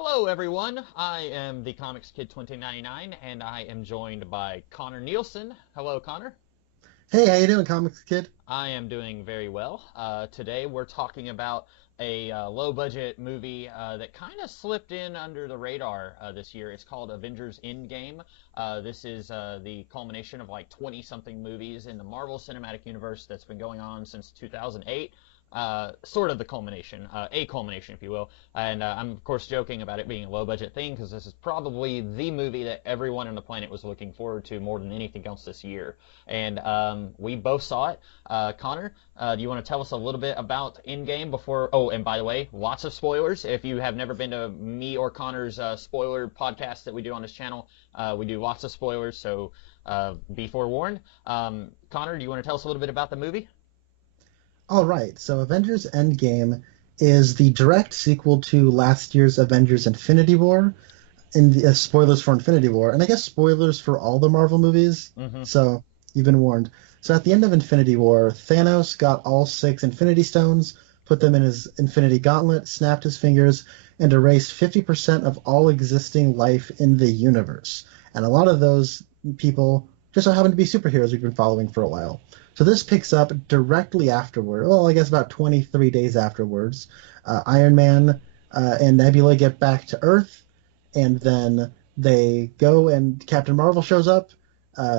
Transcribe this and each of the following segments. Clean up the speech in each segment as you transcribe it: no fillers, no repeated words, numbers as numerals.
Hello, everyone. I am the Comics Kid 2099, and I am joined by Connor Nielsen. Hello, Connor. Hey, how you doing, Comics Kid? I am doing very well. Today we're talking about a low-budget movie that kind of slipped in under the radar this year. It's called Avengers Endgame. This is the culmination of like 20-something movies in the Marvel Cinematic Universe that's been going on since 2008. Sort of the culmination, a culmination, if you will. And I'm, of course, joking about it being a low budget thing because this is probably the movie that everyone on the planet was looking forward to more than anything else this year. And we both saw it. Connor, do you want to tell us a little bit about Endgame before? Oh, and by the way, lots of spoilers. If you have never been to me or Connor's spoiler podcast that we do on this channel, we do lots of spoilers, so be forewarned. Connor, do you want to tell us a little bit about the movie? All right, so Avengers Endgame is the direct sequel to last year's Avengers Infinity War, in the spoilers for Infinity War, and I guess spoilers for all the Marvel movies, Mm-hmm. so you've been warned. So at the end of Infinity War, Thanos got all six Infinity Stones, put them in his Infinity Gauntlet, snapped his fingers, and erased 50% of all existing life in the universe. And a lot of those people just so happen to be superheroes we've been following for a while. So this picks up directly afterward, well, I guess about 23 days afterwards. Iron Man and Nebula get back to Earth, and then they go and Captain Marvel shows up.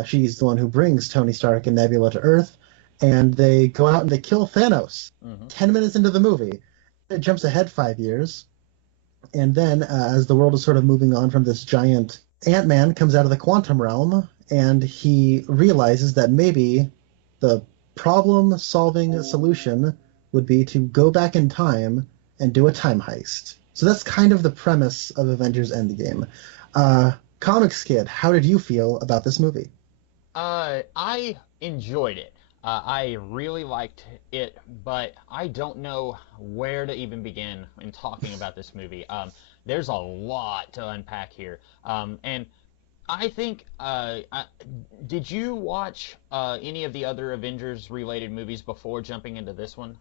She's the one who brings Tony Stark and Nebula to Earth, and they go out and they kill Thanos. Mm-hmm. 10 minutes into the movie, it jumps ahead 5 years, and then as the world is sort of moving on from this giant, Ant-Man comes out of the quantum realm, and he realizes that maybe the problem-solving solution would be to go back in time and do a time heist. So that's kind of the premise of Avengers Endgame. Comics Kid, how did you feel about this movie? I enjoyed it. I really liked it, but I don't know where to even begin in talking about this movie. There's a lot to unpack here. And I think, did you watch any of the other Avengers related movies before jumping into this one?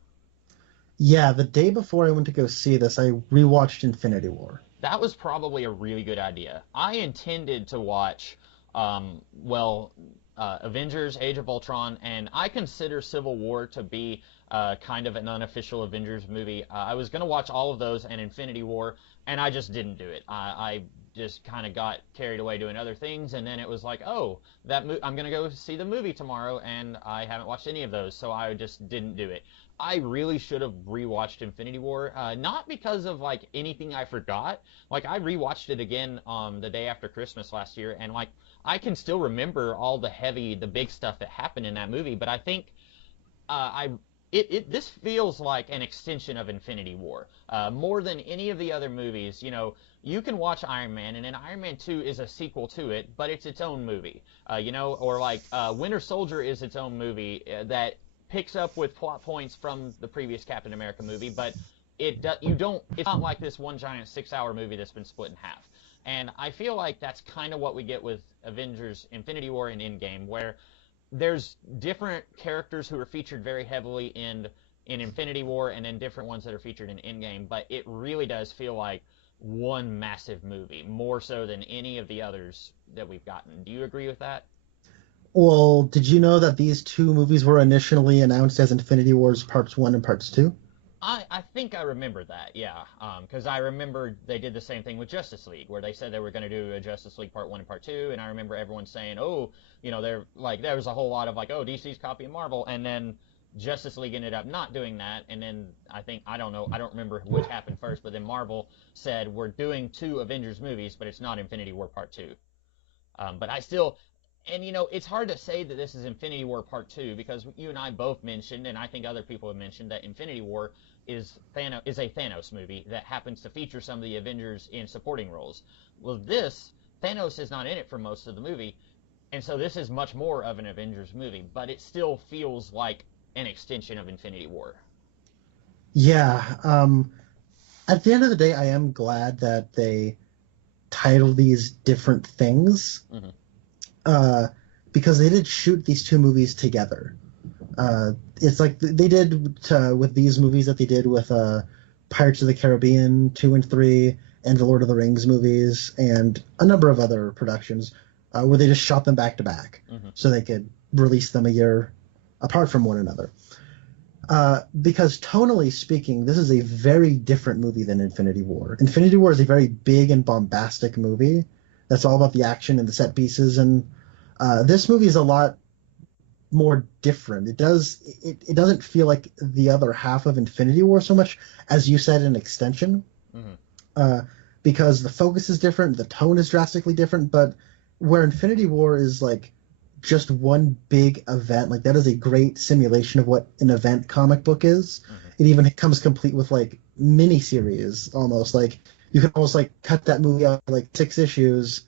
Yeah, the day before I went to go see this, I rewatched Infinity War. That was probably a really good idea. I intended to watch, well, Avengers: Age of Ultron, and I consider Civil War to be kind of an unofficial Avengers movie. I was gonna watch all of those and Infinity War, and I just didn't do it. I just kind of got carried away doing other things, and then it was like, oh, I'm gonna go see the movie tomorrow, and I haven't watched any of those, so I just didn't do it. I really should have rewatched Infinity War, not because of like anything I forgot. Like I rewatched it again the day after Christmas last year, and like I can still remember all the big stuff that happened in that movie. But I think I this feels like an extension of Infinity War more than any of the other movies. You know, you can watch Iron Man, and then Iron Man 2 is a sequel to it, but it's its own movie. You know, or like Winter Soldier is its own movie that picks up with plot points from the previous Captain America movie, but you don't. It's not like this one giant 6-hour movie that's been split in half. And I feel like that's kind of what we get with Avengers: Infinity War and Endgame, where there's different characters who are featured very heavily in Infinity War, and then different ones that are featured in Endgame. But it really does feel like one massive movie, more so than any of the others that we've gotten. Do you agree with that? Well, did you know that these two movies were initially announced as Infinity Wars Parts 1 and Parts 2? I think I remember that, yeah. Because I remember they did the same thing with Justice League, where they said they were going to do a Justice League Part 1 and Part 2, and I remember everyone saying, oh, you know, they're like, there was a whole lot of like, oh, DC's copying Marvel, and then Justice League ended up not doing that, and then I think, I don't know, I don't remember which happened first, but then Marvel said, we're doing two Avengers movies, but it's not Infinity War Part 2. But I still, and you know, it's hard to say that this is Infinity War Part 2 because you and I both mentioned, and I think other people have mentioned, that Infinity War is a Thanos movie that happens to feature some of the Avengers in supporting roles. Well, this Thanos is not in it for most of the movie, and so this is much more of an Avengers movie, but it still feels like an extension of Infinity War. Yeah, at the end of the day, I am glad that they title these different things, Hmm. uh, because they did shoot these two movies together. It's like they did with these movies that they did with Pirates of the Caribbean 2 and 3, and the Lord of the Rings movies and a number of other productions where they just shot them back to back so they could release them a year apart from one another. Because tonally speaking, this is a very different movie than Infinity War. Infinity War is a very big and bombastic movie that's all about the action and the set pieces, and this movie is a lot more different. It doesn't feel like the other half of Infinity War so much, as you said, an extension, because the focus is different, the tone is drastically different, but where Infinity War is like just one big event, like that is a great simulation of what an event comic book is. It even comes complete with like mini series almost. Like you can almost like cut that movie out like 6 issues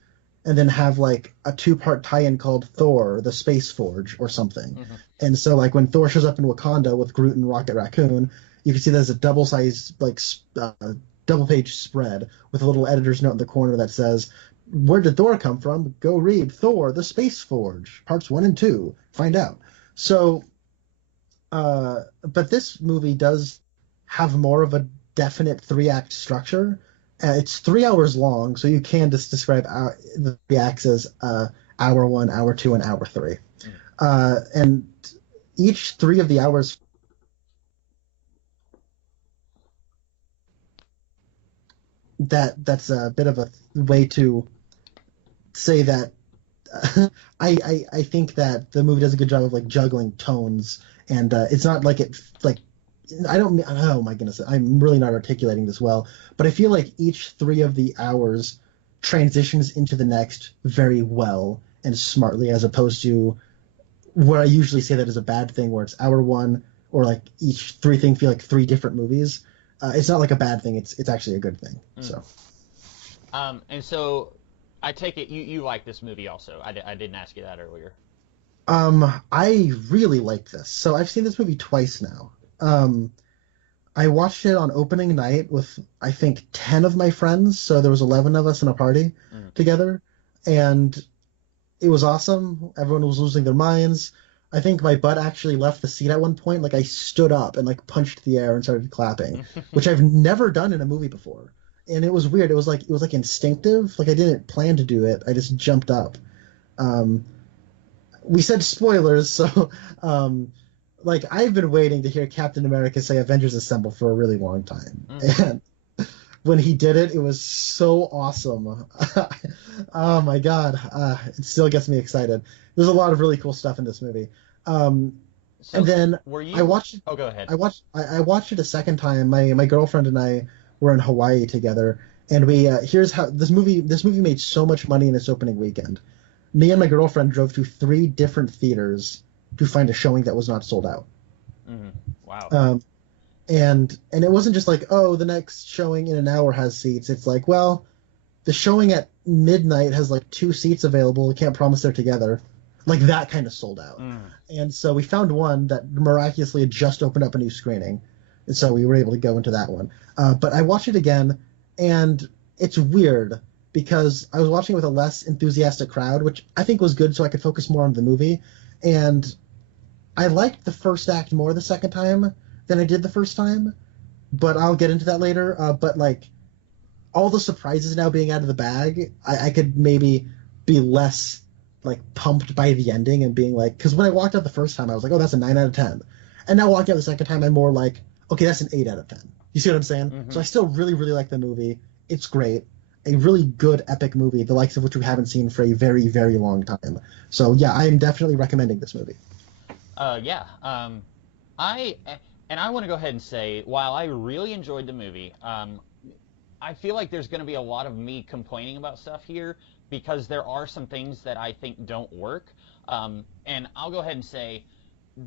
and then have like a 2-part tie-in called Thor, the Space Forge or something. And so like when Thor shows up in Wakanda with Groot and Rocket Raccoon, you can see there's a double-sized like double-page spread with a little editor's note in the corner that says, "Where did Thor come from? Go read Thor, the Space Forge, parts 1 and 2. Find out." So, but this movie does have more of a definite 3-act structure. It's 3 hours long, so you can just describe the 3 acts as hour 1, hour 2, and hour 3. And each 3 of the hours that's a bit of a way to say that I think that the movie does a good job of like juggling tones, and it's not like oh my goodness, I'm really not articulating this well, but I feel like each 3 of the hours transitions into the next very well and smartly, as opposed to what I usually say that is a bad thing, where it's hour 1 or like each 3 thing feel like 3 different movies. It's not like a bad thing. It's actually a good thing. So. And so I take it you like this movie also. I didn't ask you that earlier. I really like this. So I've seen this movie twice now. I watched it on opening night with, I think, 10 of my friends. So there was 11 of us in a party together. And it was awesome. Everyone was losing their minds. I think my butt actually left the seat at one point. Like I stood up and like punched the air and started clapping, which I've never done in a movie before. And it was weird. It was like instinctive. Like I didn't plan to do it. I just jumped up. We said spoilers, so like I've been waiting to hear Captain America say Avengers Assemble for a really long time. And when he did it, it was so awesome. Oh my god. It still gets me excited. There's a lot of really cool stuff in this movie. And then I watched it. Oh, go ahead. I watched it a second time. My girlfriend and I were in Hawaii together, and we here's how this movie made so much money in its opening weekend. Me and my girlfriend drove to 3 different theaters to find a showing that was not sold out. Wow. And it wasn't just like, oh, the next showing in an hour has seats. It's like, well, the showing at midnight has like 2 seats available. We can't promise they're together. Like that kind of sold out. And so we found one that miraculously had just opened up a new screening. And so we were able to go into that one. But I watched it again, and it's weird because I was watching it with a less enthusiastic crowd, which I think was good so I could focus more on the movie. And I liked the first act more the second time than I did the first time, but I'll get into that later. But like all the surprises now being out of the bag, I could maybe be less like pumped by the ending and being like, because when I walked out the first time, I was like, oh, that's a 9 out of 10. And now walking out the second time, I'm more like, okay, that's an 8 out of 10. You see what I'm saying? So I still really, really like the movie. It's great. A really good epic movie, the likes of which we haven't seen for a very, very long time. So yeah, I am definitely recommending this movie. Yeah. I want to go ahead and say, while I really enjoyed the movie, I feel like there's going to be a lot of me complaining about stuff here because there are some things that I think don't work. And I'll go ahead and say,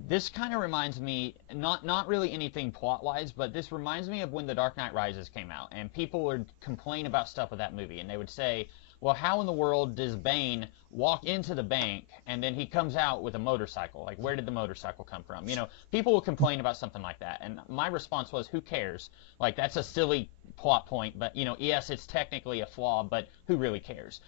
this kind of reminds me, not really anything plot-wise, but this reminds me of when The Dark Knight Rises came out, and people would complain about stuff with that movie, and they would say, well, how in the world does Bane walk into the bank and then he comes out with a motorcycle? Like, where did the motorcycle come from? You know, people will complain about something like that, and my response was, who cares? Like, that's a silly plot point, but, you know, yes, it's technically a flaw, but who really cares?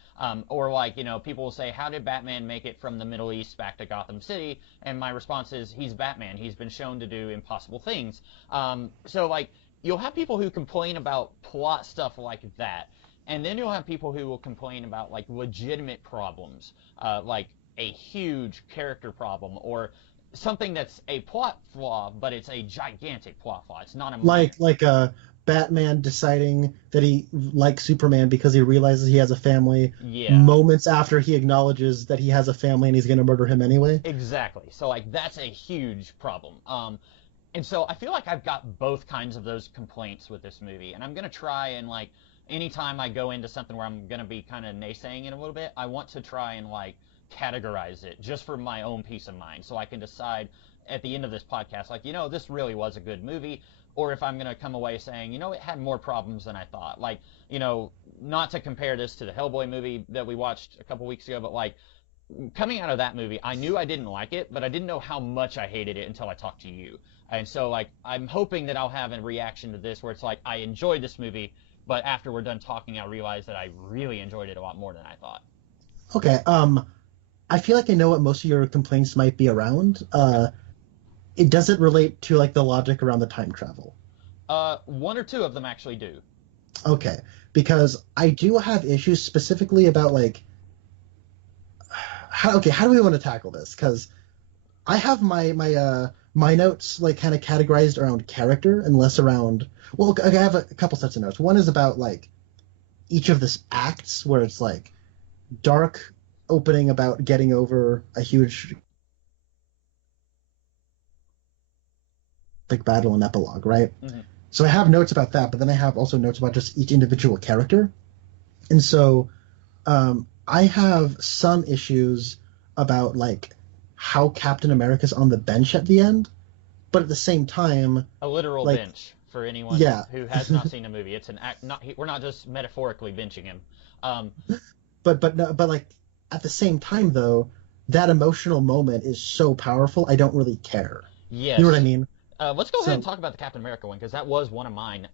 Or like, you know, people will say, how did Batman make it from the Middle East back to Gotham City? And my response is, he's Batman. He's been shown to do impossible things. So, like, you'll have people who complain about plot stuff like that, and then you'll have people who will complain about like legitimate problems, like a huge character problem or something that's a plot flaw, but it's a gigantic plot flaw. It's not a minor. Like Batman deciding that he likes Superman because he realizes he has a family Yeah. moments after he acknowledges that he has a family and he's going to murder him anyway. Exactly. So like that's a huge problem. And so I feel like I've got both kinds of those complaints with this movie, and I'm gonna try and like anytime I go into something where I'm gonna be kind of naysaying it a little bit, I want to try and like categorize it just for my own peace of mind, so I can decide at the end of this podcast, like this really was a good movie, or if I'm gonna come away saying, it had more problems than I thought. Like, not to compare this to the Hellboy movie that we watched a couple weeks ago, but like coming out of that movie, I knew I didn't like it, but I didn't know how much I hated it until I talked to you. And so, like, I'm hoping that I'll have a reaction to this where it's like, I enjoyed this movie, but after we're done talking, I realized that I really enjoyed it a lot more than I thought. Okay. I feel like I know what most of your complaints might be around. It doesn't relate to like the logic around the time travel. One or two of them actually do. Okay, because I do have issues specifically about like how do we want to tackle this? Because I have my notes like kind of categorized around character and less around. Well, I have a couple sets of notes. One is about like each of the acts where it's like dark opening about getting over a huge like battle and epilogue, right? Mm-hmm. So I have notes about that, but then I have also notes about just each individual character. And so I have some issues about like how Captain America's on the bench at the end, but at the same time, a literal like, bench for anyone who has not seen the movie. It's an act. We're not just metaphorically benching him. But like at the same time though, that emotional moment is so powerful. I don't really care. Yes. You know what I mean? Let's go ahead and talk about the Captain America one because that was one of mine.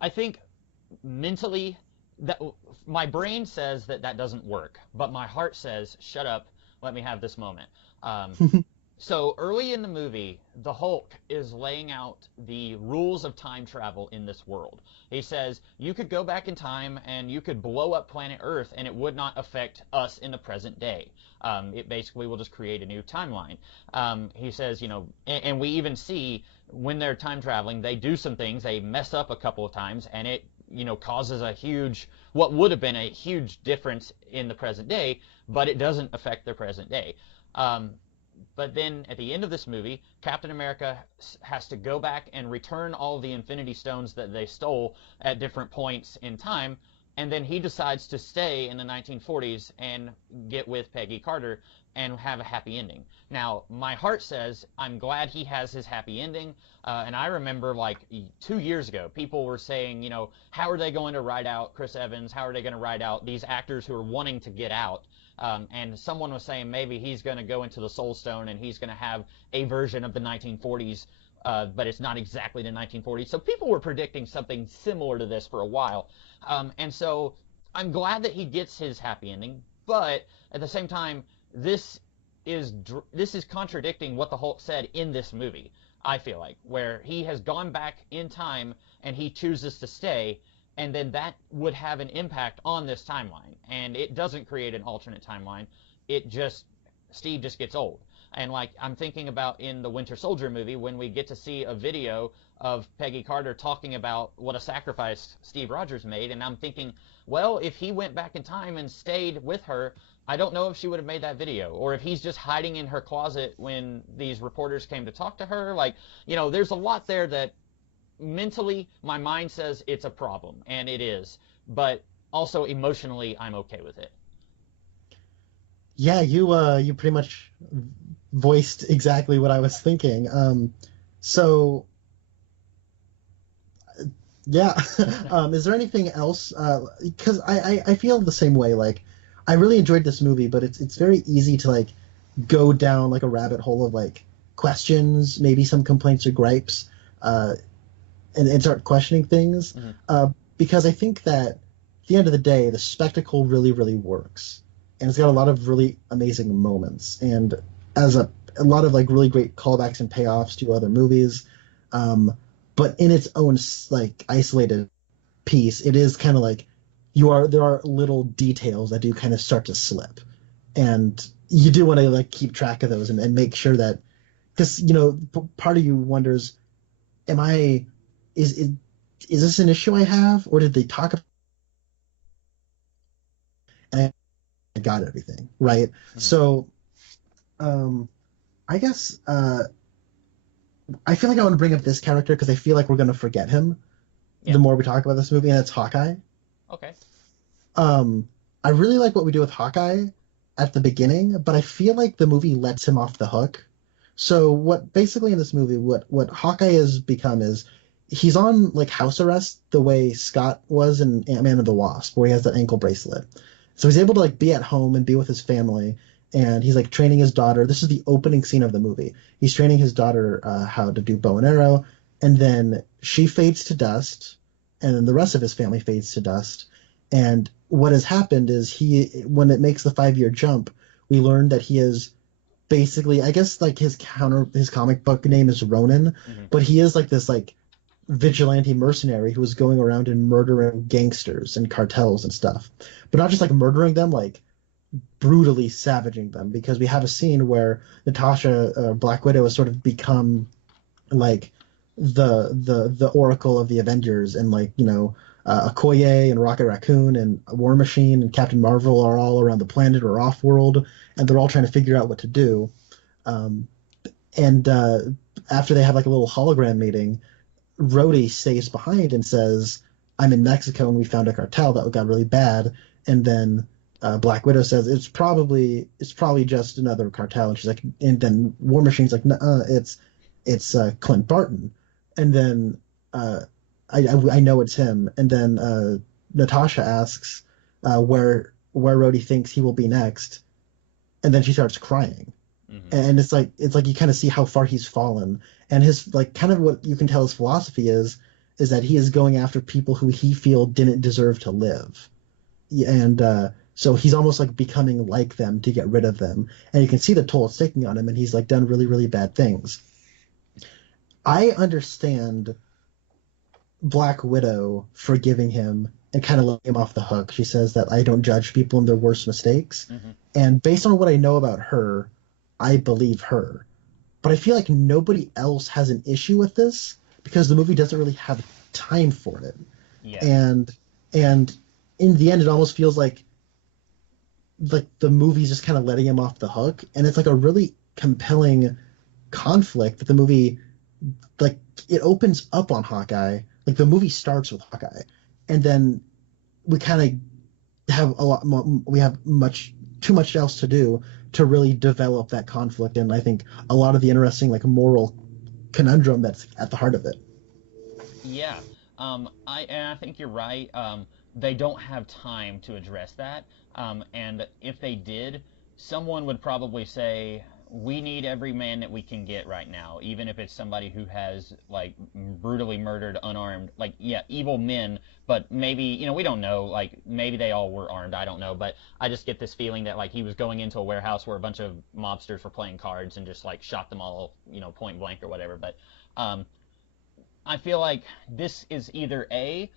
I think mentally, that my brain says that doesn't work, but my heart says, "Shut up, let me have this moment." So early in the movie, the Hulk is laying out the rules of time travel in this world. He says you could go back in time and you could blow up planet Earth and it would not affect us in the present day. It basically will just create a new timeline. He says, and we even see when they're time traveling, they do some things, they mess up a couple of times, and it, causes what would have been a huge difference in the present day, but it doesn't affect their present day. But then at the end of this movie, Captain America has to go back and return all the Infinity Stones that they stole at different points in time, and then he decides to stay in the 1940s and get with Peggy Carter and have a happy ending. Now, my heart says I'm glad he has his happy ending, and I remember like 2 years ago, people were saying, how are they going to write out Chris Evans? How are they going to write out these actors who are wanting to get out? And someone was saying maybe he's going to go into the Soul Stone and he's going to have a version of the 1940s, but it's not exactly the 1940s. So people were predicting something similar to this for a while. And so I'm glad that he gets his happy ending, but at the same time, this is contradicting what the Hulk said in this movie, I feel like, where he has gone back in time and he chooses to stay, and then that would have an impact on this timeline. And it doesn't create an alternate timeline. Steve just gets old. And like I'm thinking about in the Winter Soldier movie when we get to see a video of Peggy Carter talking about what a sacrifice Steve Rogers made, and I'm thinking, well, if he went back in time and stayed with her, I don't know if she would have made that video, or if he's just hiding in her closet when these reporters came to talk to her. Like, there's a lot there that mentally my mind says it's a problem, and it is, but also emotionally I'm okay with it. Yeah, you pretty much voiced exactly what I was thinking. So yeah, is there anything else? Because I feel the same way. Like, I really enjoyed this movie, but it's very easy to like go down like a rabbit hole of like questions, maybe some complaints or gripes, and start questioning things. Mm-hmm. Because I think that at the end of the day, the spectacle really, really works. And it's got a lot of really amazing moments. And as a lot of like really great callbacks and payoffs to other movies. but in its own like isolated piece, it is kind of like there are little details that do kind of start to slip, and you do want to like keep track of those and make sure that because part of you wonders, am I is is this an issue I have, or did they talk about and I got everything right? Hmm. So um, I guess I feel like I want to bring up this character because I feel like we're going to forget him Yeah. the more we talk about this movie, and it's Hawkeye. Okay. Um, I really like what we do with Hawkeye at the beginning, but I feel like the movie lets him off the hook. So what basically in this movie, what Hawkeye has become is he's on like house arrest the way Scott was in Ant-Man and the Wasp, where he has that ankle bracelet. So he's able to like be at home and be with his family, and he's like training his daughter. This is the opening scene of the movie. He's training his daughter how to do bow and arrow, and then she fades to dust, and then the rest of his family fades to dust. And what has happened is when it makes the 5 year jump, we learn that he is basically, I guess like his comic book name is Ronin, Hmm. but he is like this like vigilante mercenary who was going around and murdering gangsters and cartels and stuff. But not just like murdering them, like brutally savaging them, because we have a scene where Natasha Black Widow has sort of become like the oracle of the Avengers, and like Okoye and Rocket Raccoon and War Machine and Captain Marvel are all around the planet or off world, and they're all trying to figure out what to do. Um, and After they have like a little hologram meeting, Rhodey stays behind and says, "I'm in Mexico and we found a cartel that got really bad." And then Black Widow says, "It's probably just another cartel." And she's like, and then War Machine's like, "No, it's Clint Barton." And then I know it's him. And then Natasha asks where Rhodey thinks he will be next, and then she starts crying. Hmm. And it's like you kind of see how far he's fallen, and his like kind of what you can tell his philosophy is that he is going after people who he feel didn't deserve to live, and so he's almost like becoming like them to get rid of them, and you can see the toll it's taking on him, and he's like done really really bad things. I understand Black Widow forgiving him and kind of letting him off the hook. She says that I don't judge people in their worst mistakes. Hmm. And based on what I know about her, I believe her. But I feel like nobody else has an issue with this because the movie doesn't really have time for it. Yeah. And and in the end it almost feels like the movie's just kind of letting him off the hook, and it's like a really compelling conflict that the movie, like, it opens up on Hawkeye. Like the movie starts with Hawkeye, and then we kind of have a lot more. We have much too much else to do to really develop that conflict, and I think a lot of the interesting like moral conundrum that's at the heart of it. Yeah, I think you're right. They don't have time to address that. And if they did, someone would probably say, "We need every man that we can get right now, even if it's somebody who has like brutally murdered unarmed, like yeah, evil men." But maybe we don't know. Like maybe they all were armed. I don't know. But I just get this feeling that like he was going into a warehouse where a bunch of mobsters were playing cards and just like shot them all, point blank or whatever. But um, I feel like this is either A,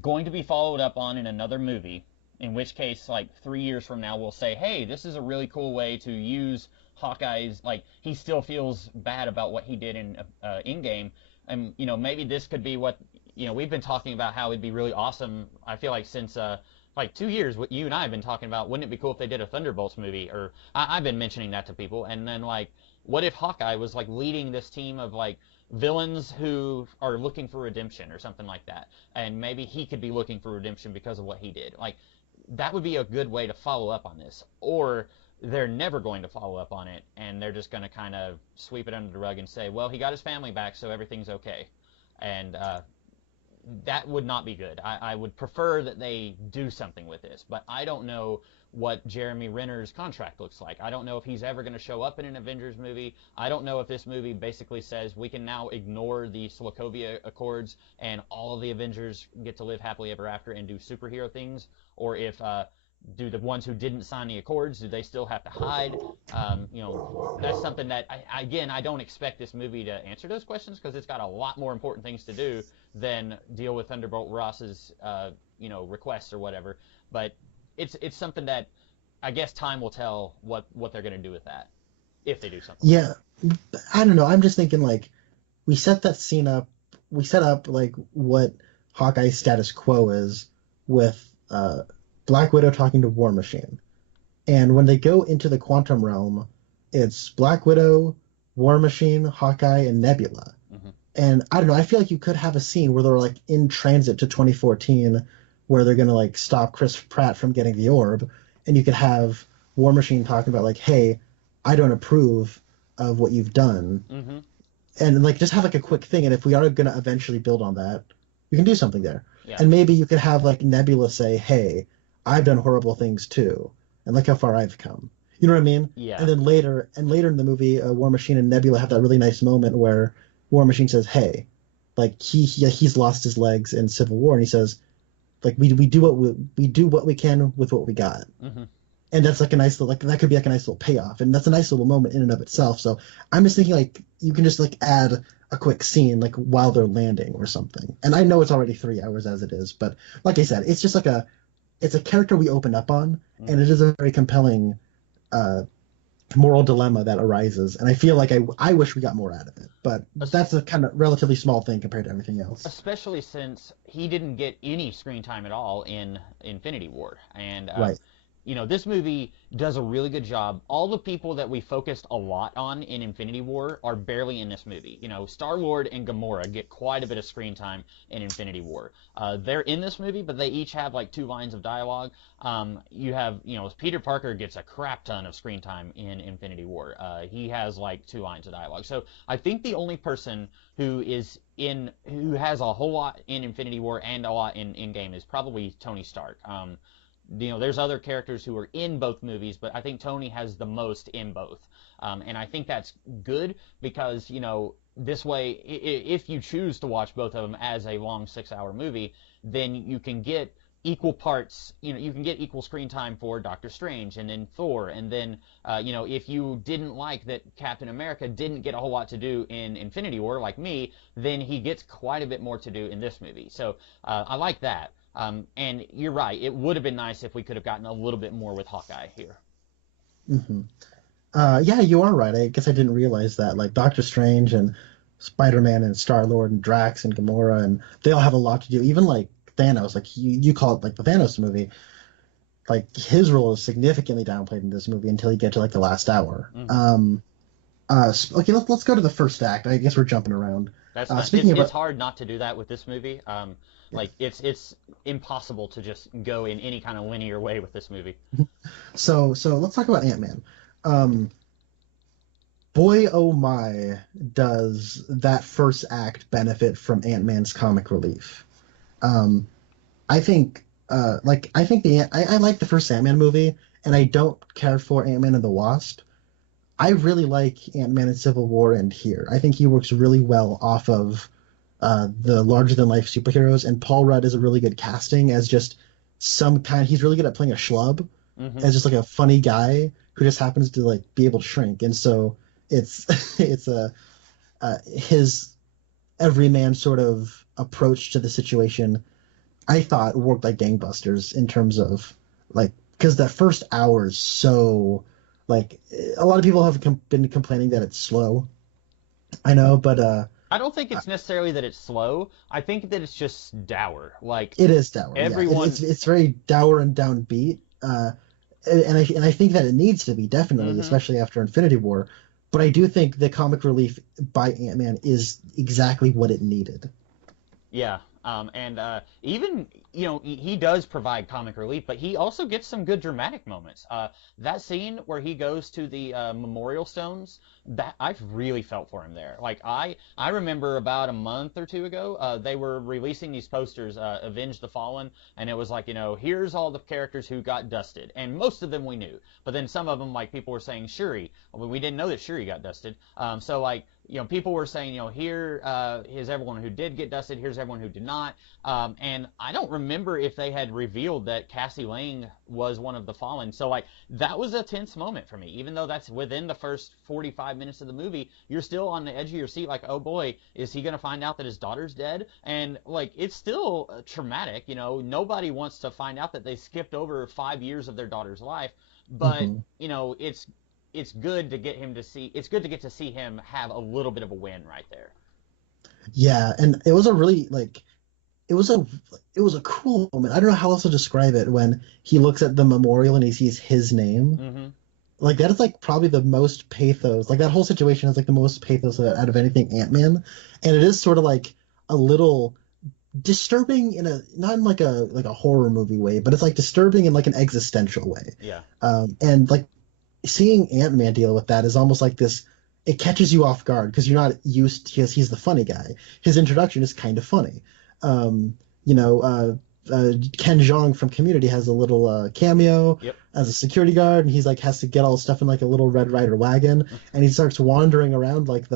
going to be followed up on in another movie, in which case, like 3 years from now, we'll say, hey, this is a really cool way to use Hawkeye's, like, he still feels bad about what he did in Endgame. And, maybe this could be what, we've been talking about how it'd be really awesome. I feel like since, like 2 years, what you and I have been talking about, wouldn't it be cool if they did a Thunderbolts movie? Or I've been mentioning that to people. And then, like, what if Hawkeye was, like, leading this team of, like, villains who are looking for redemption or something like that, and maybe he could be looking for redemption because of what he did. Like that would be a good way to follow up on this. Or they're never going to follow up on it, and they're just going to kind of sweep it under the rug and say, well, he got his family back, so everything's okay. And that would not be good. I would prefer that they do something with this, but I don't know what Jeremy Renner's contract looks like. I don't know if he's ever going to show up in an Avengers movie. I don't know if this movie basically says we can now ignore the Sokovia Accords and all of the Avengers get to live happily ever after and do superhero things, or if do the ones who didn't sign the accords, do they still have to hide? That's something that I don't expect this movie to answer those questions because it's got a lot more important things to do than deal with Thunderbolt Ross's requests or whatever. But it's something that I guess time will tell what they're going to do with that if they do something. Yeah, I don't know. I'm just thinking like we set that scene up. We set up like what Hawkeye's status quo is with Black Widow talking to War Machine. And when they go into the quantum realm, it's Black Widow, War Machine, Hawkeye, and Nebula. Mm-hmm. And I don't know, I feel like you could have a scene where they're like in transit to 2014 where they're going to like stop Chris Pratt from getting the orb. And you could have War Machine talking about like, hey, I don't approve of what you've done. Mm-hmm. And like just have like a quick thing. And if we are going to eventually build on that, you can do something there. Yeah. And maybe you could have like Nebula say, hey, I've done horrible things too. And look how far I've come. You know what I mean? Yeah. And then later in the movie, War Machine and Nebula have that really nice moment where War Machine says, "Hey, like he's lost his legs in Civil War," and he says, "Like we do what we can with what we got." Mm-hmm. And that's like a nice little that could be like a nice little payoff, and that's a nice little moment in and of itself. So I'm just thinking like you can just like add a quick scene like while they're landing or something. And I know it's already 3 hours as it is, but like I said, it's just like it's a character we open up on, and it is a very compelling moral dilemma that arises. And I feel like I wish we got more out of it, but that's a kind of relatively small thing compared to everything else. Especially since he didn't get any screen time at all in Infinity War. And Right. This movie does a really good job. All the people that we focused a lot on in Infinity War are barely in this movie. Star-Lord and Gamora get quite a bit of screen time in Infinity War. They're in this movie, but they each have like 2 lines of dialogue. You have, Peter Parker gets a crap ton of screen time in Infinity War. He has like 2 lines of dialogue. So I think the only person who has a whole lot in Infinity War and a lot in Endgame is probably Tony Stark. There's other characters who are in both movies, but I think Tony has the most in both. And I think that's good because, this way, if you choose to watch both of them as a long 6-hour movie, then you can get equal parts, you can get equal screen time for Doctor Strange and then Thor. And then, if you didn't like that Captain America didn't get a whole lot to do in Infinity War, like me, then he gets quite a bit more to do in this movie. So I like that. And you're right. It would have been nice if we could have gotten a little bit more with Hawkeye here. Mm-hmm. Yeah, you are right. I guess I didn't realize that. Like Doctor Strange and Spider-Man and Star-Lord and Drax and Gamora, and they all have a lot to do. Even like Thanos, like you call it like the Thanos movie. Like his role is significantly downplayed in this movie until you get to like the last hour. Mm-hmm. Okay, let's go to the first act. I guess we're jumping around. It's hard not to do that with this movie. Like it's impossible to just go in any kind of linear way with this movie. So let's talk about Ant-Man. Boy, oh my, does that first act benefit from Ant-Man's comic relief. I think I like the first Ant-Man movie, and I don't care for Ant-Man and the Wasp. I really like Ant-Man in Civil War and here. I think he works really well off of the larger-than-life superheroes, and Paul Rudd is a really good casting as just he's really good at playing a schlub, Mm-hmm. as just like a funny guy who just happens to like be able to shrink. And so it's his everyman sort of approach to the situation, I thought worked like gangbusters in terms of like, because that first hour is so like, a lot of people have been complaining that it's slow. I know, but I don't think it's necessarily that it's slow. I think that it's just dour. Like it is dour. Everyone, yeah. It's very dour and downbeat. And I think that it needs to be, definitely, mm-hmm. especially after Infinity War. But I do think the comic relief by Ant-Man is exactly what it needed. Yeah. And even, he does provide comic relief, but he also gets some good dramatic moments. That scene where he goes to the memorial stones, that I really felt for him there. Like, I remember about a month or 2 ago, they were releasing these posters, Avenge the Fallen, and it was like, here's all the characters who got dusted. And most of them we knew. But then some of them, like, people were saying Shuri. Well, we didn't know that Shuri got dusted. So, like, people were saying, here is everyone who did get dusted, here's everyone who did not. And I don't remember if they had revealed that Cassie Lang was one of the fallen. So, like, that was a tense moment for me. Even though that's within the first 45 minutes of the movie, you're still on the edge of your seat, like, oh boy, is he going to find out that his daughter's dead? And, like, it's still traumatic. Nobody wants to find out that they skipped over 5 years of their daughter's life. But, Hmm. it's good to get to see him have a little bit of a win right there. Yeah, and it was a really like it was a it was a cool moment. I don't know how else to describe it when he looks at the memorial and he sees his name. Mm-hmm. Like that is like probably the most pathos. Like that whole situation is like the most pathos out of anything Ant-Man, and it is sort of like a little disturbing in a not in like a horror movie way, but it's like disturbing in like an existential way. Yeah. And like seeing Ant-Man deal with that is almost like this. It catches you off guard because you're not used because he's the funny guy. His introduction is kind of funny. Um, you know, Ken Jeong from Community has a little cameo Yep. as a security guard, and he's like has to get all his stuff in like a little Red Ryder wagon, and he starts wandering around like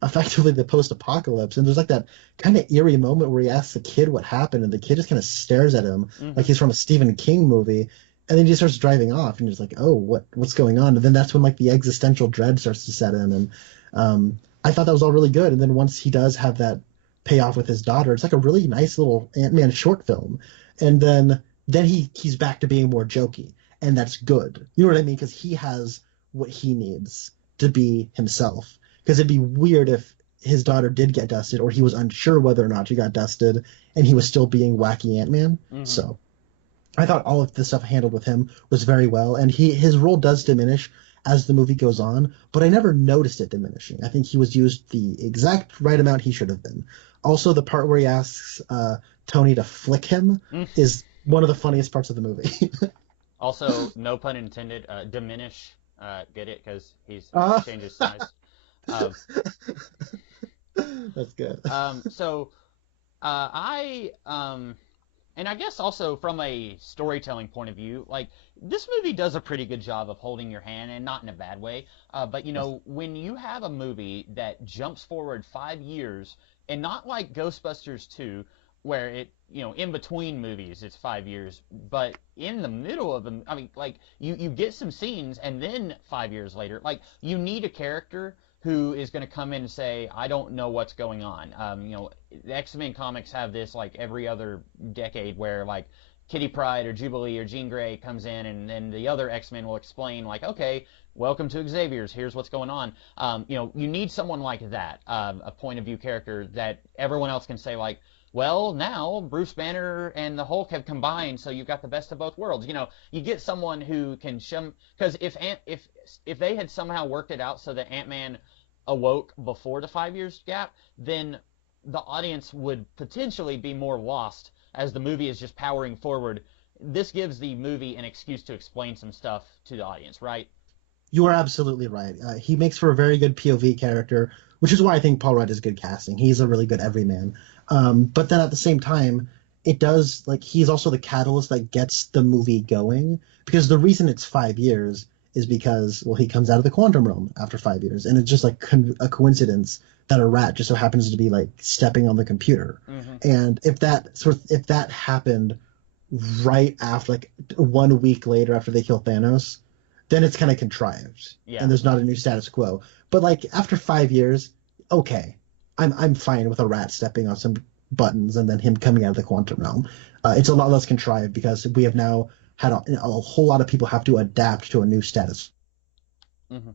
effectively the post-apocalypse, and there's like that kind of eerie moment where he asks the kid what happened, and the kid just kind of stares at him Mm-hmm. like he's from a Stephen King movie, and then he just starts driving off, and you're just like, oh, what's going on? And then that's when like the existential dread starts to set in, and I thought that was all really good. And then once he does have that payoff with his daughter, it's like a really nice little Ant-Man short film, and then he's back to being more jokey, and that's good. You know what I mean? Because he has what he needs to be himself. Because it'd be weird if his daughter did get dusted, or he was unsure whether or not she got dusted, and he was still being wacky Ant-Man. Mm-hmm. So I thought all of the stuff handled with him was very well, and his role does diminish as the movie goes on, but I never noticed it diminishing. I think he was used the exact right amount he should have been. Also, the part where he asks Tony to flick him is one of the funniest parts of the movie. Also, no pun intended, diminish. Get it? Because he's changed his size. That's good. And I guess also from a storytelling point of view, like this movie does a pretty good job of holding your hand, and not in a bad way. But when you have a movie that jumps forward 5 years, and not like Ghostbusters 2, where in between movies it's 5 years, but in the middle of them, I mean, like you get some scenes, and then 5 years later, like you need a character who is going to come in and say, I don't know what's going on. The X-Men comics have this like every other decade where like Kitty Pryde or Jubilee or Jean Grey comes in, and then the other X-Men will explain like, okay, welcome to Xavier's, here's what's going on. You need someone like that, a point of view character that everyone else can say like, well, now Bruce Banner and the Hulk have combined, so you've got the best of both worlds. You get someone who can because if they had somehow worked it out so that Ant-Man awoke before the 5 years gap, then the audience would potentially be more lost as the movie is just powering forward. This gives the movie an excuse to explain some stuff to the audience, right? You are absolutely right. He makes for a very good POV character, which is why I think Paul Rudd is good casting. He's a really good everyman. But then at the same time, it does, like, he's also the catalyst that gets the movie going, because the reason it's 5 years is because, well, he comes out of the quantum realm after 5 years, and it's just like a coincidence that a rat just so happens to be like stepping on the computer. Mm-hmm. And if that happened right after, like 1 week later after they kill Thanos, then it's kind of contrived, Yeah. and there's not a new status quo. But like after 5 years, okay, I'm fine with a rat stepping on some buttons and then him coming out of the quantum realm. It's a lot less contrived because we have now had a whole lot of people have to adapt to a new status. Mm-hmm.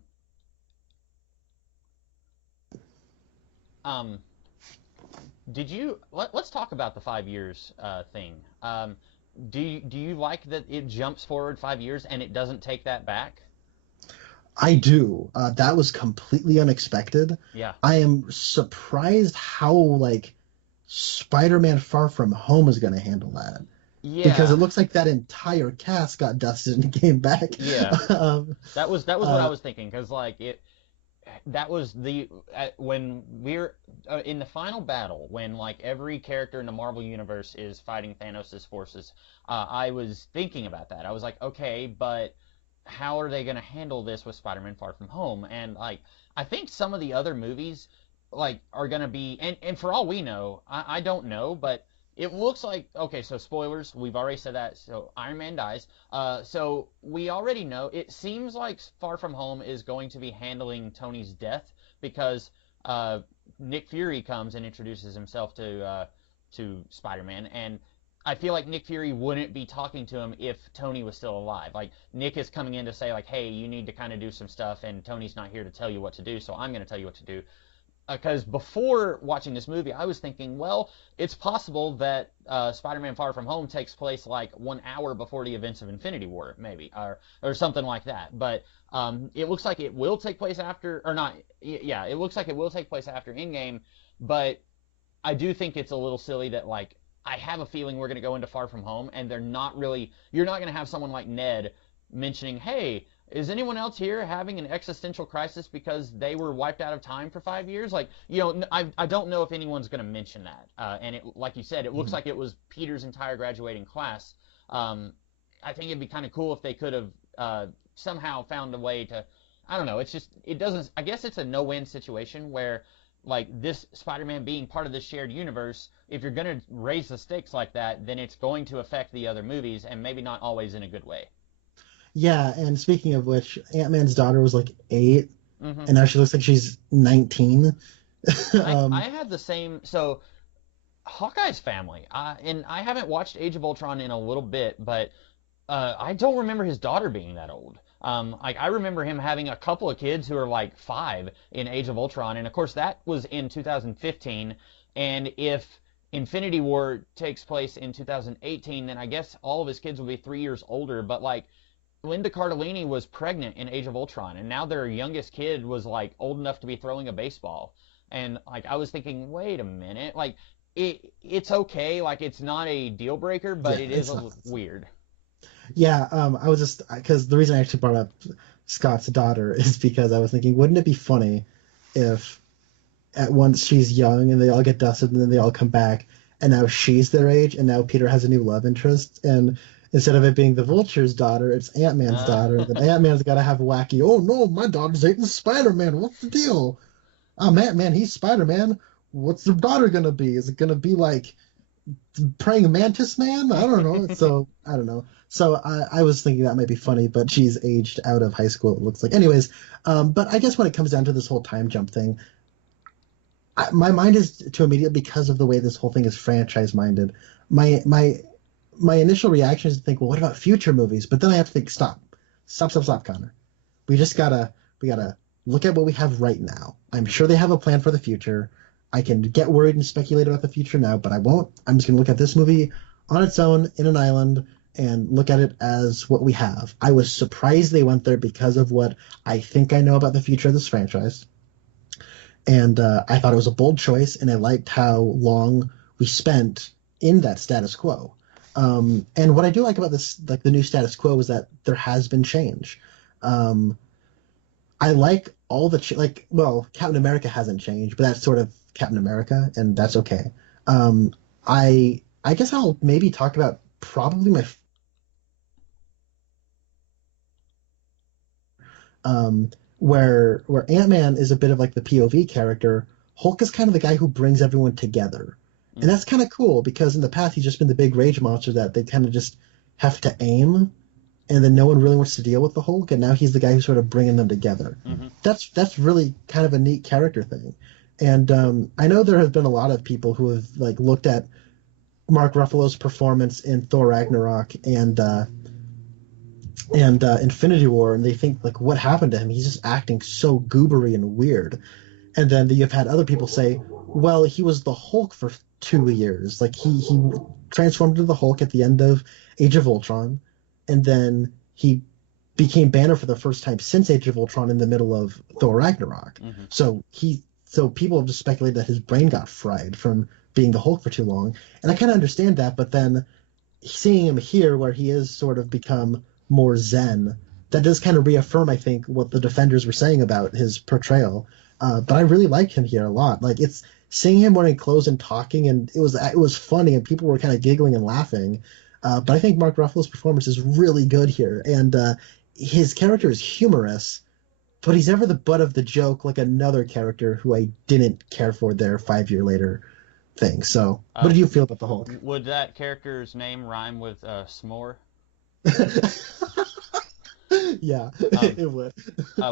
Let's talk about the 5 years thing. Do you like that it jumps forward 5 years and it doesn't take that back? I do. That was completely unexpected. Yeah. I am surprised how like Spider-Man Far From Home is going to handle that. Yeah. Because it looks like that entire cast got dusted and came back. Yeah. That was what I was thinking, because like that was when we're in the final battle, when like every character in the Marvel universe is fighting Thanos' forces. I was thinking about that. I was like, okay, but how are they going to handle this with Spider-Man Far From Home? And like, I think some of the other movies like are going to be, and for all we know, I don't know, but it looks like, okay, so spoilers, we've already said that. So Iron Man dies. So we already know. It seems like Far From Home is going to be handling Tony's death because Nick Fury comes and introduces himself to Spider-Man, and I feel like Nick Fury wouldn't be talking to him if Tony was still alive. Like, Nick is coming in to say, like, hey, you need to kind of do some stuff, and Tony's not here to tell you what to do, so I'm going to tell you what to do. Because before watching this movie, I was thinking, well, it's possible that Spider-Man Far From Home takes place like 1 hour before the events of Infinity War, maybe, or something like that. But it looks like it will take place after, or not, yeah, it looks like it will take place after Endgame, but I do think it's a little silly that, like, I have a feeling we're going to go into Far From Home, and they're not really, you're not going to have someone like Ned mentioning, hey, is anyone else here having an existential crisis because they were wiped out of time for 5 years? Like, you know, I don't know if anyone's going to mention that. And it, like you said, it looks like it was Peter's entire graduating class. I think it'd be kind of cool if they could have somehow found a way to, I don't know, it's just, it doesn't, I guess it's a no-win situation where, like, this Spider-Man being part of this shared universe, if you're going to raise the stakes like that, then it's going to affect the other movies, and maybe not always in a good way. Yeah, and speaking of which, Ant-Man's daughter was like 8, Mm-hmm. and now she looks like she's 19. I had the same. So Hawkeye's family, and I haven't watched Age of Ultron in a little bit, but I don't remember his daughter being that old. Like, I remember him having a couple of kids who are like 5 in Age of Ultron, and of course that was in 2015. And if Infinity War takes place in 2018, then I guess all of his kids will be 3 years older. But like, Linda Cardellini was pregnant in Age of Ultron, and now their youngest kid was like old enough to be throwing a baseball. And like, I was thinking, wait a minute, like, it's okay, like, it's not a deal breaker, but Yeah, it is weird. yeah. I was just because the reason I actually brought up Scott's daughter is because I was thinking, wouldn't it be funny if at once she's young and they all get dusted and then they all come back and now she's their age and now Peter has a new love interest, and instead of it being the Vulture's daughter, it's Ant-Man's daughter. Then Ant-Man's got to have wacky, oh no, my daughter's dating Spider-Man. What's the deal? I'm Ant-Man, he's Spider-Man. What's the daughter going to be? Is it going to be like praying mantis man? I don't know. So, I don't know. So I was thinking that might be funny, but she's aged out of high school, it looks like. Anyways, but I guess when it comes down to this whole time jump thing, my mind is to immediately, because of the way this whole thing is franchise-minded, my initial reaction is to think, well, what about future movies? But then I have to think, stop, Connor. We gotta look at what we have right now. I'm sure they have a plan for the future. I can get worried and speculate about the future now, but I won't. I'm just gonna look at this movie on its own in an island and look at it as what we have. I was surprised they went there because of what I think I know about the future of this franchise. And I thought it was a bold choice, and I liked how long we spent in that status quo. And what I do like about this, like the new status quo, is that there has been change. I like all the well, Captain America hasn't changed, but that's sort of Captain America, and that's okay. I guess I'll maybe talk about probably my where Ant-Man is a bit of like the POV character. Hulk is kind of the guy who brings everyone together. And that's kind of cool because in the past he's just been the big rage monster that they kind of just have to aim, and then no one really wants to deal with the Hulk, and now he's the guy who's sort of bringing them together. Mm-hmm. That's really kind of a neat character thing. And I know there have been a lot of people who have like looked at Mark Ruffalo's performance in Thor Ragnarok and Infinity War, and they think, like, what happened to him? He's just acting so goobery and weird. And then you've had other people say, well, he was the Hulk for 2 years. Like, he transformed into the Hulk at the end of Age of Ultron, and then he became Banner for the first time since Age of Ultron in the middle of Thor Ragnarok. Mm-hmm. So people have just speculated that his brain got fried from being the Hulk for too long. And I kind of understand that, but then seeing him here where he is sort of become more zen, that does kind of reaffirm, I think, what the Defenders were saying about his portrayal. But I really like him here a lot. Like, it's seeing him wearing clothes and talking, and it was funny, and people were kind of giggling and laughing. But I think Mark Ruffalo's performance is really good here, and his character is humorous, but he's never the butt of the joke like another character who I didn't care for their 5 year later thing. So, what Uh, did you feel about the Hulk? would that character's name rhyme with s'more? Yeah, Um, it would.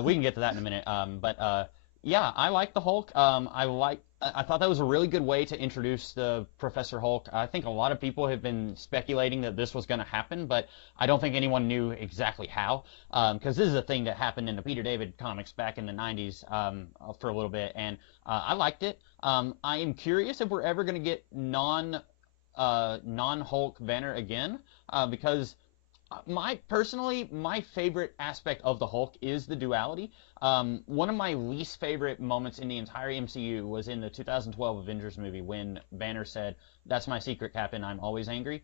we can get to that in a minute. But yeah, I like the Hulk. I thought that was a really good way to introduce the Professor Hulk. I think a lot of people have been speculating that this was going to happen, but I don't think anyone knew exactly how. Because this is a thing that happened in the Peter David comics back in the 90s for a little bit, and I liked it. I am curious if we're ever going to get non Hulk Banner again, because my favorite aspect of the Hulk is the duality. One of my least favorite moments in the entire MCU was in the 2012 Avengers movie when Banner said, "That's my secret, Captain. I'm always angry."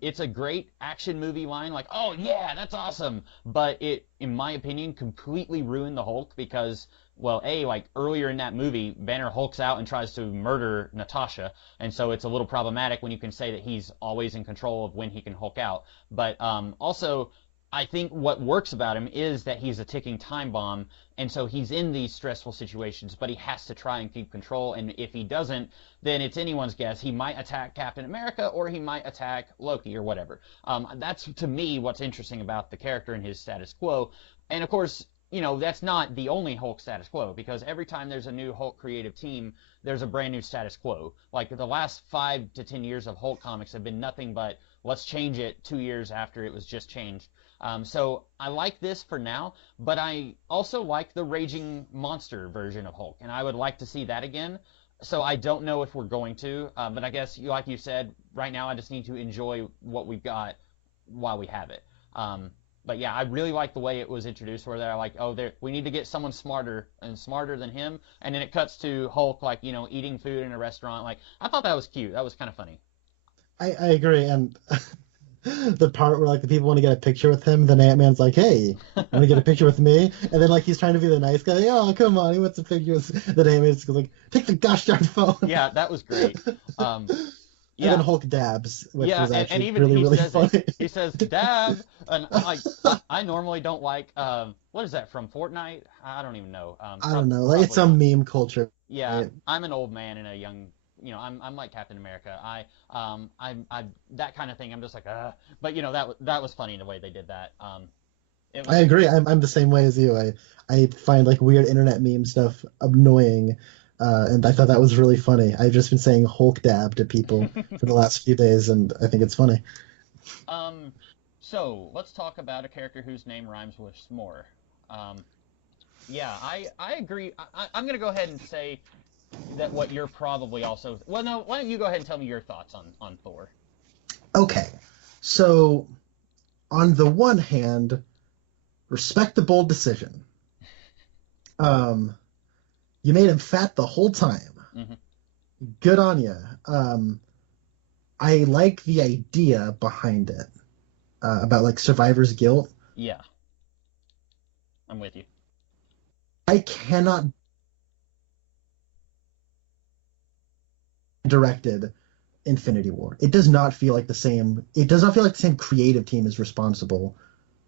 It's a great action movie line, like, "Oh yeah, that's awesome," but it, in my opinion, completely ruined the Hulk because, well, like earlier in that movie, Banner hulks out and tries to murder Natasha, and so it's a little problematic when you can say that he's always in control of when he can hulk out. But also, I think what works about him is that he's a ticking time bomb, and so he's in these stressful situations, but he has to try and keep control, and if he doesn't, then it's anyone's guess. He might attack Captain America, or he might attack Loki, or whatever. That's, to me, what's interesting about the character and his status quo. And of course, that's not the only Hulk status quo, because every time there's a new Hulk creative team, there's a brand new status quo. Like, the last 5 to 10 years of Hulk comics have been nothing but, let's change it 2 years after it was just changed. So I like this for now, but I also like the Raging Monster version of Hulk, and I would like to see that again. So I don't know if we're going to, but I guess, like you said, right now I just need to enjoy what we've got while we have it. But yeah, I really like the way it was introduced, where they're like, "Oh, we need to get someone smarter and smarter than him," and then it cuts to Hulk, like, eating food in a restaurant. Like, I thought that was cute. That was kind of funny. I agree, and the part where like the people want to get a picture with him, then Ant-Man's like, "Hey, want to get a picture with me?" And then like he's trying to be the nice guy. Like, "Oh, come on, he wants a picture with." Then Ant-Man's like, "Take the gosh darn phone." Yeah, that was great. Um, And then yeah, Hulk dabs, which yeah, was and actually even really he really says it. funny. He says dab, and like I normally don't like what is that from Fortnite? I don't even know. I don't know, like it's Probably some not. meme culture. Yeah, Right? I'm an old man and a young. I'm like Captain America. I that kind of thing. I'm just like, but that was funny the way they did that. It I was agree. I'm the same way as you. I find like weird internet meme stuff annoying, and I thought that was really funny. I've just been saying Hulk dab to people for the last few days, and I think it's funny. um. So let's talk about a character whose name rhymes with s'more. Um. Yeah, I agree. I'm gonna go ahead and say that what you're probably also. Well, no. Why don't you go ahead and tell me your thoughts on Thor? Okay, so on the one hand, respect the bold decision. Um, you made him fat the whole time. Hmm. Good on you. I like the idea behind it, about like survivor's guilt. Yeah, I'm with you. I cannot directed Infinity War. It does not feel like the same. It does not feel like the same creative team is responsible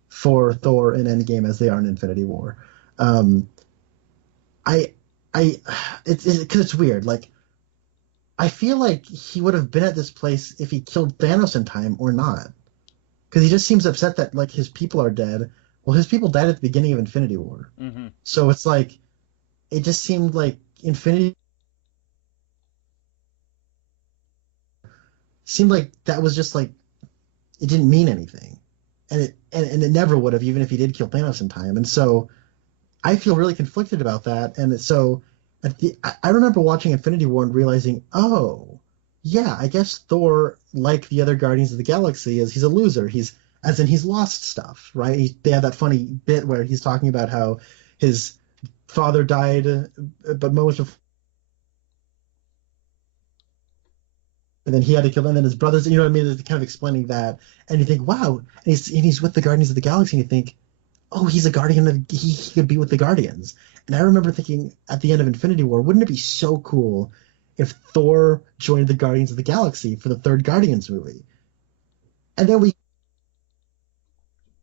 for Thor and Endgame as they are in Infinity War. Um, I, I, it's because it's weird. Like I feel like he would have been at this place if he killed Thanos in time or not. Because he just seems upset that like his people are dead. Well, his people died at the beginning of Infinity War, Hmm. so it's like it just seemed like Infinity seemed like that was just like it didn't mean anything, and it never would have even if he did kill Thanos in time. And so I feel really conflicted about that. And so I remember watching Infinity War and realizing, oh yeah, I guess Thor, like the other Guardians of the Galaxy, is he's a loser. He's as in he's lost stuff, right? They have that funny bit where he's talking about how his father died, but moments before, and then he had to kill them, and then his brothers. You know what I mean? They're kind of explaining that, and you think, wow, and he's with the Guardians of the Galaxy, and you think, oh, he's a Guardian of he could be with the Guardians. And I remember thinking at the end of Infinity War, wouldn't it be so cool if Thor joined the Guardians of the Galaxy for the third Guardians movie? And then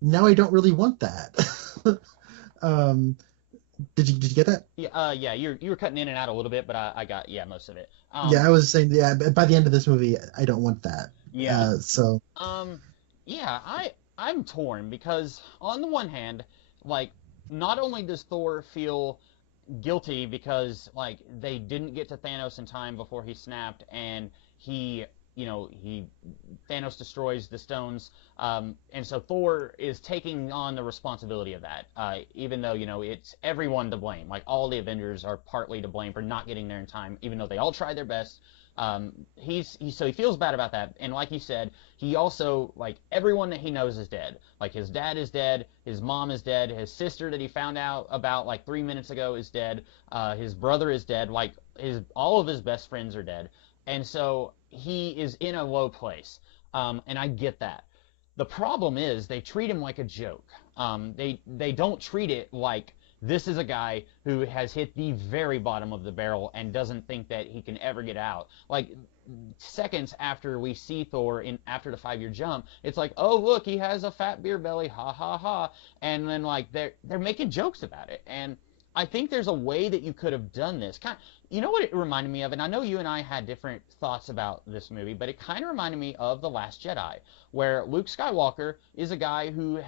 now I don't really want that. um, did you get that? Yeah, yeah, you were cutting in and out a little bit, but I got yeah most of it. Yeah, I was saying, yeah, by the end of this movie, I don't want that. Yeah. So Um, yeah, I'm torn because on the one hand, like not only does Thor feel guilty because like they didn't get to Thanos in time before he snapped and he he Thanos destroys the stones, and so Thor is taking on the responsibility of that, even though it's everyone to blame, like all the Avengers are partly to blame for not getting there in time even though they all tried their best. So he feels bad about that, and like you said, he also like everyone that he knows is dead. Like his dad is dead, his mom is dead, his sister that he found out about like 3 minutes ago is dead. His brother is dead. Like his all of his best friends are dead, and so he is in a low place. And I get that. The problem is they treat him like a joke. They don't treat it like this is a guy who has hit the very bottom of the barrel and doesn't think that he can ever get out. Like seconds after we see Thor in after the 5 year jump, it's like, oh look, he has a fat beer belly, ha ha ha, and then like they're making jokes about it, and I think there's a way that you could have done this. You know what it reminded me of, and I know you and I had different thoughts about this movie, but it kind of reminded me of The Last Jedi, where Luke Skywalker is a guy who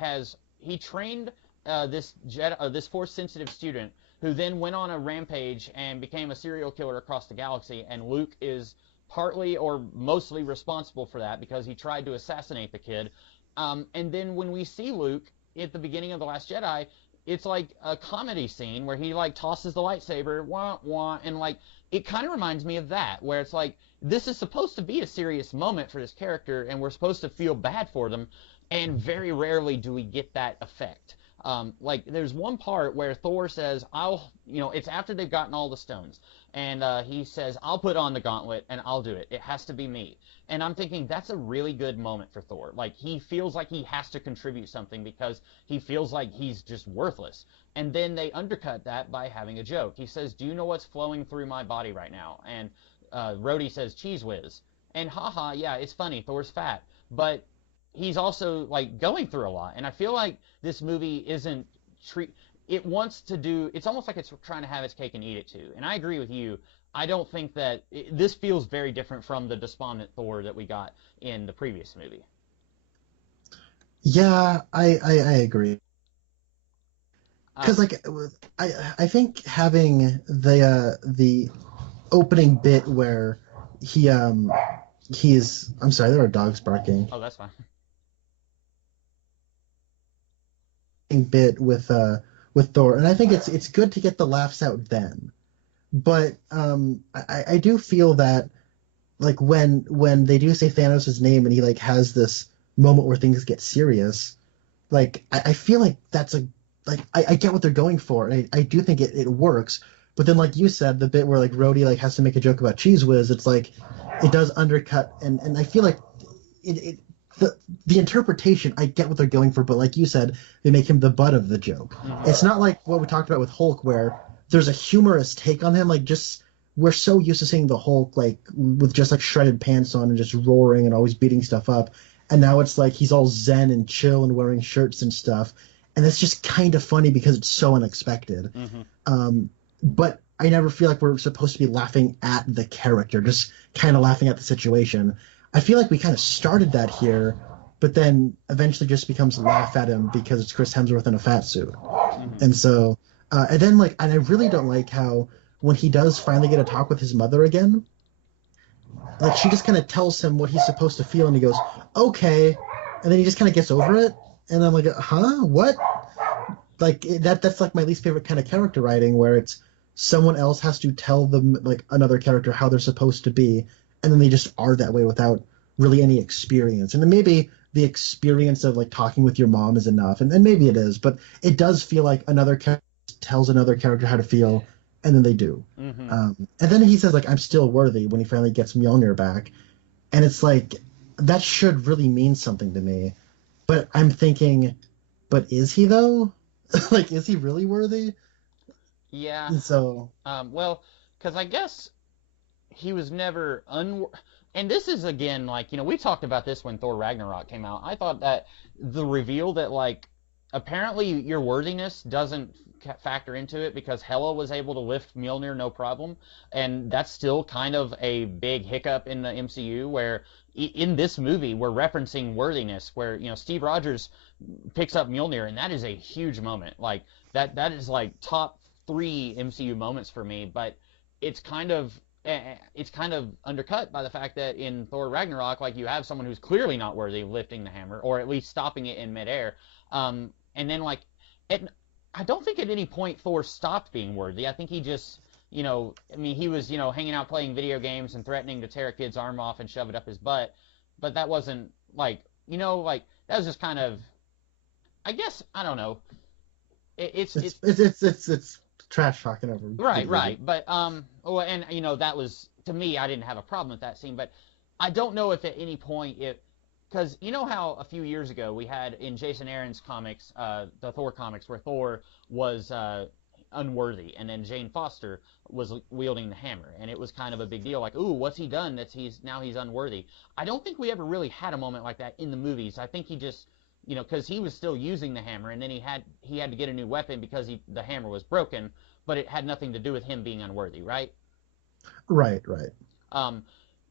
he trained this Force sensitive student who then went on a rampage and became a serial killer across the galaxy, and Luke is partly or mostly responsible for that because he tried to assassinate the kid. And then when we see Luke at the beginning of The Last Jedi, it's like a comedy scene where he like tosses the lightsaber, wah wah, and like it kind of reminds me of that, where it's like this is supposed to be a serious moment for this character, and we're supposed to feel bad for them, and very rarely do we get that effect. Like there's one part where Thor says, it's after they've gotten all the stones, and he says, I'll put on the gauntlet and I'll do it. It has to be me. And I'm thinking that's a really good moment for Thor. Like he feels like he has to contribute something because he feels like he's just worthless. And then they undercut that by having a joke. He says, do you know what's flowing through my body right now? And Rhodey says, Cheese Whiz. And haha, yeah, it's funny. Thor's fat. But he's also like going through a lot, and I feel like this movie isn't treat it wants to do it's almost like it's trying to have its cake and eat it too. And I agree with you. I don't think that this feels very different from the despondent Thor that we got in the previous movie. yeah, I agree. Because um, like I think having the opening bit where he he's I'm sorry, there are dogs barking. oh, that's fine. Bit with Thor, and I think it's good to get the laughs out then. But I do feel that like when they do say Thanos' name and he like has this moment where things get serious, like I feel like that's a like I get what they're going for, and I do think it works. But then like you said, the bit where like Rhodey like has to make a joke about Cheese Whiz, it's like it does undercut, and I feel like it the interpretation, I get what they're going for, but like you said, they make him the butt of the joke. Mm-hmm. It's not like what we talked about with Hulk, where there's a humorous take on him. Like just we're so used to seeing the Hulk like with just like shredded pants on and just roaring and always beating stuff up, and now it's like he's all zen and chill and wearing shirts and stuff, and it's just kind of funny because it's so unexpected. Mm-hmm. But I never feel like we're supposed to be laughing at the character, just kind of laughing at the situation. I feel like we kind of started that here, but then eventually just becomes laugh at him because it's Chris Hemsworth in a fat suit. Mm-hmm. And so, and then like, and I really don't like how when he does finally get a talk with his mother again, like she just kind of tells him what he's supposed to feel, and he goes, okay, and then he just kind of gets over it, and I'm like, huh, what? Like that's like my least favorite kind of character writing, where it's someone else has to tell them like another character how they're supposed to be, and then they just are that way without really any experience. And then maybe the experience of like talking with your mom is enough, and maybe it is, but it does feel like another character tells another character how to feel, and then they do. Mm-hmm. And then he says like, I'm still worthy, when he finally gets Mjolnir back, and it's like that should really mean something to me, but I'm thinking, but is he though? Like, is he really worthy? Yeah. And so Well, because I guess he was never and this is again like we talked about this when Thor Ragnarok came out. I thought that the reveal that like apparently your worthiness doesn't factor into it because Hela was able to lift Mjolnir no problem, and that's still kind of a big hiccup in the MCU where in this movie we're referencing worthiness where Steve Rogers picks up Mjolnir and that is a huge moment. Like that is like top 3 MCU moments for me, but it's kind of it's kind of undercut by the fact that in Thor Ragnarok, like you have someone who's clearly not worthy of lifting the hammer, or at least stopping it in midair. And then I don't think at any point Thor stopped being worthy. I think he just, I mean, he was, hanging out playing video games and threatening to tear a kid's arm off and shove it up his butt. But that wasn't that was just kind of, I guess, I don't know. It's trash talking over. Right. But well, and that was to me, I didn't have a problem with that scene, but I don't know if at any point because you know how a few years ago we had in Jason Aaron's comics, the Thor comics, where Thor was unworthy, and then Jane Foster was wielding the hammer, and it was kind of a big deal, like, ooh, what's he done that he's unworthy? I don't think we ever really had a moment like that in the movies. I think he just because he was still using the hammer, and then he had to get a new weapon because the hammer was broken, but it had nothing to do with him being unworthy, right? Right.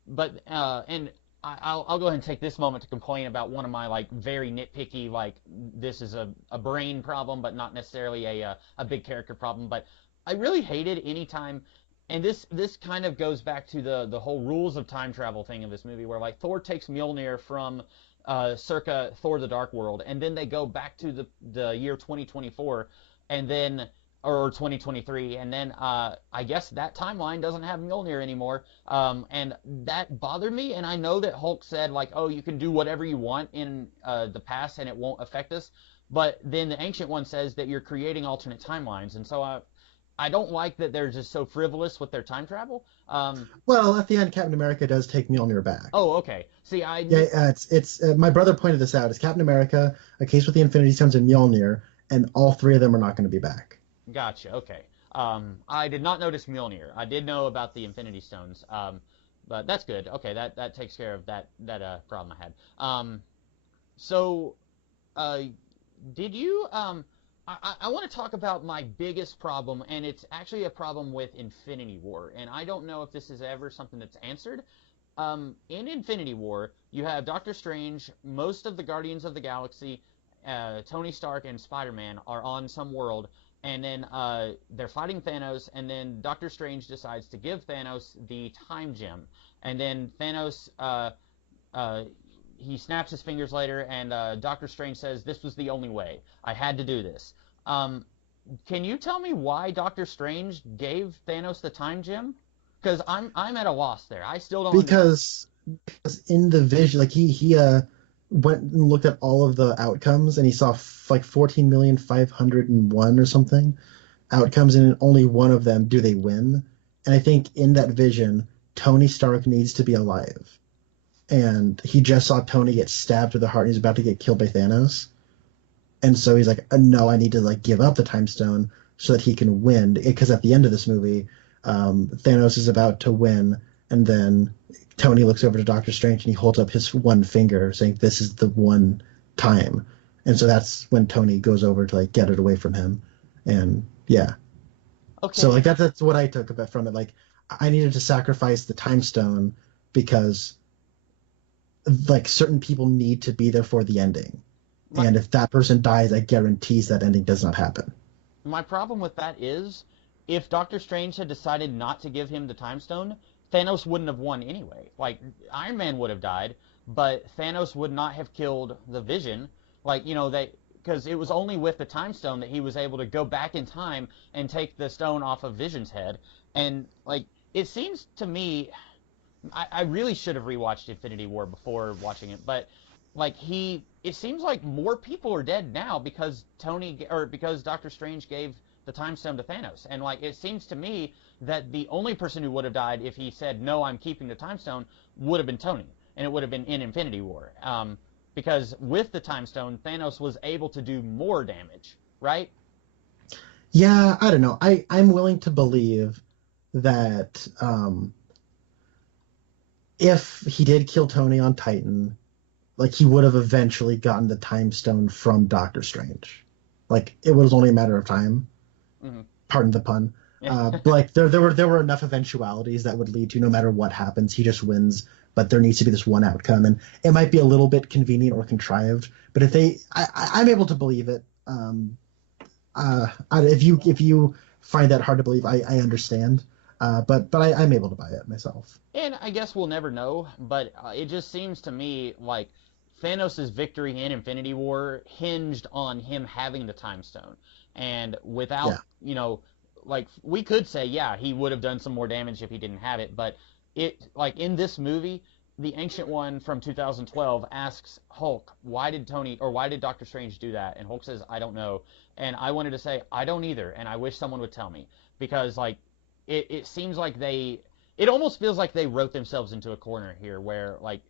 But and I'll go ahead and take this moment to complain about one of my like very nitpicky, like this is a brain problem, but not necessarily a big character problem. But I really hated any time, and this kind of goes back to the whole rules of time travel thing of this movie, where like Thor takes Mjolnir from circa Thor: The Dark World, and then they go back to the year 2024, and then or 2023, and then I guess that timeline doesn't have Mjolnir anymore, and that bothered me. And I know that Hulk said like, oh, you can do whatever you want in the past and it won't affect us, but then the Ancient One says that you're creating alternate timelines, and so I don't like that they're just so frivolous with their time travel. Well, at the end, Captain America does take Mjolnir back. Oh, okay. See, it's my brother pointed this out. It's Captain America, a case with the Infinity Stones, and Mjolnir, and all 3 of them are not going to be back. Gotcha. Okay. I did not notice Mjolnir. I did know about the Infinity Stones. But that's good. Okay, that takes care of that problem I had. So, did you? I want to talk about my biggest problem, and it's actually a problem with Infinity War, and I don't know if this is ever something that's answered. In Infinity War, you have Doctor Strange, most of the Guardians of the Galaxy, Tony Stark, and Spider-Man are on some world. And then they're fighting Thanos, and then Doctor Strange decides to give Thanos the time gem. And then Thanos, he snaps his fingers later, and Doctor Strange says, this was the only way. I had to do this. Can you tell me why Doctor Strange gave Thanos the time gem? Because I'm at a loss there. I still don't because in the vision, like he went and looked at all of the outcomes, and he saw like 14,501,000 or something outcomes, and in only one of them do they win. And I think in that vision, Tony Stark needs to be alive, and he just saw Tony get stabbed to the heart, and he's about to get killed by Thanos, and so he's like, no, I need to like give up the time stone so that he can win, because at the end of this movie, Thanos is about to win, and then Tony looks over to Doctor Strange and he holds up his one finger saying, this is the one time. And so that's when Tony goes over to like get it away from him. And yeah. Okay. So like that's what I took from it. Like I needed to sacrifice the time stone because like certain people need to be there for the ending. And if that person dies, I guarantees that ending does not happen. My problem with that is if Doctor Strange had decided not to give him the time stone, Thanos wouldn't have won anyway. Like, Iron Man would have died, but Thanos would not have killed the Vision. Like, because it was only with the time stone that he was able to go back in time and take the stone off of Vision's head. And, like, it seems to me, I really should have rewatched Infinity War before watching it, but, like, it seems like more people are dead now because because Doctor Strange gave the time stone to Thanos. And like it seems to me that the only person who would have died if he said no, I'm keeping the time stone would have been Tony, and it would have been in Infinity War. Because with the time stone, Thanos was able to do more damage, right? Yeah, I don't know. I'm willing to believe that if he did kill Tony on Titan, like he would have eventually gotten the time stone from Doctor Strange. Like it was only a matter of time. Hmm. Pardon the pun. But like there were enough eventualities that would lead to no matter what happens, he just wins. But there needs to be this one outcome, and it might be a little bit convenient or contrived. But if I'm able to believe it. If you find that hard to believe, I understand. But I'm able to buy it myself. And I guess we'll never know, but it just seems to me like Thanos' victory in Infinity War hinged on him having the Time Stone. And without, Yeah. like we could say, yeah, he would have done some more damage if he didn't have it, but like in this movie, the Ancient One from 2012 asks Hulk, why did Doctor Strange do that? And Hulk says, I don't know. And I wanted to say, I don't either, and I wish someone would tell me. Because, like, it seems like it almost feels like they wrote themselves into a corner here where, like,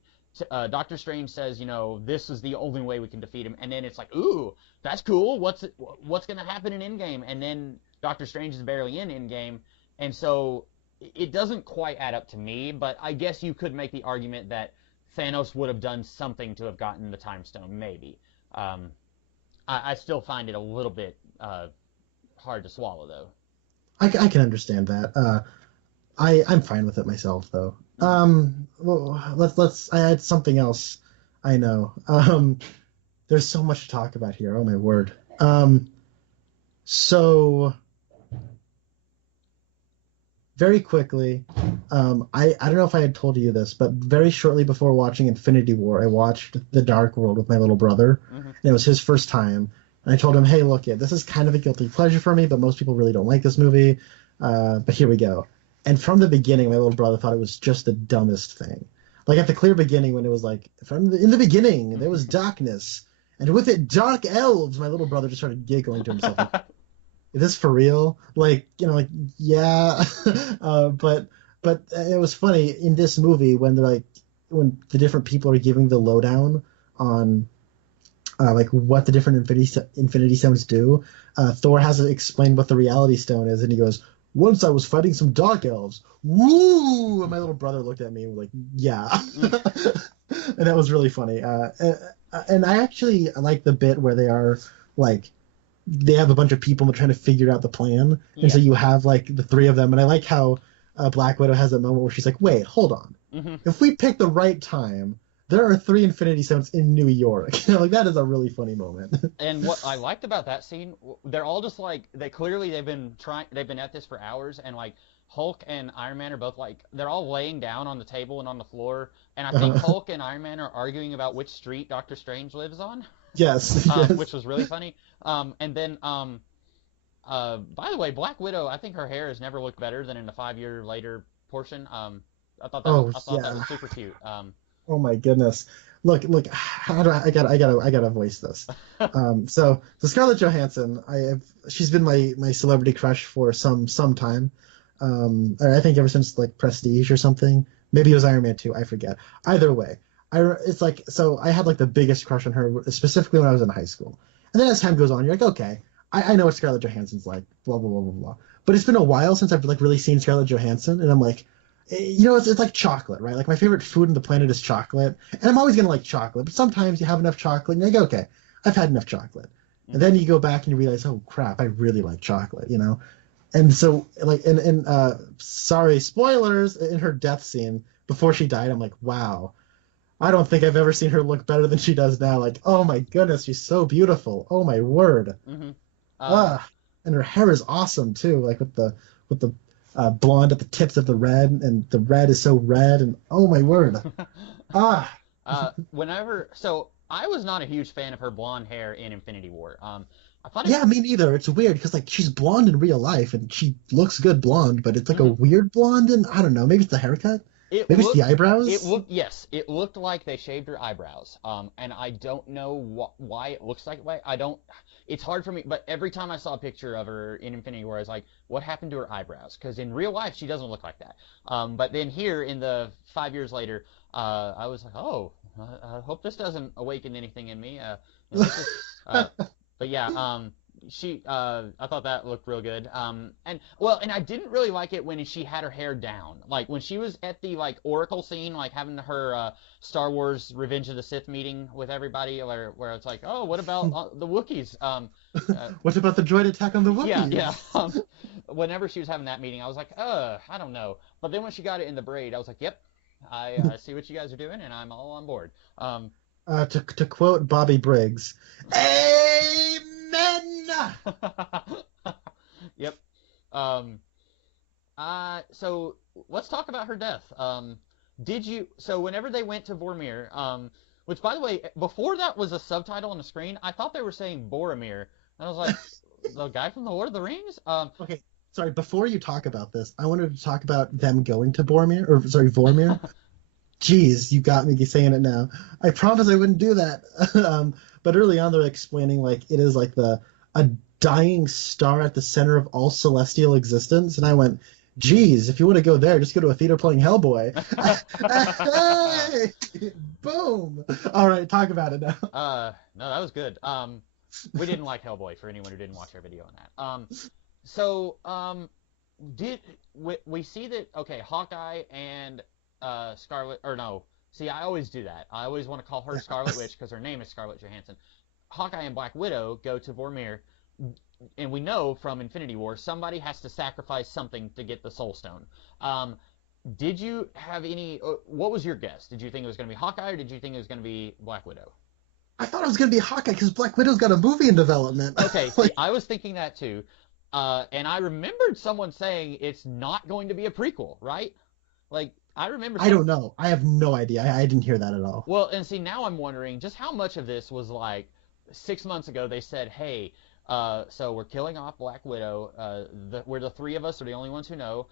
Doctor Strange says, this is the only way we can defeat him, and then it's like, ooh, that's cool. What's gonna happen in Endgame? And then Doctor Strange is barely in Endgame, and so it doesn't quite add up to me. But I guess you could make the argument that Thanos would have done something to have gotten the Time Stone, maybe. Um, I still find it a little bit hard to swallow, though. I can understand that. I'm fine with it myself, though. Well, let's. I had something else. I know. There's so much to talk about here. Oh my word. So very quickly, I don't know if I had told you this, but very shortly before watching Infinity War, I watched The Dark World with my little brother, Hmm. and it was his first time. And I told him, "Hey, look, this is kind of a guilty pleasure for me, but most people really don't like this movie. But here we go." And from the beginning, my little brother thought it was just the dumbest thing. Like at the clear beginning, when it was like, in the beginning, there was darkness, and with it, dark elves. My little brother just started giggling to himself. Like, is this for real? Like, like, yeah. But it was funny in this movie when they're like, when the different people are giving the lowdown on like what the different Infinity Stones do. Thor has to explain what the Reality Stone is, and he goes, "Once I was fighting some dark elves." Woo! And my little brother looked at me and was like, "Yeah," and that was really funny. And I actually like the bit where they are like they have a bunch of people trying to figure out the plan, and so Yeah. you have like the three of them, and I like how Black Widow has that moment where she's like, "Wait, hold on. Hmm. If we pick the right time, there are three Infinity Stones in New York." Like that is a really funny moment. And what I liked about that scene, they're all just like they've been at this for hours, and like Hulk and Iron Man are both like they're all laying down on the table and on the floor, and I think uh, Hulk and Iron Man are arguing about which street Doctor Strange lives on, yes, yes. which was really funny. And then by the way, Black Widow, I think her hair has never looked better than in the 5 year later portion. Oh I thought that yeah. was super cute. Oh my goodness. Look. How do I gotta voice this. So Scarlett Johansson, she's been my celebrity crush for some time. Or I think ever since like Prestige or something. Maybe it was Iron Man 2. I forget. Either way, it's like so I had like the biggest crush on her specifically when I was in high school. And then as time goes on, you're like, okay, I know what Scarlett Johansson's like. Blah blah blah blah blah. But it's been a while since I've like really seen Scarlett Johansson, and I'm like, it's like chocolate, right? Like my favorite food on the planet is chocolate, and I'm always gonna like chocolate. But sometimes you have enough chocolate, and you go, okay, I've had enough chocolate, and Mhm. then you go back and you realize, oh crap, I really like chocolate. And so like, and sorry, spoilers in her death scene before she died, I'm like, wow, I don't think I've ever seen her look better than she does now. Like, oh my goodness, she's so beautiful. Oh my word. Mhm. Um, Ah, and her hair is awesome too, like with the blonde at the tips of the red, and the red is so red, and oh my word. Ah, so I was not a huge fan of her blonde hair in Infinity War. I thought it. yeah, me neither. It's weird because like she's blonde in real life, and she looks good blonde, but it's like a Mhm. weird blonde, and I don't know. Maybe it's the haircut. It Maybe it's the looked, it eyebrows. looked, yes, it looked like they shaved her eyebrows. And I don't know why it looks like that way. I don't, it's hard for me, but every time I saw a picture of her in Infinity War, I was like, what happened to her eyebrows? Because in real life, she doesn't look like that. But then here in the 5 years later, I was like, oh, I hope this doesn't awaken anything in me. This is, uh, but yeah, I thought that looked real good. And I didn't really like it when she had her hair down. Like when she was at the like Oracle scene, like having her Star Wars Revenge of the Sith meeting with everybody, where it's like, oh, what about the Wookiees? What about the droid attack on the Yeah, Wookiees? yeah. Whenever she was having that meeting, I was like, I don't know. But then when she got it in the braid, I was like, yep, I see what you guys are doing, and I'm all on board. To quote Bobby Briggs, Amen. Yep. Um, so let's talk about her death. So whenever they went to Vormir, which by the way, before that was a subtitle on the screen, I thought they were saying Boromir. And I was like, the guy from the Lord of the Rings? Okay, sorry, before you talk about this, I wanted to talk about them going to Vormir. Jeez, you got me saying it now. I promised I wouldn't do that. But early on, they're explaining like it is like a dying star at the center of all celestial existence, and I went, "Geez, if you want to go there, just go to a theater playing Hellboy." Hey! Boom! All right, talk about it now. No, that was good. We didn't like Hellboy for anyone who didn't watch our video on that. So did we see that? Okay, Hawkeye and Scarlet, or no? See, I always do that. I always want to call her Scarlet Witch because her name is Scarlett Johansson. Hawkeye and Black Widow go to Vormir, and we know from Infinity War somebody has to sacrifice something to get the Soul Stone. Did you have any? What was your guess? Did you think it was going to be Hawkeye, or did you think it was going to be Black Widow? I thought it was going to be Hawkeye because Black Widow's got a movie in development. Okay, see, I was thinking that too. And I remembered someone saying it's not going to be a prequel, right? Like, I remember. I don't know. I have no idea. I didn't hear that at all. Well, and see, now I'm wondering just how much of this was like 6 months ago they said, hey, so we're killing off Black Widow. We're the three of us are the only ones who know.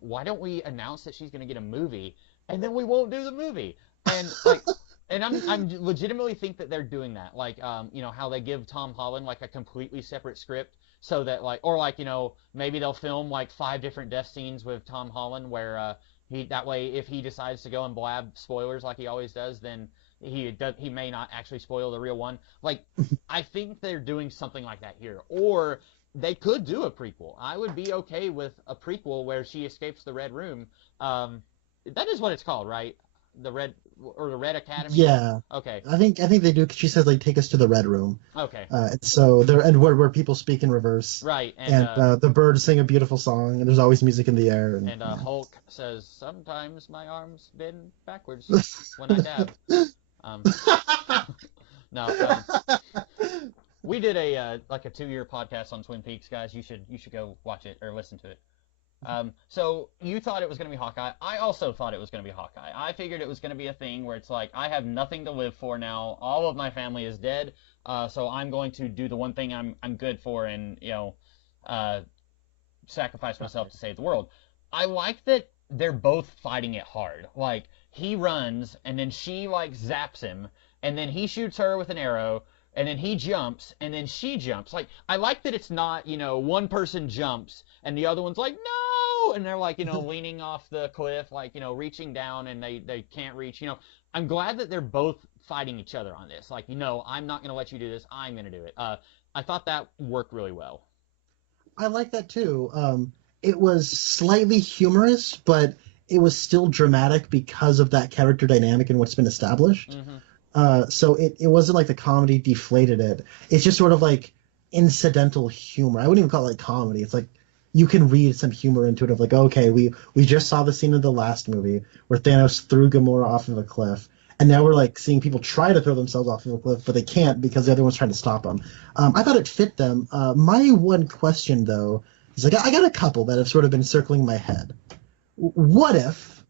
Why don't we announce that she's going to get a movie, and then we won't do the movie? And like, and I'm legitimately think that they're doing that. Like, how they give Tom Holland like a completely separate script so that like, or like, maybe they'll film like 5 different death scenes with Tom Holland where that way if he decides to go and blab spoilers like he always does, then he may not actually spoil the real one. Like, I think they're doing something like that here. Or they could do a prequel. I would be okay with a prequel where she escapes the Red Room. That is what it's called, right? The Red Academy? Yeah. Okay. I think they do. Cause she says like take us to the Red Room. Okay. So there and where people speak in reverse. Right. And the birds sing a beautiful song, and there's always music in the air. And Hulk says, "Sometimes my arms bend backwards when I dab." No. We did a 2-year podcast on Twin Peaks, guys. You should go watch it or listen to it. So you thought it was going to be Hawkeye. I also thought it was going to be Hawkeye. I figured it was going to be a thing where it's like, I have nothing to live for now. All of my family is dead. So I'm going to do the one thing I'm good for and, sacrifice myself to save the world. I like that they're both fighting it hard. Like, he runs and then she like zaps him and then he shoots her with an arrow. And then he jumps, and then she jumps. Like, I like that it's not, one person jumps, and the other one's like, no! And they're like, leaning off the cliff, like, reaching down, and they can't reach. I'm glad that they're both fighting each other on this. Like, I'm not going to let you do this. I'm going to do it. I thought that worked really well. I like that, too. It was slightly humorous, but it was still dramatic because of that character dynamic and what's been established. Mm-hmm. So it wasn't like the comedy deflated it. It's just sort of like incidental humor. I wouldn't even call it like comedy. It's like you can read some humor into it of like, okay, we just saw the scene of the last movie where Thanos threw Gamora off of a cliff, and now we're like seeing people try to throw themselves off of a cliff, but they can't because the other one's trying to stop them. I thought it fit them. My one question though is like I got a couple that have sort of been circling my head. What if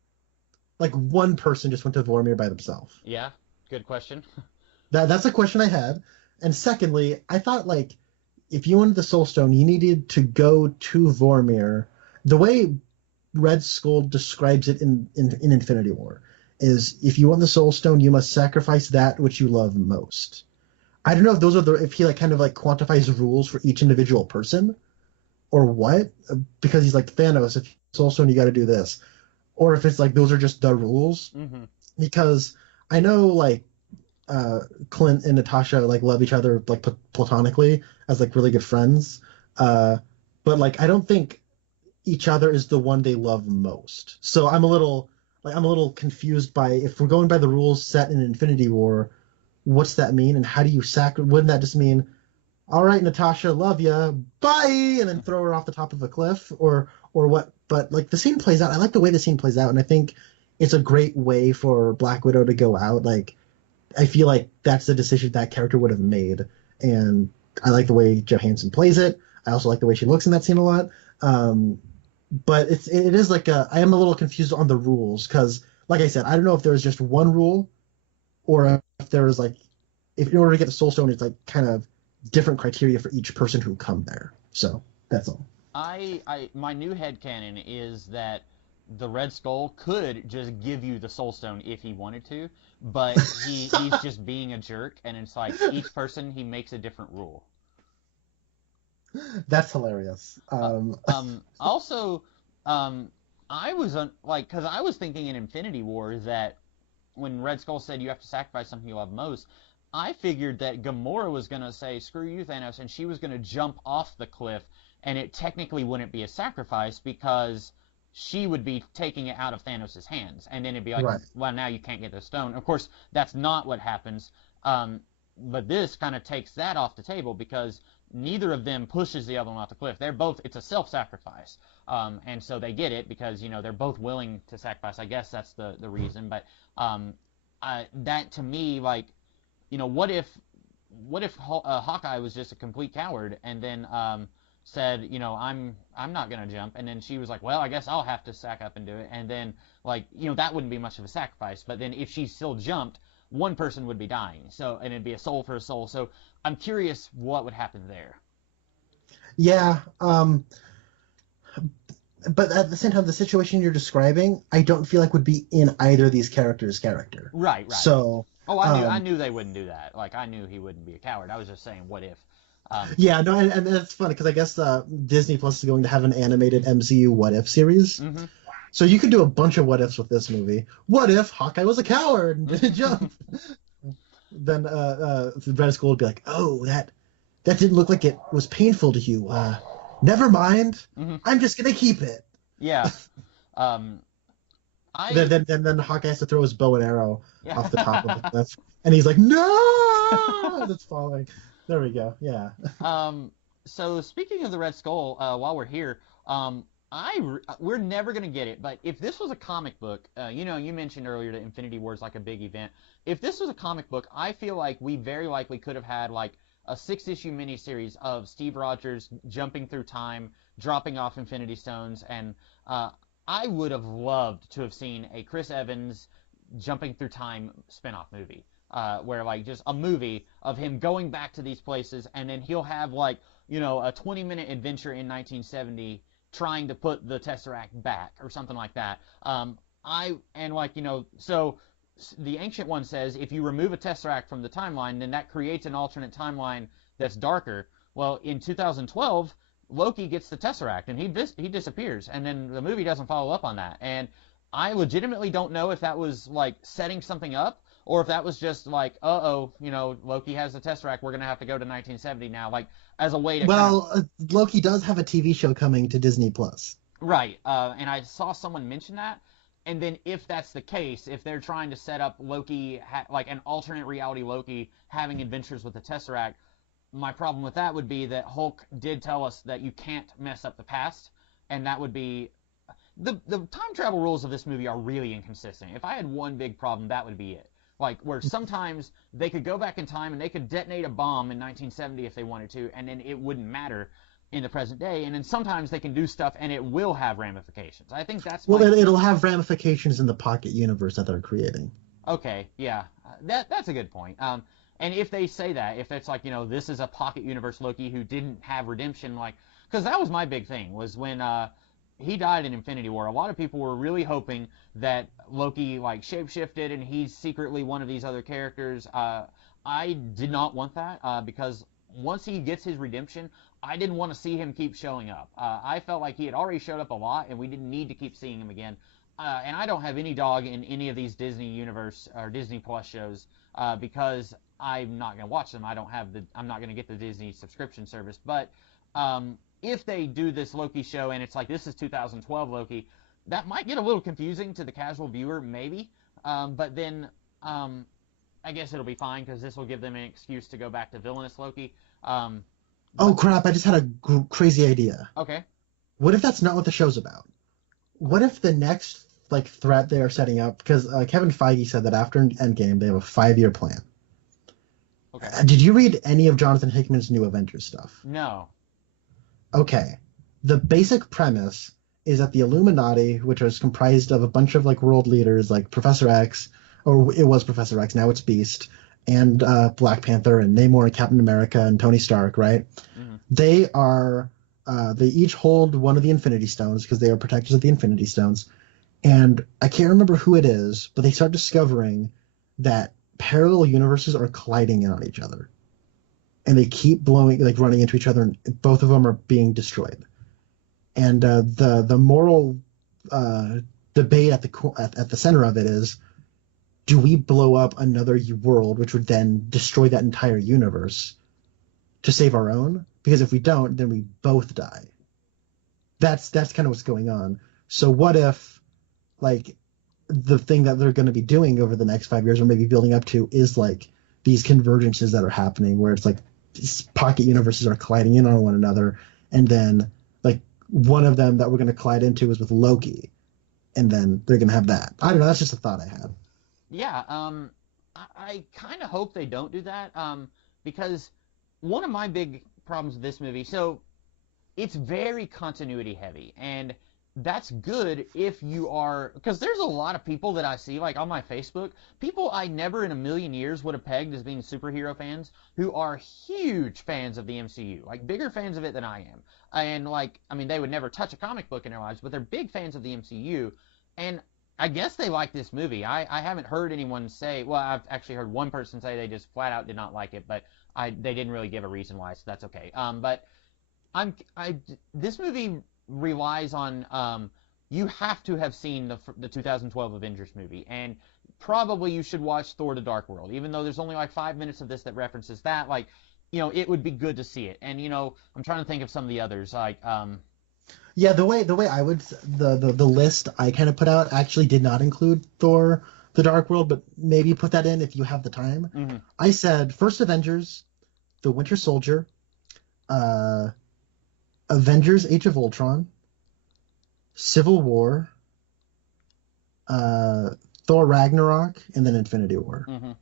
like one person just went to Vormir by themselves? Yeah. Good question. That's a question I had. And secondly, I thought, like, if you wanted the Soul Stone, you needed to go to Vormir. The way Red Skull describes it in Infinity War is if you want the Soul Stone, you must sacrifice that which you love most. I don't know if those are if he, like, kind of, like, quantifies rules for each individual person or what. Because he's like, Thanos, if you want Soul Stone, you got to do this. Or if it's like, those are just the rules. Mm-hmm. Because I know, like, Clint and Natasha like love each other like platonically as like really good friends. Uh, but like I don't think each other is the one they love most. So I'm a little confused by if we're going by the rules set in Infinity War, what's that mean and how do you wouldn't that just mean all right, Natasha, love ya, bye, and then throw her off the top of a cliff, or what? But like the scene plays out, I like the way the scene plays out, and I think it's a great way for Black Widow to go out. Like I feel like that's the decision that character would have made, and I like the way Johansson plays it. I also like the way she looks in that scene a lot. Um, but it is like I am a little confused on the rules because, like I said, I don't know if there's just one rule or if there is like if in order to get the Soul Stone, it's like kind of different criteria for each person who come there. So that's all. My new headcanon is that the Red Skull could just give you the Soul Stone if he wanted to, but he's just being a jerk, and it's like each person he makes a different rule. That's hilarious. Also, I was like, because I was thinking in Infinity War that when Red Skull said you have to sacrifice something you love most, I figured that Gamora was going to say, screw you, Thanos, and she was going to jump off the cliff, and it technically wouldn't be a sacrifice because she would be taking it out of Thanos' hands. And then it'd be like, right. well, now you can't get the stone. Of course, that's not what happens. But this kind of takes that off the table because neither of them pushes the other one off the cliff. It's a self-sacrifice. And so they get it because, they're both willing to sacrifice. I guess that's the reason. But that to me, like, what if Hawkeye was just a complete coward and then said, I'm not gonna jump, and then she was like, well, I guess I'll have to sack up and do it, and then like that wouldn't be much of a sacrifice. But then if she still jumped, one person would be dying, so and it'd be a soul for a soul. So I'm curious what would happen there. Yeah. But at the same time, the situation you're describing, I don't feel like would be in either of these characters' character. Right. So. Oh, I knew they wouldn't do that. Like I knew he wouldn't be a coward. I was just saying, what if? Yeah, no, and it's funny because I guess Disney Plus is going to have an animated MCU What If series. Mm-hmm. So you could do a bunch of what ifs with this movie. What if Hawkeye was a coward and didn't jump? Then Red Skull would be like, "Oh, that didn't look like it was painful to you. Never mind. Mm-hmm. I'm just gonna keep it." Yeah. Then Hawkeye has to throw his bow and arrow off the top of the cliff, and he's like, "No!" It's falling. There we go. Yeah. So speaking of the Red Skull, while we're here, we're never gonna get it, but if this was a comic book, you mentioned earlier that Infinity War is like a big event. If this was a comic book, I feel like we very likely could have had like a 6-issue miniseries of Steve Rogers jumping through time, dropping off Infinity Stones, and I would have loved to have seen a Chris Evans jumping through time spin-off movie. Where like just a movie of him going back to these places, and then he'll have like a 20-minute adventure in 1970 trying to put the Tesseract back or something like that. So the Ancient One says if you remove a Tesseract from the timeline, then that creates an alternate timeline that's darker. Well, in 2012, Loki gets the Tesseract and he disappears, and then the movie doesn't follow up on that. And I legitimately don't know if that was like setting something up, or if that was just like, Loki has the Tesseract, we're going to have to go to 1970 now, like, as a way to Loki does have a TV show coming to Disney+. Plus. Right, and I saw someone mention that, and then if that's the case, if they're trying to set up Loki, like an alternate reality Loki having adventures with the Tesseract, my problem with that would be that Hulk did tell us that you can't mess up the past, and that would be... The time travel rules of this movie are really inconsistent. If I had one big problem, that would be it. Like, where sometimes they could go back in time and they could detonate a bomb in 1970 if they wanted to, and then it wouldn't matter in the present day. And then sometimes they can do stuff and it will have ramifications. I think that's it'll have ramifications in the pocket universe that they're creating. Okay, yeah. That's a good point. And if they say that, if it's like, this is a pocket universe Loki who didn't have redemption, like... Because that was my big thing, was when... he died in Infinity War. A lot of people were really hoping that Loki like shapeshifted and he's secretly one of these other characters. I did not want that because once he gets his redemption, I didn't want to see him keep showing up. I felt like he had already showed up a lot and we didn't need to keep seeing him again. And I don't have any dog in any of these Disney Universe or Disney Plus shows. because I'm not going to watch them. I'm not going to get the Disney subscription service. But if they do this Loki show and it's like this is 2012 Loki, that might get a little confusing to the casual viewer, maybe. But then I guess it'll be fine because this will give them an excuse to go back to villainous Loki. Oh crap! I just had a crazy idea. Okay. What if that's not what the show's about? What if the next like threat they are setting up? Because Kevin Feige said that after Endgame they have a 5-year plan. Okay. Did you read any of Jonathan Hickman's new Avengers stuff? No. Okay. The basic premise is that the Illuminati, which is comprised of a bunch of like world leaders like Professor X, or it was Professor X, now it's Beast, and Black Panther and Namor and Captain America and Tony Stark, right? Mm-hmm. They each hold one of the Infinity Stones because they are protectors of the Infinity Stones. And I can't remember who it is, but they start discovering that parallel universes are colliding in on each other. And they keep running into each other, and both of them are being destroyed. And the moral debate at the center of it is, do we blow up another world, which would then destroy that entire universe, to save our own? Because if we don't, then we both die. That's kind of what's going on. So what if, like, the thing that they're going to be doing over the next 5 years, or maybe building up to, is like these convergences that are happening, where it's like these pocket universes are colliding in on one another, and then like one of them that we're going to collide into is with Loki, and then they're going to have that. I don't know. That's just a thought I had. Yeah. I kind of hope they don't do that. Because one of my big problems with this movie, so it's very continuity heavy, and that's good if you are, because there's a lot of people that I see, like on my Facebook, people I never in a million years would have pegged as being superhero fans, who are huge fans of the MCU, like bigger fans of it than I am. And like, I mean, they would never touch a comic book in their lives, but they're big fans of the MCU, and I guess they like this movie. I haven't heard anyone say, well, I've actually heard one person say they just flat out did not like it, but they didn't really give a reason why, so that's okay. But this movie relies on, you have to have seen the 2012 Avengers movie, and probably you should watch Thor: The Dark World, even though there's only like 5 minutes of this that references that. Like, you know, it would be good to see it. And you know, I'm trying to think of some of the others, like yeah, the way I would the list I kind of put out actually did not include Thor: The Dark World, but maybe put that in if you have the time. Mm-hmm. I said first Avengers, The Winter Soldier, Avengers: Age of Ultron, Civil War, Thor: Ragnarok, and then Infinity War. Mm-hmm.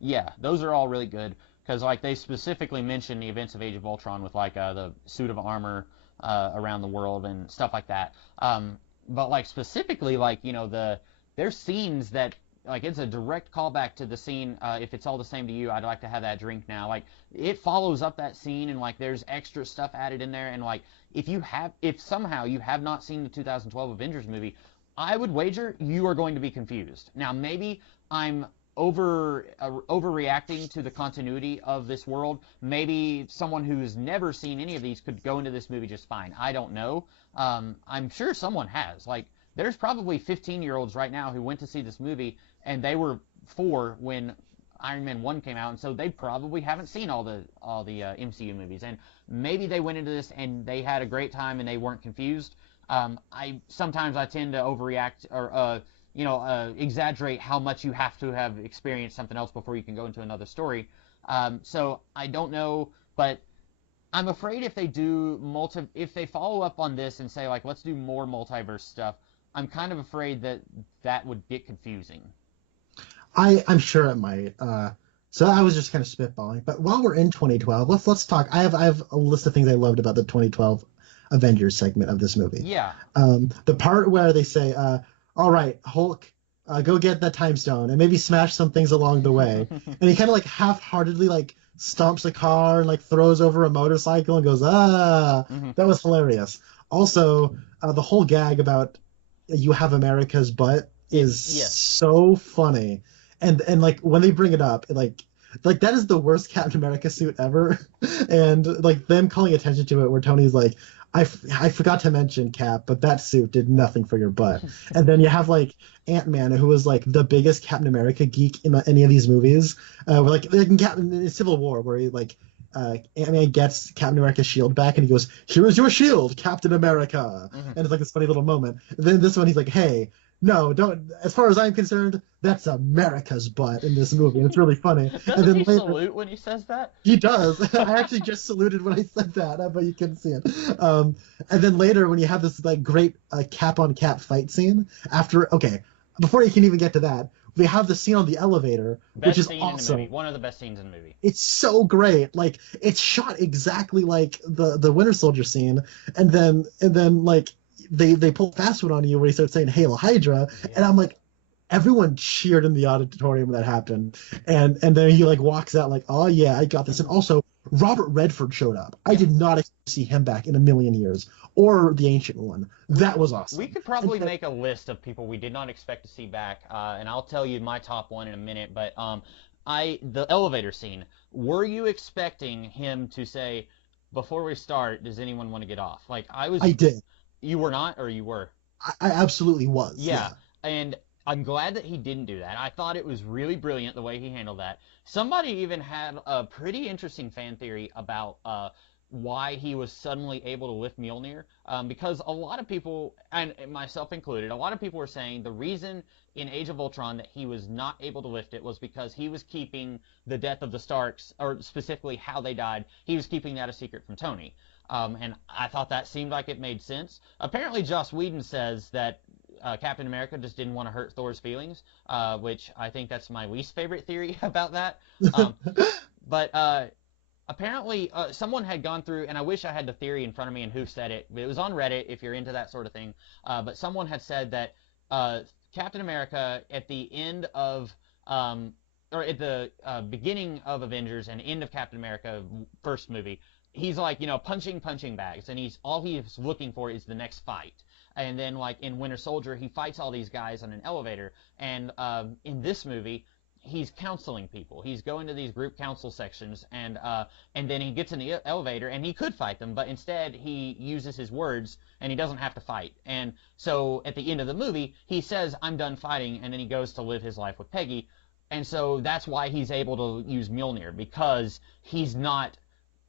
Yeah, those are all really good because like they specifically mention the events of Age of Ultron with like the suit of armor around the world and stuff like that. But like specifically, like, you know, there's scenes that, like, it's a direct callback to the scene, if it's all the same to you, I'd like to have that drink now. Like, it follows up that scene, and like there's extra stuff added in there, and like if somehow you have not seen the 2012 Avengers movie, I would wager you are going to be confused. Now maybe I'm overreacting to the continuity of this world. Maybe someone who's never seen any of these could go into this movie just fine. I don't know. I'm sure someone has. Like, there's probably 15-year-olds right now who went to see this movie, and they were 4 when Iron Man 1 came out, and so they probably haven't seen all the MCU movies. And maybe they went into this and they had a great time and they weren't confused. Sometimes I tend to overreact or exaggerate how much you have to have experienced something else before you can go into another story. So I don't know, but I'm afraid if they follow up on this and say, like, let's do more multiverse stuff, I'm kind of afraid that would get confusing. I'm sure it might. So I was just kind of spitballing. But while we're in 2012, let's talk. I have a list of things I loved about the 2012 Avengers segment of this movie. Yeah. The part where they say, all right, Hulk, go get that time stone and maybe smash some things along the way. And he kind of like half-heartedly like stomps a car and like throws over a motorcycle and goes, ah. Mm-hmm. That was hilarious. Also, the whole gag about you have America's butt is so funny. And like when they bring it up, like like that is the worst Captain America suit ever, and like them calling attention to it, where Tony's like, I forgot to mention Cap, but that suit did nothing for your butt. And then you have like Ant-Man, who was like the biggest Captain America geek in any of these movies. Like in Civil War, where he like Ant-Man gets Captain America's shield back, and he goes, "Here's your shield, Captain America," and it's like this funny little moment. And then this one, he's like, "Hey, no, don't. As far as I'm concerned, that's America's butt in this movie." And it's really funny. Doesn't and then he later, salute when he says that? he does. I actually just saluted when I said that, but you couldn't see it. And then later, when you have this like great cap on cap fight scene, before you can even get to that, we have the scene on the elevator, which is awesome. In the movie. One of the best scenes in the movie. It's so great. Like it's shot exactly like the Winter Soldier scene, and then like they pull a fast one on you where he starts saying "Hail Hydra," and I'm like, everyone cheered in the auditorium when that happened, and then he like walks out like, "Oh yeah, I got this." And also Robert Redford showed up. I did not expect to see him back in a million years, or the Ancient One. That was awesome. We could probably make a list of people we did not expect to see back, and I'll tell you my top one in a minute. But the elevator scene. Were you expecting him to say, "Before we start, does anyone want to get off?" Like I did. You were not, or you were? I absolutely was. Yeah, and I'm glad that he didn't do that. I thought it was really brilliant the way he handled that. Somebody even had a pretty interesting fan theory about why he was suddenly able to lift Mjolnir, because a lot of people, and myself included, a lot of people were saying the reason in Age of Ultron that he was not able to lift it was because he was keeping the death of the Starks, or specifically how they died, he was keeping that a secret from Tony. And I thought that seemed like it made sense. Apparently Joss Whedon says that Captain America just didn't want to hurt Thor's feelings, which I think that's my least favorite theory about that. But apparently someone had gone through, and I wish I had the theory in front of me and who said it. It was on Reddit if you're into that sort of thing. But someone had said that Captain America at the end of, or at the beginning of Avengers and end of Captain America first movie, he's like, punching bags, and all he's looking for is the next fight. And then, like, in Winter Soldier, he fights all these guys on an elevator. And in this movie, he's counseling people. He's going to these group council sections, and then he gets in the elevator, and he could fight them, but instead he uses his words, and he doesn't have to fight. And so at the end of the movie, he says, "I'm done fighting," and then he goes to live his life with Peggy. And so that's why he's able to use Mjolnir, because he's not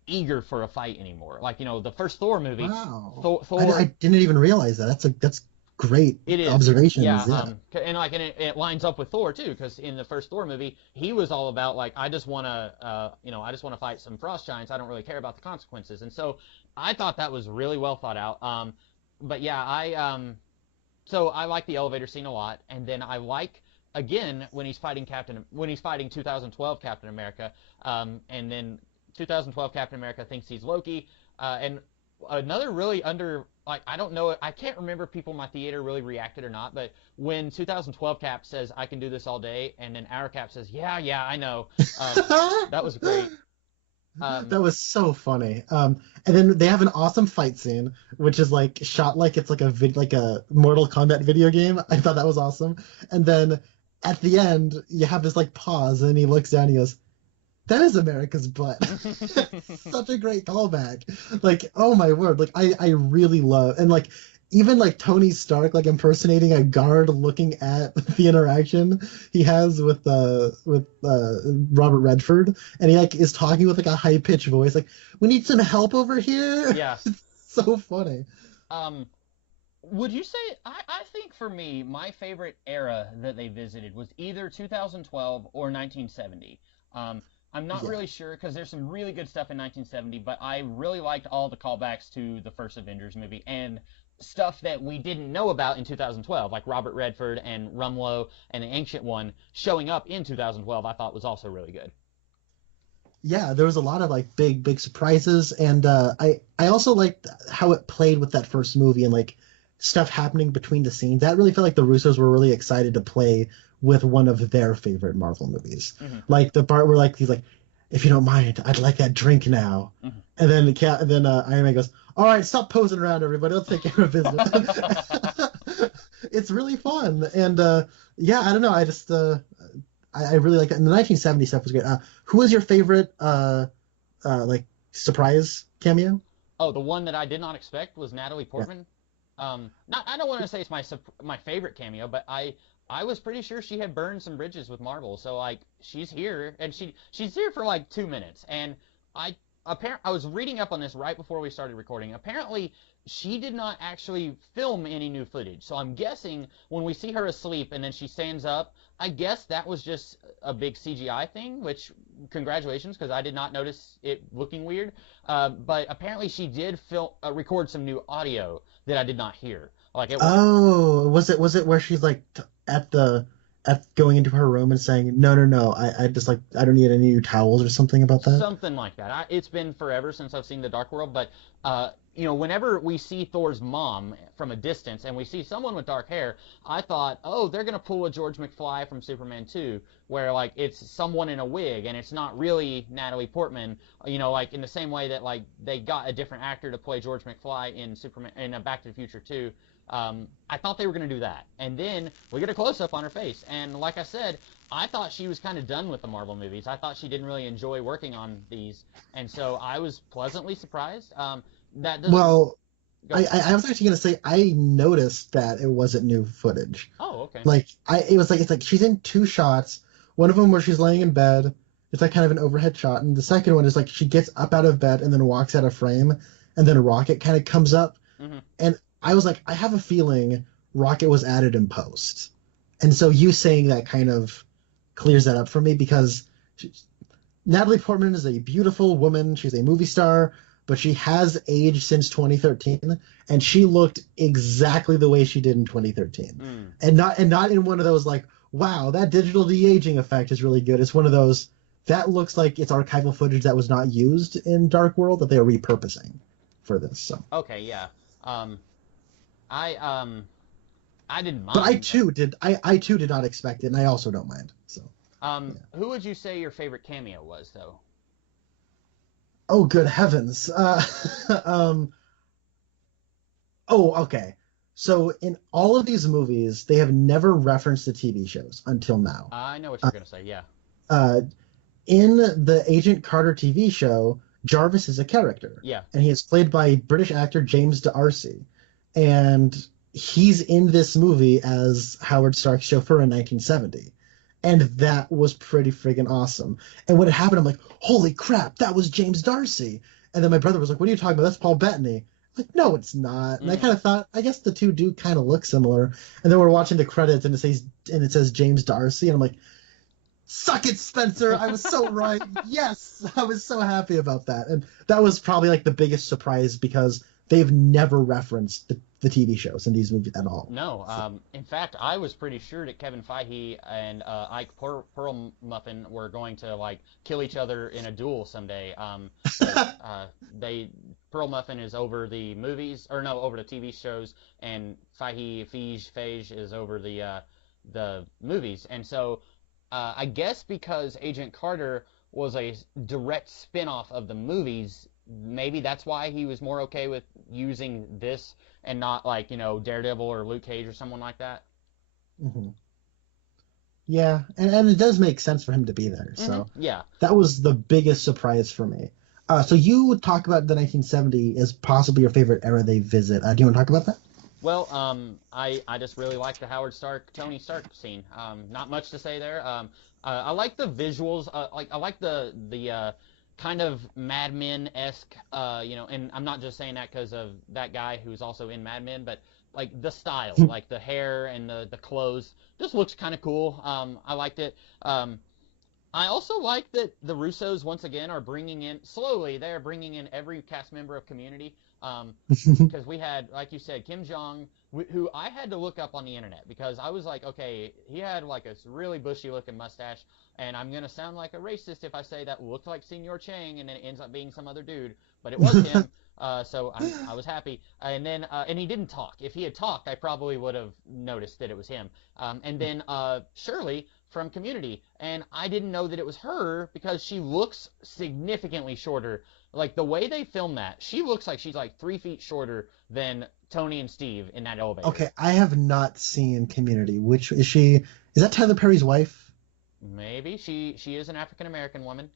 eager for a fight anymore. Like, the first Thor movie. Wow. Thor, I didn't even realize that. That's great observations. Yeah. And it lines up with Thor too, because in the first Thor movie, he was all about like, I just want to fight some frost giants. I don't really care about the consequences. And so I thought that was really well thought out. But yeah, so I like the elevator scene a lot, and then I like, again, when he's fighting 2012 Captain America, and then 2012 Captain America thinks he's Loki, and another really I don't know, I can't remember if people in my theater really reacted or not, but when 2012 Cap says, "I can do this all day," and then our Cap says, yeah, I know, that was great. That was so funny. And then they have an awesome fight scene, which is like shot like it's like a Mortal Kombat video game. I thought that was awesome. And then at the end, you have this like pause, and he looks down and he goes, "That is America's butt." Such a great callback. Like, oh my word. Like, I really love, and like, even like Tony Stark, like impersonating a guard looking at the interaction he has with Robert Redford, and he like is talking with like a high pitched voice, like, "We need some help over here." Yeah. It's so funny. Would you say, I think for me, my favorite era that they visited was either 2012 or 1970. I'm not really sure, because there's some really good stuff in 1970, but I really liked all the callbacks to the first Avengers movie, and stuff that we didn't know about in 2012, like Robert Redford and Rumlow and the Ancient One showing up in 2012, I thought was also really good. Yeah, there was a lot of like big surprises, and I also liked how it played with that first movie and like stuff happening between the scenes. That really felt like the Russos were really excited to play with one of their favorite Marvel movies. Mm-hmm. Like the part where like he's like, "If you don't mind, I'd like that drink now." Mm-hmm. And then Iron Man goes, "All right, stop posing around, everybody. Let's take care of business." It's really fun, and yeah, I don't know. I really like that. And the 1970 stuff was great. Who was your favorite like surprise cameo? Oh, the one that I did not expect was Natalie Portman. Not I don't want to say it's my favorite cameo, but I was pretty sure she had burned some bridges with Marvel. So like she's here and she's here for like 2 minutes. And I I was reading up on this right before we started recording. Apparently she did not actually film any new footage. So I'm guessing when we see her asleep and then she stands up, I guess that was just a big CGI thing, which congratulations because I did not notice it looking weird. But apparently she did record some new audio that I did not hear. Like it was Oh, was it where she's like at going into her room and saying, "No, no, no, I just like I don't need any new towels," or something about that? something like that. It's been forever since I've seen The Dark World, but whenever we see Thor's mom from a distance and we see someone with dark hair, I thought, oh, they're gonna pull a George McFly from Superman 2, where like it's someone in a wig and it's not really Natalie Portman. Like in the same way that like they got a different actor to play George McFly in Superman in Back to the Future 2. I thought they were going to do that. And then we get a close-up on her face. And like I said, I thought she was kind of done with the Marvel movies. I thought she didn't really enjoy working on these. And so I was pleasantly surprised. That doesn't... Well, Go I was actually gonna say I noticed that it wasn't new footage. Oh, okay. Like it's like she's in two shots. One of them where she's laying in bed. It's like kind of an overhead shot, and the second one is like she gets up out of bed and then walks out of frame, and then Rocket kind of comes up, and I was like, I have a feeling Rocket was added in post, and so you saying that kind of clears that up for me because Natalie Portman is a beautiful woman. She's a movie star, but she has aged since 2013, and she looked exactly the way she did in 2013, and not in one of those like, wow, that digital de-aging effect is really good. It's one of those that looks like it's archival footage that was not used in Dark World that they are repurposing for this. So Okay, yeah. I didn't mind. but I too did not expect it, and I also don't mind. So Who would you say your favorite cameo was, though? oh good heavens. Oh, okay. So in all of these movies, they have never referenced the TV shows until now. I know what you're gonna say. Yeah. Uh, in the Agent Carter TV show, Jarvis is a character. Yeah. And he is played by British actor James D'Arcy. And he's in this movie as Howard Stark's chauffeur in 1970. And that was pretty friggin' awesome. And when it happened, I'm like, holy crap, that was James D'Arcy. And then my brother was like, what are you talking about? That's Paul Bettany. I'm like, no, it's not. And I kind of thought, I guess the two do kind of look similar. And then we're watching the credits and it says James D'Arcy. And I'm like, suck it, Spencer. I was so right. Yes. I was so happy about that. And that was probably like the biggest surprise because they've never referenced the TV shows in these movies at all. No. In fact, I was pretty sure that Kevin Feige and Ike Perlmuffin were going to like kill each other in a duel someday. Perlmuffin is over the movies, or no, over the TV shows, and Feige is over the movies. And so I guess because Agent Carter was a direct spin-off of the movies, maybe that's why he was more okay with using this and not like, Daredevil or Luke Cage or someone like that. Mm-hmm. Yeah, and it does make sense for him to be there. So yeah, that was the biggest surprise for me. So you would talk about the 1970 as possibly your favorite era they visit. Do you want to talk about that? Well, I just really like the Tony Stark scene. Not much to say there. I like the visuals. I like the kind of Mad Men-esque, and I'm not just saying that because of that guy who's also in Mad Men, but like the style, like the hair and the clothes, just looks kind of cool. I liked it. I also like that the Russos once again are bringing in every cast member of Community. Because we had, like you said, Kim Jong, who I had to look up on the internet because I was like, okay, he had like a really bushy looking mustache, and I'm gonna sound like a racist if I say that looked like Senor Chang, and then it ends up being some other dude, but it was him. So I was happy. And then and he didn't talk. If he had talked, I probably would have noticed that it was him. And then Shirley from Community, and I didn't know that it was her because she looks significantly shorter. Like the way they film that, she looks like she's like 3 feet shorter than Tony and Steve in that elevator. Okay, I have not seen Community. Which is she? Is that Tyler Perry's wife? Maybe she is an African American woman.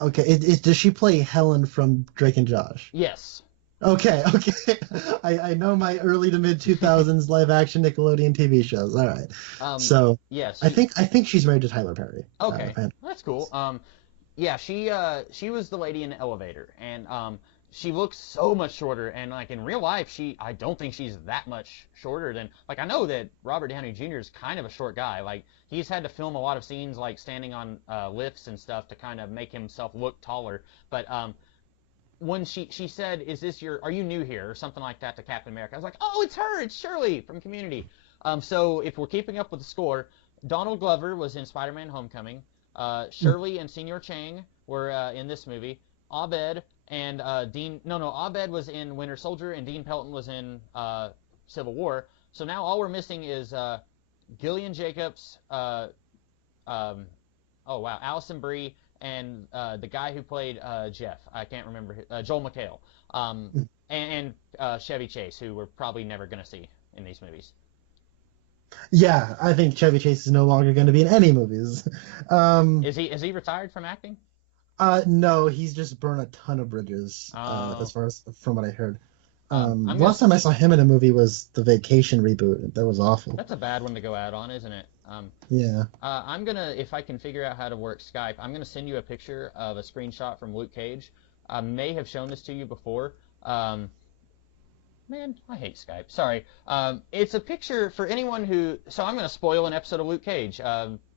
Okay, does she play Helen from Drake and Josh? Yes. Okay, okay. I know my early to mid 2000s live action Nickelodeon TV shows. All right. So Yes. I think she's married to Tyler Perry. Okay. That's cool. Yeah, she was the lady in the elevator, and she looks so much shorter, and like in real life, I don't think she's that much shorter than, like, I know that Robert Downey Jr. is kind of a short guy. Like, he's had to film a lot of scenes like standing on lifts and stuff to kind of make himself look taller. But when she said, are you new here, or something like that, to Captain America, I was like, oh, it's her, it's Shirley from Community. So if we're keeping up with the score, Donald Glover was in Spider-Man: Homecoming. Shirley and Senior Chang were in this movie. Abed and Dean. No, Abed was in Winter Soldier, and Dean Pelton was in Civil War. So now all we're missing is Gillian Jacobs. Oh wow, Allison Brie, and the guy who played Jeff. I can't remember. Joel McHale. And Chevy Chase, who we're probably never gonna see in these movies. Yeah, I think Chevy Chase is no longer going to be in any movies. Is he retired from acting? No, he's just burned a ton of bridges, as far as from what I heard. Last time I saw him in a movie was the Vacation reboot. That was awful. That's a bad one to go out on, isn't it? Yeah. I'm gonna, if I can figure out how to work Skype, I'm gonna send you a picture of a screenshot from Luke Cage. I may have shown this to you before. Man, I hate Skype. Sorry. It's a picture for anyone who... So I'm going to spoil an episode of Luke Cage.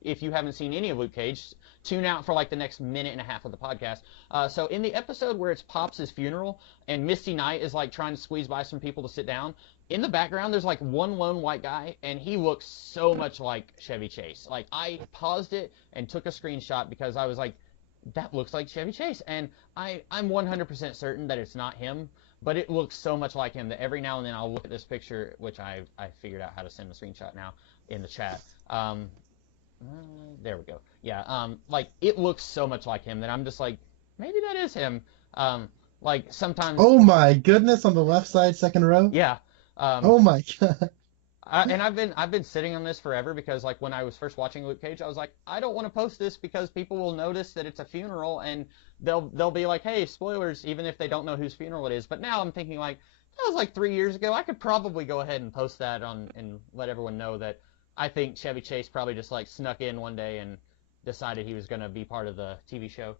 If you haven't seen any of Luke Cage, tune out for like the next minute and a half of the podcast. So in the episode where it's Pops' funeral and Misty Knight is like trying to squeeze by some people to sit down, in the background there's like one lone white guy, and he looks so much like Chevy Chase. Like, I paused it and took a screenshot because I was like, that looks like Chevy Chase. And I'm 100% certain that it's not him. But it looks so much like him that every now and then I'll look at this picture, which I figured out how to send the screenshot now in the chat. There we go. Yeah, like, it looks so much like him that I'm just like, maybe that is him. Like, sometimes... Oh my goodness, on the left side, second row? Yeah. Oh my god. And I've been sitting on this forever because, like, when I was first watching Luke Cage, I was like, I don't want to post this because people will notice that it's a funeral, and they'll be like, hey, spoilers, even if they don't know whose funeral it is. But now I'm thinking, like, that was like 3 years ago. I could probably go ahead and post that and let everyone know that I think Chevy Chase probably just like snuck in one day and decided he was going to be part of the TV show.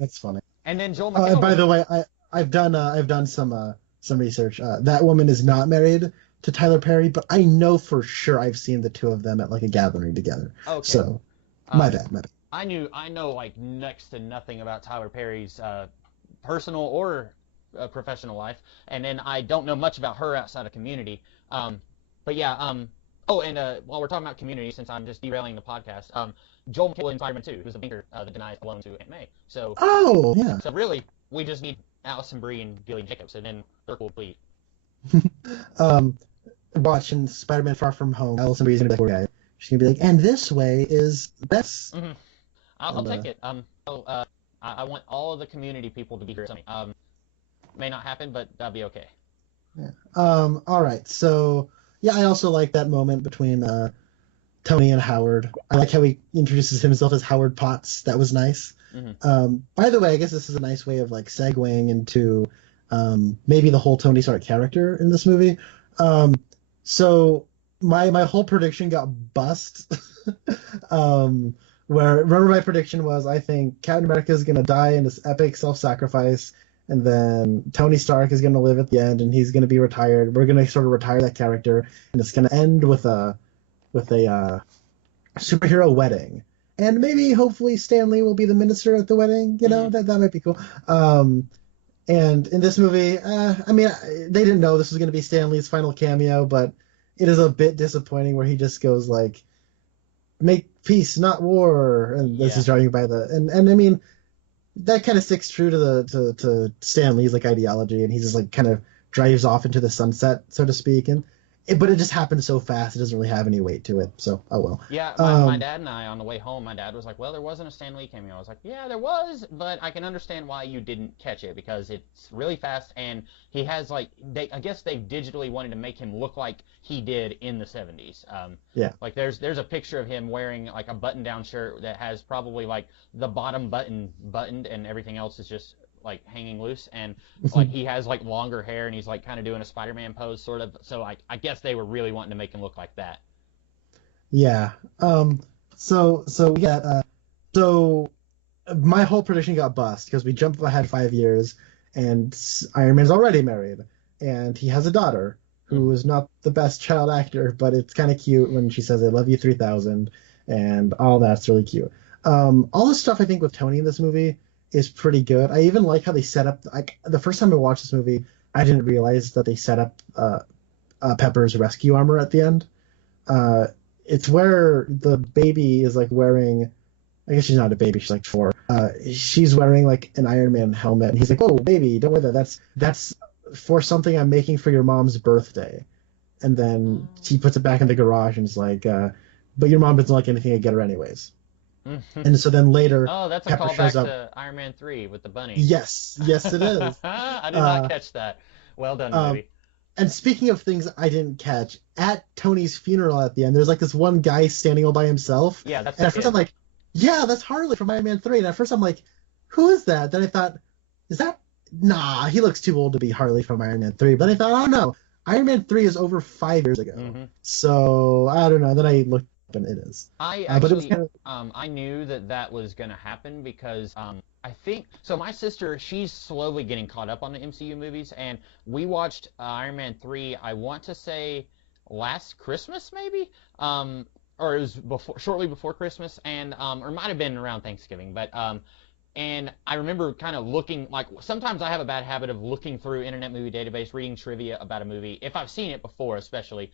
That's funny. And then Joel McHale. By the way, I've done some research. That woman is not married to Tyler Perry, but I know for sure I've seen the two of them at like a gathering together. Okay. So, my bad. I know like next to nothing about Tyler Perry's personal or professional life, and then I don't know much about her outside of Community. But yeah. Oh, and while we're talking about Community, since I'm just derailing the podcast, Joel McHale in Spider-Man 2, who's the banker that denies a loan to Aunt May. So. Oh yeah. So really, we just need Allison Brie and Gillian Jacobs, and then circle complete. Watching Spider-Man Far From Home, Allison Brie's gonna be like, okay. She's gonna be like, and this way is best. Mm-hmm. I'll take it. I want all of the Community people to be here. May not happen, but that'll be okay. Yeah. All right. So yeah, I also like that moment between Tony and Howard. I like how he introduces himself as Howard Potts. That was nice. Mm-hmm. By the way, I guess this is a nice way of like segueing into maybe the whole Tony Stark character in this movie. So my whole prediction got bust. Remember my prediction was, I think Captain America is gonna die in this epic self-sacrifice, and then Tony Stark is gonna live at the end, and he's gonna be retired. We're gonna sort of retire that character, and it's gonna end with a superhero wedding, and maybe hopefully Stan Lee will be the minister at the wedding. You know, that might be cool. And in this movie, I mean, they didn't know this was going to be Stan Lee's final cameo, but it is a bit disappointing where he just goes like, "Make peace, not war," and this is driving by and I mean, that kind of sticks true to Stan Lee's like ideology, and he just like kind of drives off into the sunset, so to speak, and but it just happened so fast. It doesn't really have any weight to it. So, oh well. Yeah, my Um, dad and I, on the way home, my dad was like, well, there wasn't a Stan Lee cameo. I was like, yeah, there was, but I can understand why you didn't catch it because it's really fast and he has like, I guess they digitally wanted to make him look like he did in the 70s. yeah. Like there's a picture of him wearing like a button-down shirt that has probably like the bottom button buttoned and everything else is just like hanging loose and like he has like longer hair and he's like kind of doing a Spider-Man pose sort of. So I guess they were really wanting to make him look like that. Yeah. So yeah. So my whole prediction got bust because we jumped ahead 5 years, and Iron Man's already married, and he has a daughter who is not the best child actor, but it's kind of cute when she says "I love you 3000," and all that's really cute. All the stuff I think with Tony in this movie is pretty good. I even like how they set up. Like the first time I watched this movie, I didn't realize that they set up Pepper's rescue armor at the end. Uh, it's where the baby is like wearing. I guess she's not a baby. She's like 4. She's wearing like an Iron Man helmet, and he's like, "Oh, baby, don't wear that. That's for something I'm making for your mom's birthday." And then he puts it back in the garage and is like, "But your mom doesn't like anything I get her anyways." And so then later, Oh, that's a Pepper callback shows up. to Iron Man 3 with the bunny. Yes, yes, it is. I did Uh, not catch that. Well done, um, movie. and speaking of things I didn't catch, at Tony's funeral at the end, there's like this one guy standing all by himself. Yeah, that's And the at first I'm kid. like, yeah, that's Harley from Iron Man 3. And at first I'm like, who is that? Then I thought, is that? Nah, he looks too old to be Harley from Iron Man 3. But I thought, oh no, Iron Man 3 is over 5 years ago. hmm So I don't know. Then I looked up and it is. I But it was actually, kind of, I knew that that was going to happen because I think so. My sister, she's slowly getting caught up on the MCU movies, and we watched Iron Man 3. I want to say last Christmas, maybe, or it was before, shortly before Christmas, and or it might have been around Thanksgiving, but and I remember kind of looking like sometimes I have a bad habit of looking through Internet Movie Database, reading trivia about a movie if I've seen it before, especially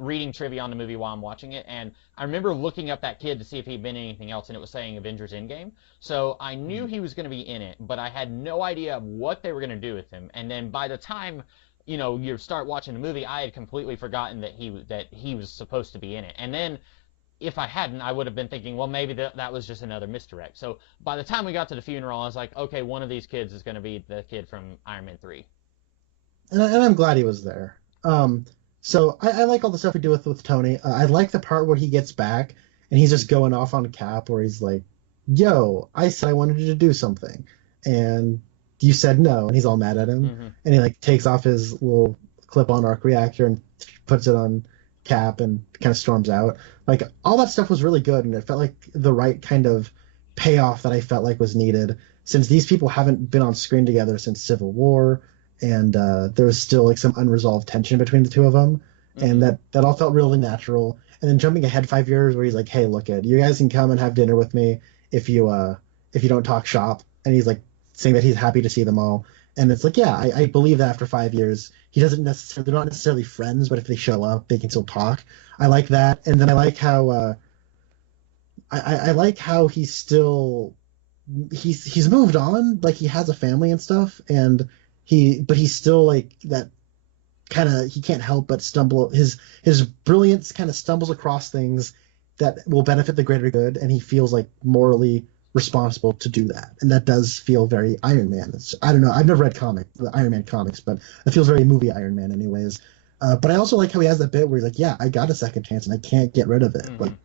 reading trivia on the movie while I'm watching it. And I remember looking up that kid to see if he'd been in anything else, and it was saying Avengers Endgame. So I knew he was going to be in it, but I had no idea what they were going to do with him. And then by the time you start watching the movie, I had completely forgotten that he was supposed to be in it. And then if I hadn't, I would have been thinking, well, maybe that was just another misdirect. So by the time we got to the funeral, I was like, okay, one of these kids is going to be the kid from Iron Man 3. and I'm glad he was there. So I like all the stuff we do with Tony. I like the part where he gets back and he's just going off on Cap, where he's like, "Yo, I said I wanted you to do something, and you said no," and he's all mad at him, hmm and he like takes off his little clip-on arc reactor and puts it on Cap and kind of storms out. Like all that stuff was really good, and it felt like the right kind of payoff that I felt like was needed since these people haven't been on screen together since Civil War, and there was still like some unresolved tension between the two of them, and hmm that all felt really natural. And then jumping ahead 5 years, where he's like, "Hey, look, it, you guys can come and have dinner with me if you don't talk shop," and he's like saying that he's happy to see them all. And it's like, yeah, I believe that after 5 years, he doesn't necessarily, they're not necessarily friends, but if they show up, they can still talk. I like that. And then I like how, I like how he's still, he's moved on, like he has a family and stuff, and but he's still like that kind of, he can't help but stumble, his brilliance kind of stumbles across things that will benefit the greater good, and he feels like morally responsible to do that, and that does feel very Iron Man. I don't know, I've never read the Iron Man comics, but it feels very movie Iron Man anyways. But I also like how he has that bit where he's like, "Yeah, I got a second chance and I can't get rid of it." Like, hmm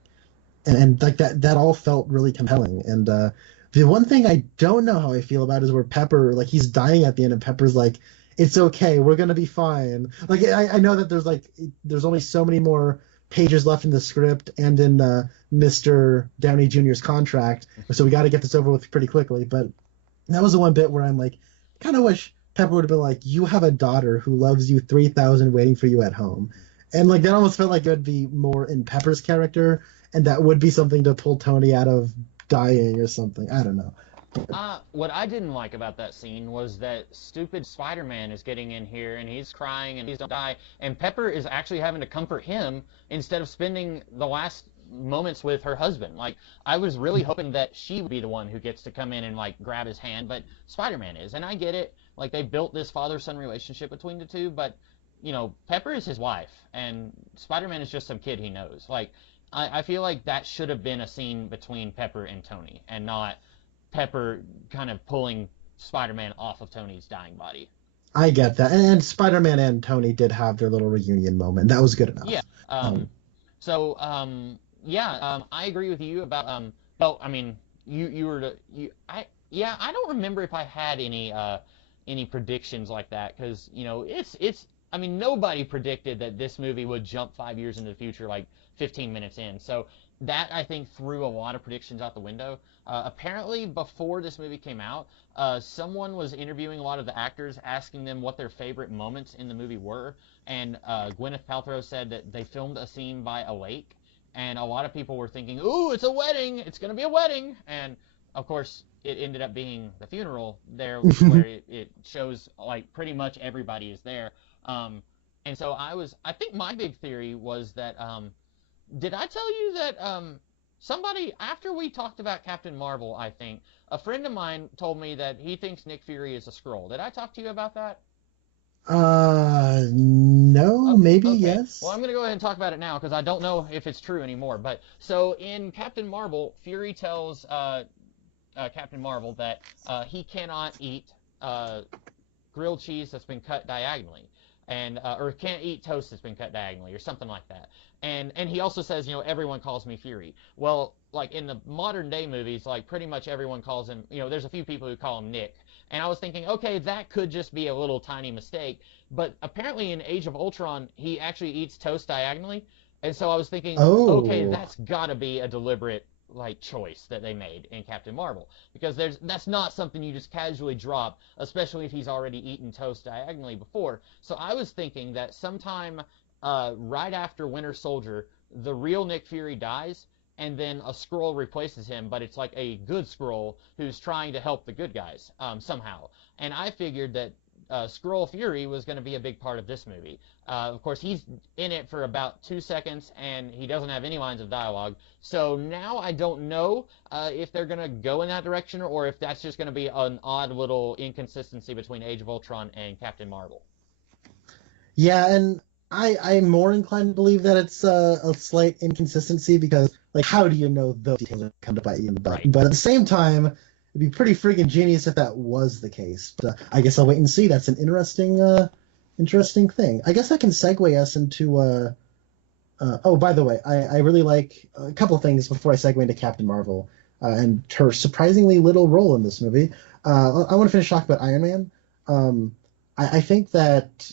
and like that all felt really compelling. And the one thing I don't know how I feel about is where Pepper, like he's dying at the end, and Pepper's like, "It's okay, we're gonna be fine." Like I know that there's only so many more pages left in the script and in Mr. Downey Jr.'s contract, so we got to get this over with pretty quickly. But that was the one bit where I'm like, kind of wish Pepper would have been like, "You have a daughter who loves you 3,000 waiting for you at home," and like that almost felt like it would be more in Pepper's character, and that would be something to pull Tony out of dying or something. I don't know. What I didn't like about that scene was that stupid Spider-Man is getting in here and he's crying and he's gonna die, and Pepper is actually having to comfort him instead of spending the last moments with her husband. Like, I was really hoping that she would be the one who gets to come in and like grab his hand, but Spider-Man is, and I get it. Like, they built this father-son relationship between the two, but Pepper is his wife, and Spider-Man is just some kid he knows. Like, I feel like that should have been a scene between Pepper and Tony, and not Pepper kind of pulling Spider-Man off of Tony's dying body. I get that, and Spider-Man and Tony did have their little reunion moment. That was good enough. Yeah. Um, So, yeah, I agree with you about well, I mean, you were to, you I yeah, I don't remember if I had any predictions like that, because it's I mean, nobody predicted that this movie would jump 5 years into the future, like 15 minutes in. So that, I think, threw a lot of predictions out the window. Apparently, before this movie came out, someone was interviewing a lot of the actors, asking them what their favorite moments in the movie were, and Gwyneth Paltrow said that they filmed a scene by a lake, and a lot of people were thinking, "Ooh, it's a wedding! It's gonna be a wedding!" And of course, it ended up being the funeral there, where it shows like pretty much everybody is there. And so I think my big theory was that, did I tell you that somebody, after we talked about Captain Marvel, I think, a friend of mine told me that he thinks Nick Fury is a Skrull. Did I talk to you about that? no, maybe Okay. yes. Well, I'm going to go ahead and talk about it now, because I don't know if it's true anymore. But so in Captain Marvel, Fury tells Captain Marvel that he cannot eat grilled cheese that's been cut diagonally, and or can't eat toast that's been cut diagonally, or something like that. And he also says, everyone calls me Fury. Well, like in the modern day movies, like pretty much everyone calls him, there's a few people who call him Nick. And I was thinking, okay, that could just be a little tiny mistake. But apparently in Age of Ultron, he actually eats toast diagonally. And so I was thinking, okay, Oh, that's gotta be a deliberate like choice that they made in Captain Marvel, because that's not something you just casually drop, especially if he's already eaten toast diagonally before. So I was thinking that sometime right after Winter Soldier, the real Nick Fury dies, and then a Skrull replaces him, but it's like a good Skrull who's trying to help the good guys somehow. And I figured that Skrull Fury was going to be a big part of this movie. Of course, he's in it for about 2 seconds, and he doesn't have any lines of dialogue. So now I don't know if they're going to go in that direction, or if that's just going to be an odd little inconsistency between Age of Ultron and Captain Marvel. yeah, and I'm more inclined to believe that it's a slight inconsistency because, like, how do you know those details are come to bite you in the butt? Right. But at the same time, it'd be pretty freaking genius if that was the case. But I guess I'll wait and see. That's an interesting thing. I guess I can segue us into. Oh, by the way, I really like a couple of things before I segue into Captain Marvel and her surprisingly little role in this movie. I want to finish talking about Iron Man. I think that.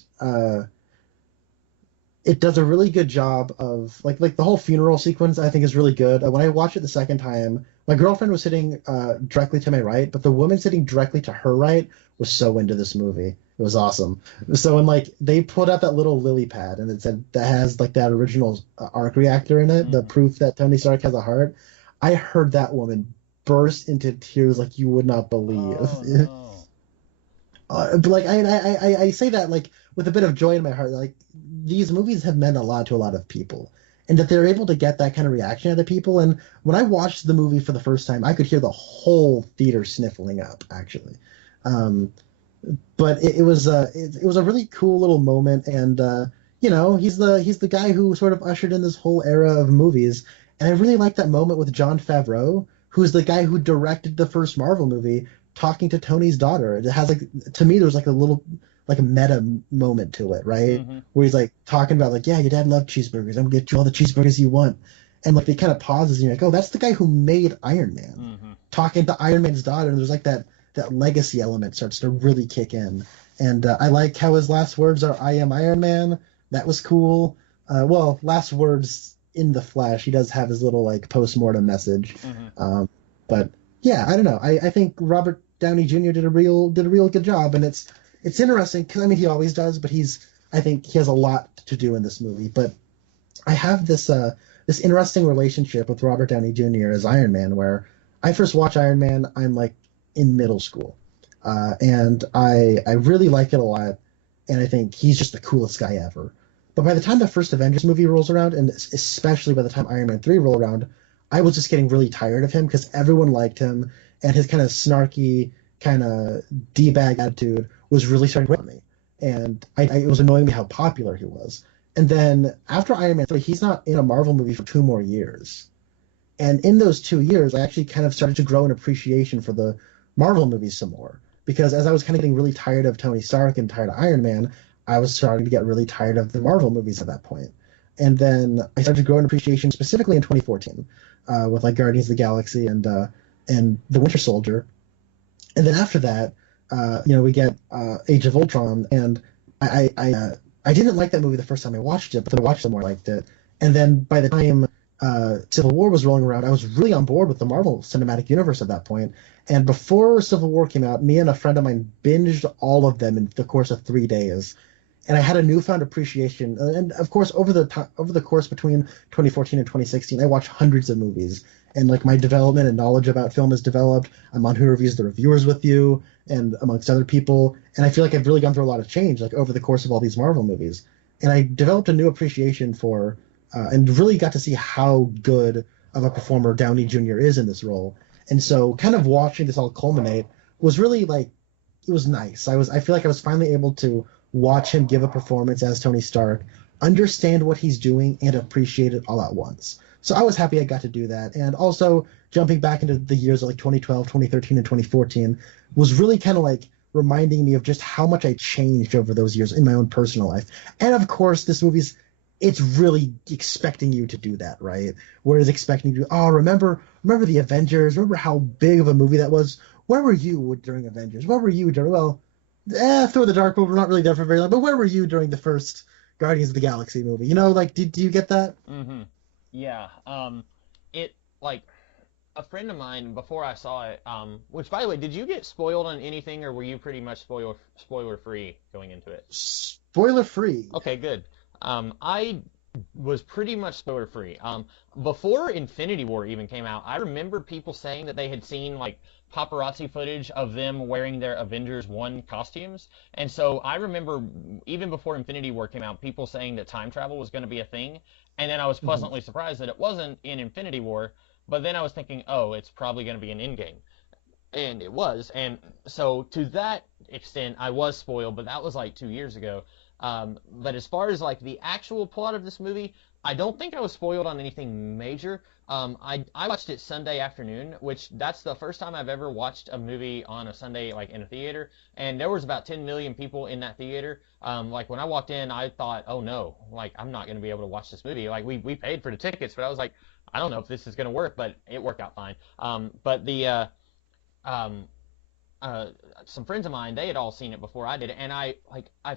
It does a really good job of like the whole funeral sequence. I think is really good. When I watched it the second time, my girlfriend was sitting directly to my right, but the woman sitting directly to her right was so into this movie. It was awesome. So when like they put out that little lily pad and it said that has like that original arc reactor in it, the proof that Tony Stark has a heart, I heard that woman burst into tears like you would not believe. Oh no. But like I say that like with a bit of joy in my heart. Like these movies have meant a lot to a lot of people, and that they're able to get that kind of reaction out of people. And when I watched the movie for the first time, I could hear the whole theater sniffling up actually. But it was a really cool little moment, and he's the guy who sort of ushered in this whole era of movies. And I really like that moment with Jon Favreau, who's the guy who directed the first Marvel movie, talking to Tony's daughter. It has like, to me, there's like a little like a meta moment to it, right? Mm-hmm. Where he's like talking about like, yeah, your dad loved cheeseburgers. I'm gonna get you all the cheeseburgers you want. And like it kind of pauses and you're like, oh, that's the guy who made Iron Man, talking to Iron Man's daughter. And there's like that legacy element starts to really kick in. And I like how his last words are, I am Iron Man. That was cool. Well, last words in the flesh, he does have his little like post-mortem message. But yeah, I don't know. I think Robert Downey Jr. did a real good job, and it's interesting because I mean he always does, but I think he has a lot to do in this movie. But I have this interesting relationship with Robert Downey Jr. as Iron Man, where I first watched Iron Man, I'm like in middle school, and I really like it a lot, and I think he's just the coolest guy ever. But by the time the first Avengers movie rolls around, and especially by the time Iron Man 3 rolled around, I was just getting really tired of him because everyone liked him, and his kind of snarky, kind of D-bag attitude was really starting to grate on me. and it was annoying me how popular he was. And then after Iron Man 3, he's not in a Marvel movie for 2 more years. And in those 2 years, I actually kind of started to grow an appreciation for the Marvel movies some more. Because as I was kind of getting really tired of Tony Stark and tired of Iron Man, I was starting to get really tired of the Marvel movies at that point. And then I started to grow an appreciation specifically in 2014 with like Guardians of the Galaxy and The Winter Soldier. And then after that, we get Age of Ultron, and I didn't like that movie the first time I watched it, but then I watched it more, I liked it. And then by the time Civil War was rolling around, I was really on board with the Marvel Cinematic Universe at that point. And before Civil War came out, me and a friend of mine binged all of them in the course of 3 days. And I had a newfound appreciation. And of course, over the course between 2014 and 2016, I watched hundreds of movies. And like my development and knowledge about film has developed. I'm on Who Reviews the Reviewers with you, and amongst other people. And I feel like I've really gone through a lot of change, like over the course of all these Marvel movies. And I developed a new appreciation for and really got to see how good of a performer Downey Jr. is in this role. And so kind of watching this all culminate was really like, it was nice. I feel like I was finally able to watch him give a performance as Tony Stark, understand what he's doing, and appreciate it all at once. So I was happy I got to do that. And also jumping back into the years of like 2012, 2013, and 2014 was really kind of like reminding me of just how much I changed over those years in my own personal life. And of course, it's really expecting you to do that, right? Where it's expecting you to, remember the Avengers, remember how big of a movie that was? Where were you during Avengers? Where were you during, Throw the Dark World, we're not really there for very long, but where were you during the first Guardians of the Galaxy movie? You know, like, do you get that? Mm-hmm. Yeah. It, like, a friend of mine, before I saw it, which, by the way, did you get spoiled on anything, or were you pretty much spoiler-free going into it? Spoiler free. Okay, good. I was pretty much spoiler free. Before Infinity War even came out, I remember people saying that they had seen like paparazzi footage of them wearing their Avengers 1 costumes. And so I remember even before Infinity War came out, people saying that time travel was going to be a thing. And then I was pleasantly surprised that it wasn't in Infinity War. But then I was thinking, oh, it's probably going to be in Endgame. And it was. And so to that extent, I was spoiled, but that was like 2 years ago. But as far as like the actual plot of this movie, I don't think I was spoiled on anything major. I watched it Sunday afternoon, which that's the first time I've ever watched a movie on a Sunday like in a theater, and there was about 10 million people in that theater. Like when I walked in, I thought, oh no, like I'm not going to be able to watch this movie. Like we paid for the tickets, but I was like, I don't know if this is going to work, but it worked out fine. But the um, some friends of mine, they had all seen it before I did, and I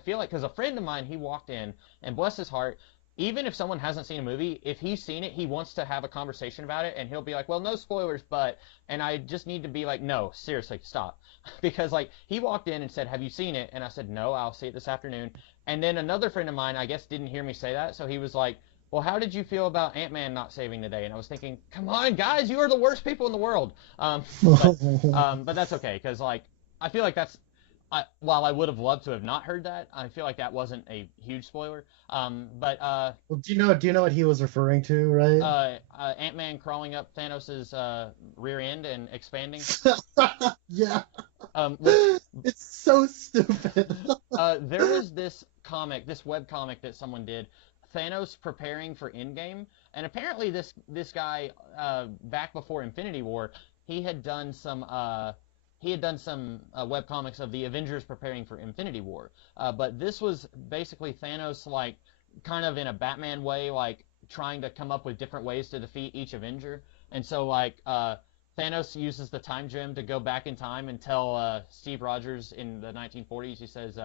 feel like because a friend of mine, he walked in, and bless his heart, even if someone hasn't seen a movie, if he's seen it, he wants to have a conversation about it, and he'll be like, well, no spoilers, but, and I just need to be like, no, seriously, stop. Because like he walked in and said, have you seen it? And I said, no, I'll see it this afternoon. And then another friend of mine, I guess, didn't hear me say that, so he was like, well, how did you feel about Ant-Man not saving the day? And I was thinking, come on, guys, you are the worst people in the world. But that's okay, because like I feel like while I would have loved to have not heard that, I feel like that wasn't a huge spoiler. Well, do you know what he was referring to, right? Ant-Man crawling up Thanos' rear end and expanding. Yeah. Um, It's so stupid. there was this web comic that someone did, Thanos preparing for Endgame, and apparently this guy back before Infinity War, he had done some web comics of the Avengers preparing for Infinity War. But this was basically Thanos like kind of in a Batman way, like trying to come up with different ways to defeat each Avenger. And so like Thanos uses the time gem to go back in time and tell Steve Rogers in the 1940s, he says,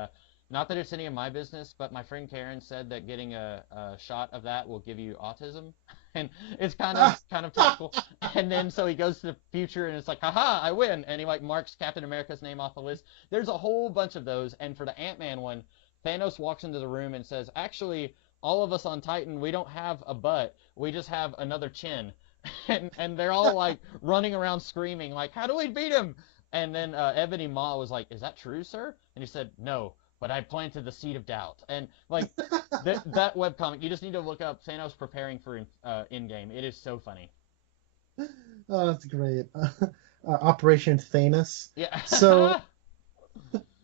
not that it's any of my business, but my friend Karen said that getting a shot of that will give you autism. And it's kind of topical. And then so he goes to the future and it's like, haha, I win. And he like marks Captain America's name off the list. There's a whole bunch of those. And for the Ant-Man one, Thanos walks into the room and says, actually, all of us on Titan, we don't have a butt. We just have another chin. And they're all like running around screaming like, how do we beat him? And then Ebony Maw was like, is that true, sir? And he said, no. But I planted the seed of doubt. And, like, that webcomic, you just need to look up Thanos preparing for Endgame. It is so funny. Oh, that's great. Operation Thanos. Yeah. So,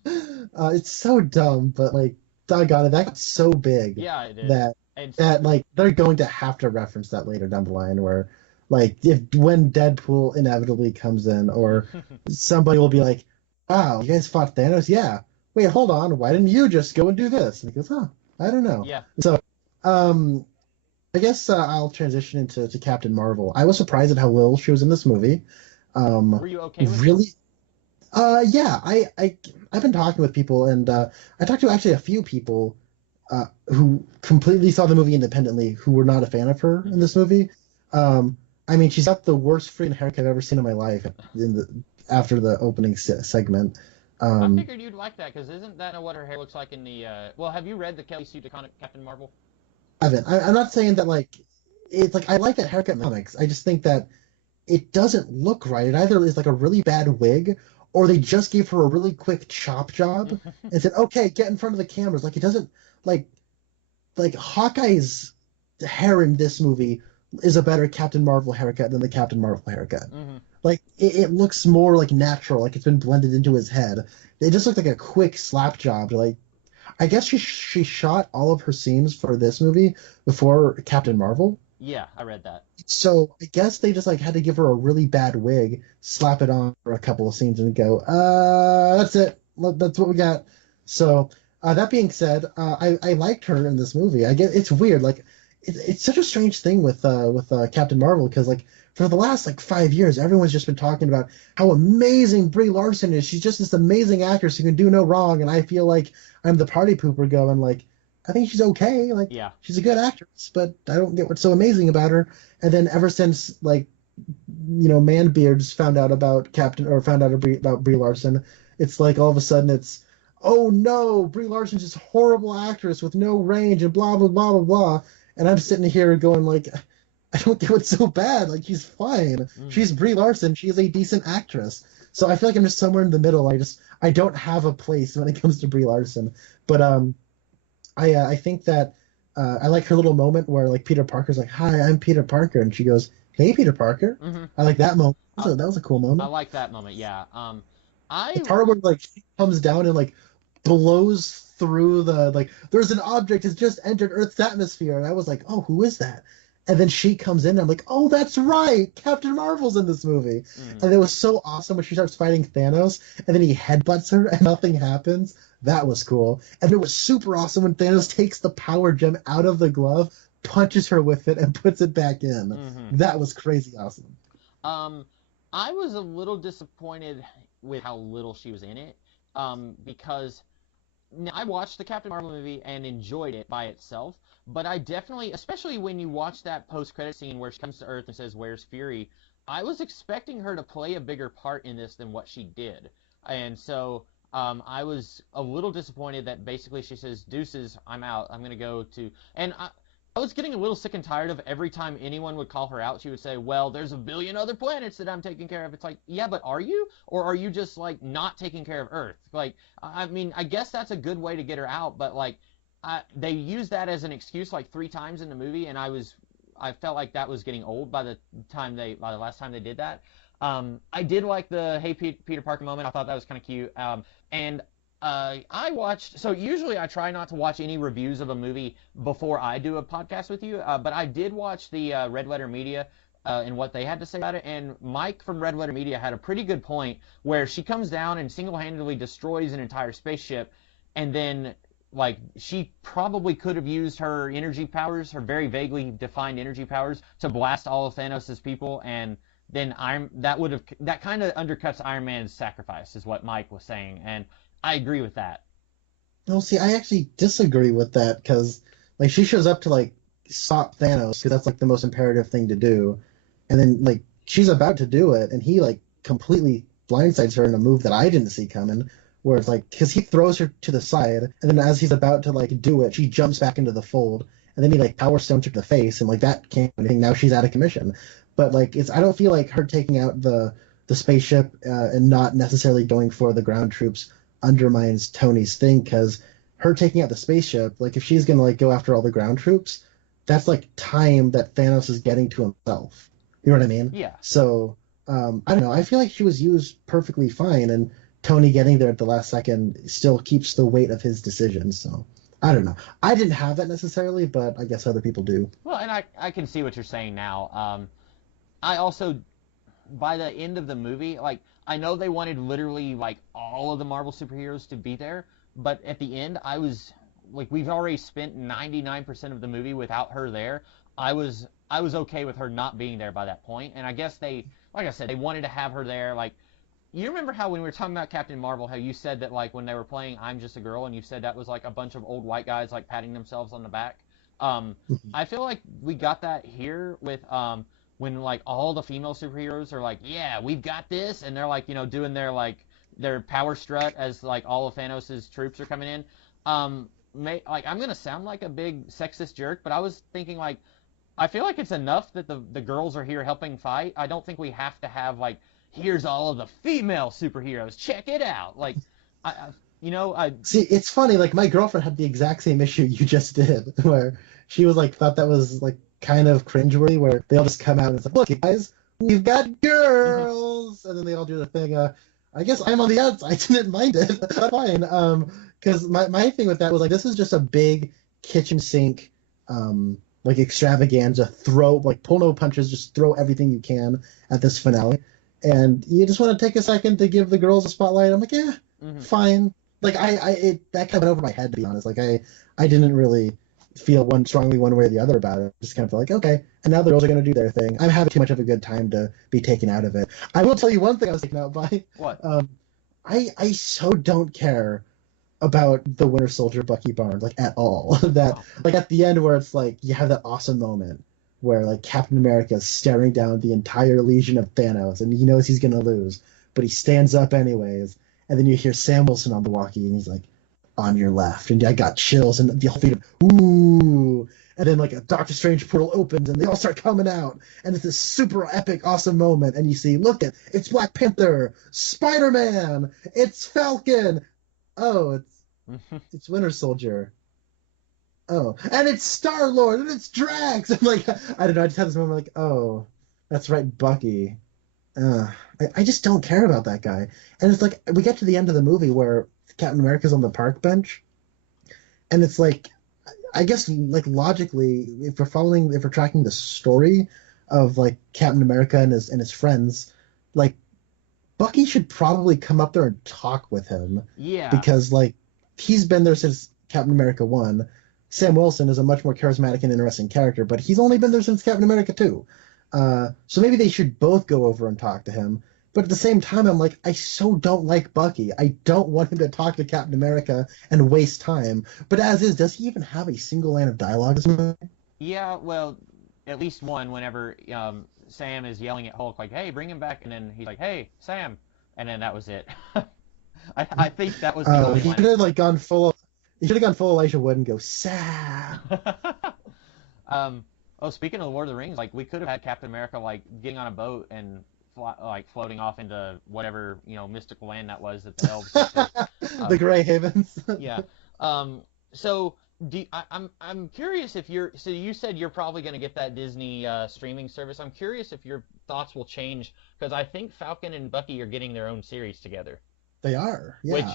It's so dumb, but like, doggone it, that got so big Yeah, it did. that And like they're going to have to reference that later down the line, where like if when Deadpool inevitably comes in, or somebody will be like, "Wow, you guys fought Thanos? Yeah. Wait, hold on. Why didn't you just go and do this?" And he goes, "Oh, I don't know." yeah. So, um, I guess I'll transition into Captain Marvel. I was surprised at how little she was in this movie. Were you okay with it? Really, yeah, I've been talking with people, and I talked to actually a few people who completely saw the movie independently, who were not a fan of her in Hmm. this movie. I mean, she's got the worst freaking haircut I've ever seen in my life after the opening segment. I Um, figured you'd like that because isn't that what her hair looks like in the? Well, have you read the Kelly Sue DeConnick Captain Marvel? I'm not saying that like it's like I like that haircut in the comics. I just think that it doesn't look right. It either is like a really bad wig, or they just gave her a really quick chop job and said, "Okay, get in front of the cameras." Like it doesn't like Hawkeye's hair in this movie is a better Captain Marvel haircut than the Captain Marvel haircut. Hmm. Like it looks more like natural, like it's been blended into his head. It just looked like a quick slap job. Like I guess she shot all of her scenes for this movie before Captain Marvel. Yeah, I read that. So I guess they just like had to give her a really bad wig, slap it on for a couple of scenes, and go, that's it. That's what we got. So that being said, I liked her in this movie. I get it's weird, like it's such a strange thing with Captain Marvel, because like for the last like 5 years, everyone's just been talking about how amazing Brie Larson is. She's just this amazing actress who can do no wrong, and I feel like I'm the party pooper going like, I think she's okay. Like Yeah. she's a good actress, but I don't get what's so amazing about her. And then ever since like Manbeards found out about about Brie Larson, it's like all of a sudden it's, oh no, Brie Larson's just a horrible actress with no range and blah blah blah blah blah. And I'm sitting here going like, I don't get what's so bad. Like she's fine. Hmm. She's Brie Larson. She's a decent actress. So I feel like I'm just somewhere in the middle. I don't have a place when it comes to Brie Larson. But I think that I like her little moment where like Peter Parker's like, "Hi, I'm Peter Parker," and she goes, "Hey, Peter Parker." Hmm. I like that moment. I, That was a cool I moment. like that moment. Yeah. The I part where like she comes down and like blows through the like, there's an object has just entered Earth's atmosphere, and I was like, "Oh, who is that?" And then she comes in, and I'm like, "Oh, that's right, Captain Marvel's in this movie." mm, And it was so awesome when she starts fighting Thanos, and then he headbutts her, and nothing happens. That was cool. And it was super awesome when Thanos takes the power gem out of the glove, punches her with it, and puts it back in. hmm That was crazy awesome. Um, I was a little disappointed with how little she was in it. Because I watched the Captain Marvel movie and enjoyed it by itself, but I definitely, especially when you watch that post-credit scene where she comes to Earth and says, "Where's Fury?" I was expecting her to play a bigger part in this than what she did, and so I was a little disappointed that basically she says, "Deuces, I'm out. I'm gonna go to," and I was getting a little sick and tired of every time anyone would call her out, she would say, "Well, there's a billion other planets that I'm taking care of." It's like, yeah, but are you? Or are you just like not taking care of Earth? Like, I mean, I guess that's a good way to get her out, but like, they used that as an excuse like 3 times in the movie, and I felt like that was getting old by the last time they did that. I did like the "Hey Peter Parker" moment. I thought that was kind of cute. And I watched. So usually I try not to watch any reviews of a movie before I do a podcast with you. But I did watch the Red Letter Media and what they had to say about it. And Mike from Red Letter Media had a pretty good point where she comes down and single-handedly destroys an entire spaceship, and then like she probably could have used her energy powers, her very vaguely defined energy powers, to blast all of Thanos' people, and then that kind of undercuts Iron Man's sacrifice, is what Mike was saying, and I agree with that. No, see, I actually disagree with that, because like she shows up to like stop Thanos because that's like the most imperative thing to do, and then like she's about to do it, and he like completely blindsides her in a move that I didn't see coming. Where it's like, because he throws her to the side, and then as he's about to like do it, she jumps back into the fold, and then he like power stones her to the face, and like that can't do anything. Now she's out of commission. But like I don't feel like her taking out the spaceship and not necessarily going for the ground troops undermines Tony's thing, because her taking out the spaceship, like if she's gonna like go after all the ground troops, that's like time that Thanos is getting to himself. You know what I mean? Yeah. So I don't know. I feel like she was used perfectly fine, and Tony getting there at the last second still keeps the weight of his decisions. So I don't know. I didn't have that necessarily, but I guess other people do. Well, and I can see what you're saying now. I also, by the end of the movie, like, I know they wanted literally like all of the Marvel superheroes to be there, but at the end, I was like, we've already spent 99% of the movie without her there. I was okay with her not being there by that point, and I guess they, like I said, they wanted to have her there. Like, you remember how when we were talking about Captain Marvel, how you said that like when they were playing I'm Just a Girl, and you said that was like a bunch of old white guys like patting themselves on the back. I feel like we got that here with when like all the female superheroes are like, yeah, we've got this, and they're like, doing their power strut as like all of Thanos' troops are coming in. Like, I'm gonna sound like a big sexist jerk, but I was thinking like, I feel like it's enough that the girls are here helping fight. I don't think we have to have like, here's all of the female superheroes, check it out. Like, I See, it's funny. Like my girlfriend had the exact same issue you just did, where she was like thought that was like kind of cringeworthy, where they all just come out and it's like, look, guys, we've got girls, and then they all do the thing. I guess I'm on the outs. I didn't mind it. That's fine. Because my thing with that was like, this is just a big kitchen sink, like extravaganza. Throw like pull no punches, just throw everything you can at this finale, and you just want to take a second to give the girls a spotlight. I'm like, yeah, fine. Like that kind of went over my head, to be honest. Like I didn't really feel strongly one way or the other about it. Just kind of felt like, okay, and now the girls are going to do their thing. I'm having too much of a good time to be taken out of it. I will tell you one thing I was taken out by. What? I so don't care about the Winter Soldier Bucky Barnes like at all. That like at the end where it's like you have that awesome moment where like Captain America is staring down the entire legion of Thanos and he knows he's going to lose, but he stands up anyways. And then you hear Sam Wilson on the walkie, and he's like, "On your left," and I got chills, and the whole thing, ooh. And then like a Doctor Strange portal opens, and they all start coming out, and it's this super epic, awesome moment. And you see, look it's Black Panther, Spider-Man, it's Falcon. Oh, it's Winter Soldier. Oh, and it's Star-Lord, and it's Drax. I'm like, I don't know. I just had this moment like, oh, that's right, Bucky. I just don't care about that guy. And it's like we get to the end of the movie where Captain America's on the park bench, and it's like, I guess like logically, if we're tracking the story of like Captain America and his friends, like Bucky should probably come up there and talk with him. Yeah. Because like he's been there since Captain America 1. Sam Wilson is a much more charismatic and interesting character, but he's only been there since Captain America 2. So maybe they should both go over and talk to him. But at the same time, I'm like, I so don't like Bucky. I don't want him to talk to Captain America and waste time. But as is, does he even have a single line of dialogue? Yeah, well, at least one whenever Sam is yelling at Hulk like, "Hey, bring him back," and then he's like, "Hey, Sam," and then that was it. I think that was the only he one. could have like gone full. He should have gone full Elijah Wood and go Sam. Oh, speaking of Lord of the Rings, like we could have had Captain America like getting on a boat and like floating off into whatever mystical land that was that the elves. The Grey Havens. Yeah. So I'm curious if so you said you're probably going to get that Disney streaming service. I'm curious if your thoughts will change because I think Falcon and Bucky are getting their own series together. They are. Yeah.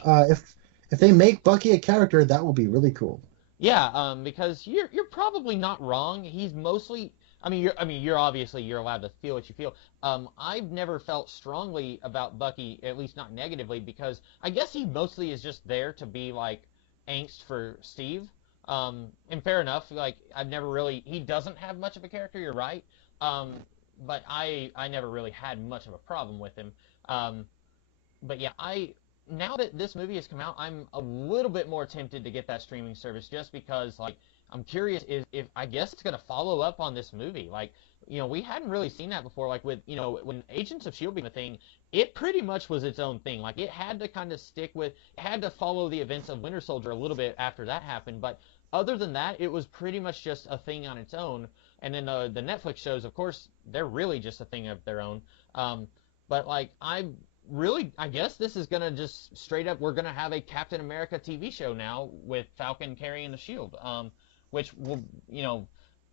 If they make Bucky a character, that will be really cool. Yeah, because you're probably not wrong. He's mostly, you're obviously you're allowed to feel what you feel. I've never felt strongly about Bucky, at least not negatively, because I guess he mostly is just there to be like angst for Steve. And fair enough. Like he doesn't have much of a character. You're right. But I never really had much of a problem with him. But yeah, now that this movie has come out, I'm a little bit more tempted to get that streaming service just because, like, I'm curious if I guess it's going to follow up on this movie. Like, we hadn't really seen that before. Like, with, when Agents of S.H.I.E.L.D. became a thing, it pretty much was its own thing. Like, it had to kind of it had to follow the events of Winter Soldier a little bit after that happened. But other than that, it was pretty much just a thing on its own. And then the Netflix shows, of course, they're really just a thing of their own. But, like, I guess this is going to just straight up, we're going to have a Captain America TV show now with Falcon carrying the shield, which will,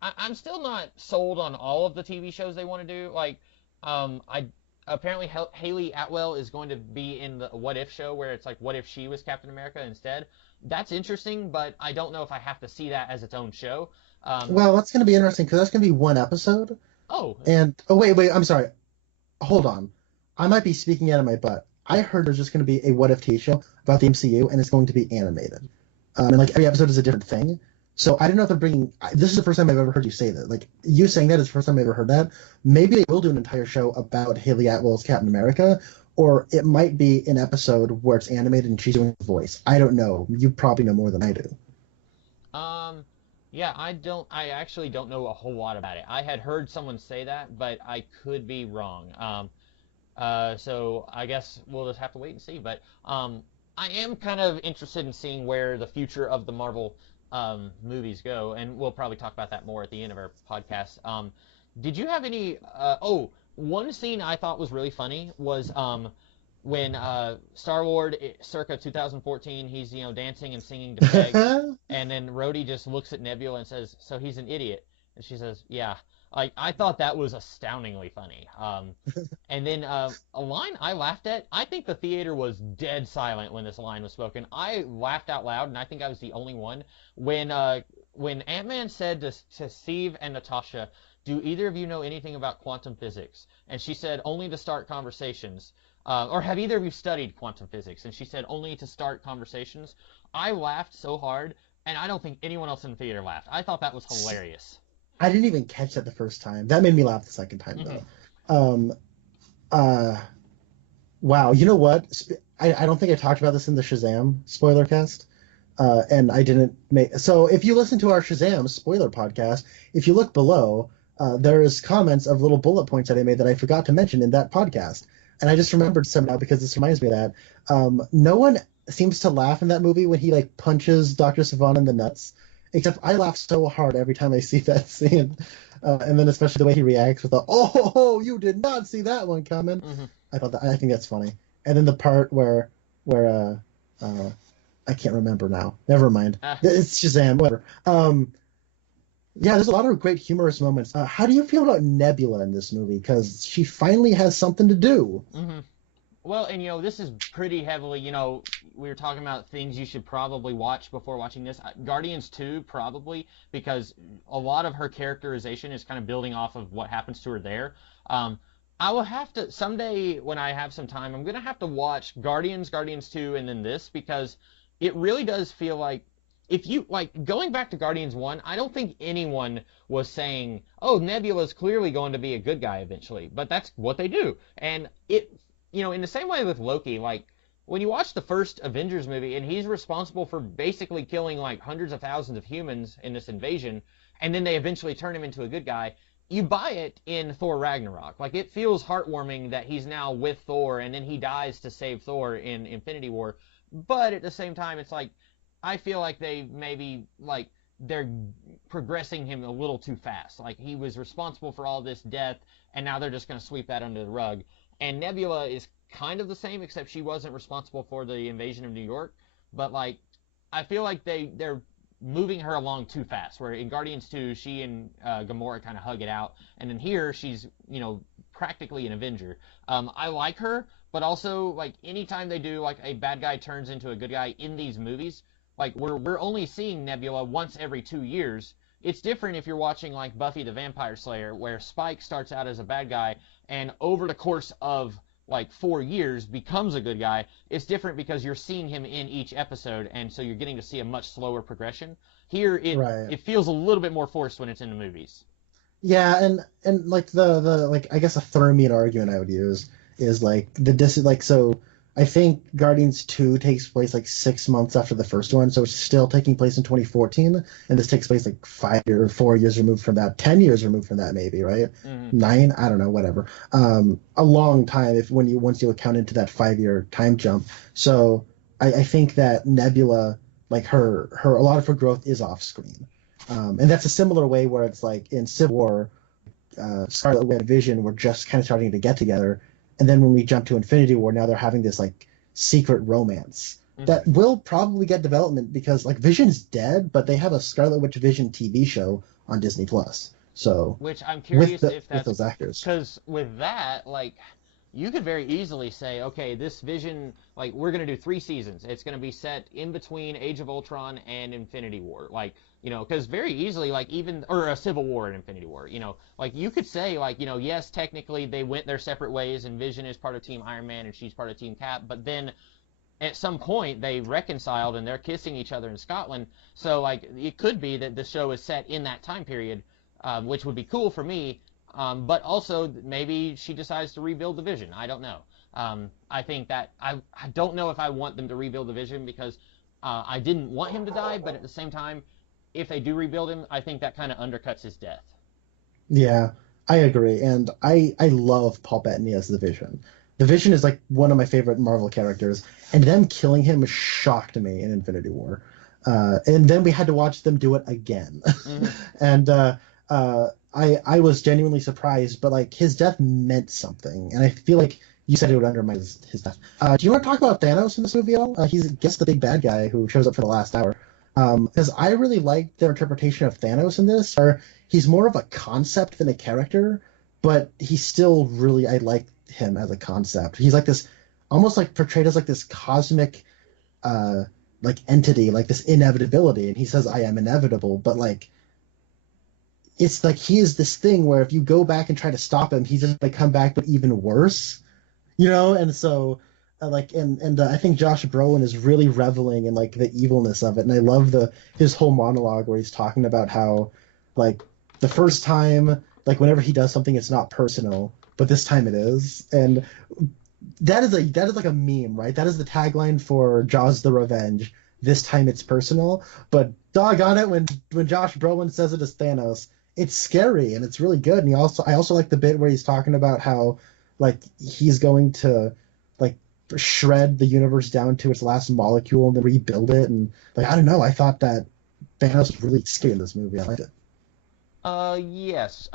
I'm still not sold on all of the TV shows they want to do. Like, apparently Haley Atwell is going to be in the What If show, where it's like, what if she was Captain America instead? That's interesting, but I don't know if I have to see that as its own show. Um, Well, that's going to be interesting because that's going to be one episode. oh, And oh wait, I'm sorry. Hold on. I might be speaking out of my butt. I heard there's just going to be a What If TV show about the MCU, and it's going to be animated. And like every episode is a different thing. So I don't know if they're bringing. This is the first time I've ever heard you say that. Like you saying that is the first time I've ever heard that. Maybe they will do an entire show about Haley Atwell's Captain America, or it might be an episode where it's animated and she's doing the voice. I don't know. You probably know more than I do. um, yeah, I actually don't know a whole lot about it. I had heard someone say that, but I could be wrong. So I guess we'll just have to wait and see. But I am kind of interested in seeing where the future of the Marvel movies go, and we'll probably talk about that more at the end of our podcast. Did you have any? One scene I thought was really funny was when Star-Lord, circa 2014, he's dancing and singing to Peg, and then Rhodey just looks at Nebula and says, "So he's an idiot," and she says, "Yeah." Like I thought that was astoundingly funny. And then a line I laughed at. I think the theater was dead silent when this line was spoken. I laughed out loud, and I think I was the only one when Ant-Man said to Steve and Natasha, "Do either of you know anything about quantum physics?" And she said, "Only to start conversations." Or have either of you studied quantum physics? And she said, "Only to start conversations." I laughed so hard, and I don't think anyone else in the theater laughed. I thought that was hilarious. I didn't even catch that the first time. That made me laugh the second time though. Wow. You know what? I don't think I talked about this in the Shazam spoiler cast. And I didn't make. So if you listen to our Shazam spoiler podcast, if you look below, there is comments of little bullet points that I made that I forgot to mention in that podcast. And I just remembered some now because this reminds me of that. No one seems to laugh in that movie when he like punches Dr. Savant in the nuts. Except I laugh so hard every time I see that scene. And then especially the way he reacts with the, "Oh, you did not see that one coming." I think that's funny. And then the part where I can't remember now. Never mind. It's Shazam, whatever. Yeah, there's a lot of great humorous moments. How do you feel about Nebula in this movie? Because she finally has something to do. Well, and this is pretty heavily, we were talking about things you should probably watch before watching this. Guardians 2, probably, because a lot of her characterization is kind of building off of what happens to her there. I will have to, someday when I have some time, I'm going to have to watch Guardians 2, and then this, because it really does feel like, if you, like, going back to Guardians 1, I don't think anyone was saying, "Oh, Nebula's clearly going to be a good guy eventually," but that's what they do. And in the same way with Loki, like, when you watch the first Avengers movie, and he's responsible for basically killing, like, hundreds of thousands of humans in this invasion, and then they eventually turn him into a good guy, you buy it in Thor Ragnarok. Like, it feels heartwarming that he's now with Thor, and then he dies to save Thor in Infinity War. But at the same time, it's like, I feel like they maybe, like, they're progressing him a little too fast. Like, he was responsible for all this death, and now they're just going to sweep that under the rug. And Nebula is kind of the same, except she wasn't responsible for the invasion of New York. But, like, I feel like they're moving her along too fast, where in Guardians 2, she and Gamora kind of hug it out. And in here, she's, practically an Avenger. I like her, but also, like, anytime they do, like, a bad guy turns into a good guy in these movies, like, we're only seeing Nebula once every 2 years. It's different if you're watching, like, Buffy the Vampire Slayer, where Spike starts out as a bad guy, and over the course of, like, 4 years becomes a good guy. It's different because you're seeing him in each episode, and so you're getting to see a much slower progression. Here, it feels a little bit more forced when it's in the movies. Yeah, and like the like, I guess a thermite argument I would use is like so I think Guardians 2 takes place like 6 months after the first one, so it's still taking place in 2014, and this takes place like 4 years removed from that, 10 years removed from that, maybe, right? 9, I don't know, whatever. A long time once you account into that 5-year time jump. So I think that Nebula, like her a lot of her growth is off screen, and that's a similar way where it's like in Civil War, Scarlet Witch and Vision were just kind of starting to get together. And then when we jump to Infinity War, now they're having this like secret romance that will probably get development because like Vision's dead, but they have a Scarlet Witch Vision TV show on Disney Plus. So which I'm curious if that's with those actors, because with that, like, you could very easily say, okay, this Vision, like, we're going to do 3 seasons. It's going to be set in between Age of Ultron and Infinity War. Like, because very easily, like, even, or a Civil War and Infinity War, like, you could say, like, yes, technically they went their separate ways, and Vision is part of Team Iron Man and she's part of Team Cap, but then at some point they reconciled and they're kissing each other in Scotland. So, like, it could be that the show is set in that time period, which would be cool for me. But also, maybe she decides to rebuild the Vision. I don't know. I think that I don't know if I want them to rebuild the Vision because I didn't want him to die, but at the same time, if they do rebuild him, I think that kind of undercuts his death. Yeah, I agree, and I love Paul Bettany as the Vision. The Vision is like one of my favorite Marvel characters, and them killing him shocked me in Infinity War. And then we had to watch them do it again, and I was genuinely surprised, but like his death meant something, and I feel like you said it would undermine his death. Do you want to talk about Thanos in this movie at all? He's I guess the big bad guy who shows up for the last hour. Because I really like their interpretation of Thanos in this, or he's more of a concept than a character, but he's still really, I like him as a concept. He's like this, almost like portrayed as like this cosmic, like entity, like this inevitability, and he says, I am inevitable, but like, it's like he is this thing where if you go back and try to stop him, he's just like come back, but even worse, and so I think Josh Brolin is really reveling in like the evilness of it, and I love his whole monologue where he's talking about how like the first time, like whenever he does something, it's not personal, but this time it is, and that is like a meme, right? That is the tagline for Jaws: The Revenge. This time it's personal, but doggone it, when Josh Brolin says it as Thanos, it's scary and it's really good. And I also like the bit where he's talking about how like he's going to like shred the universe down to its last molecule and then rebuild it, and like I don't know, I thought that Thanos was really scary in this movie. I liked it. Yes.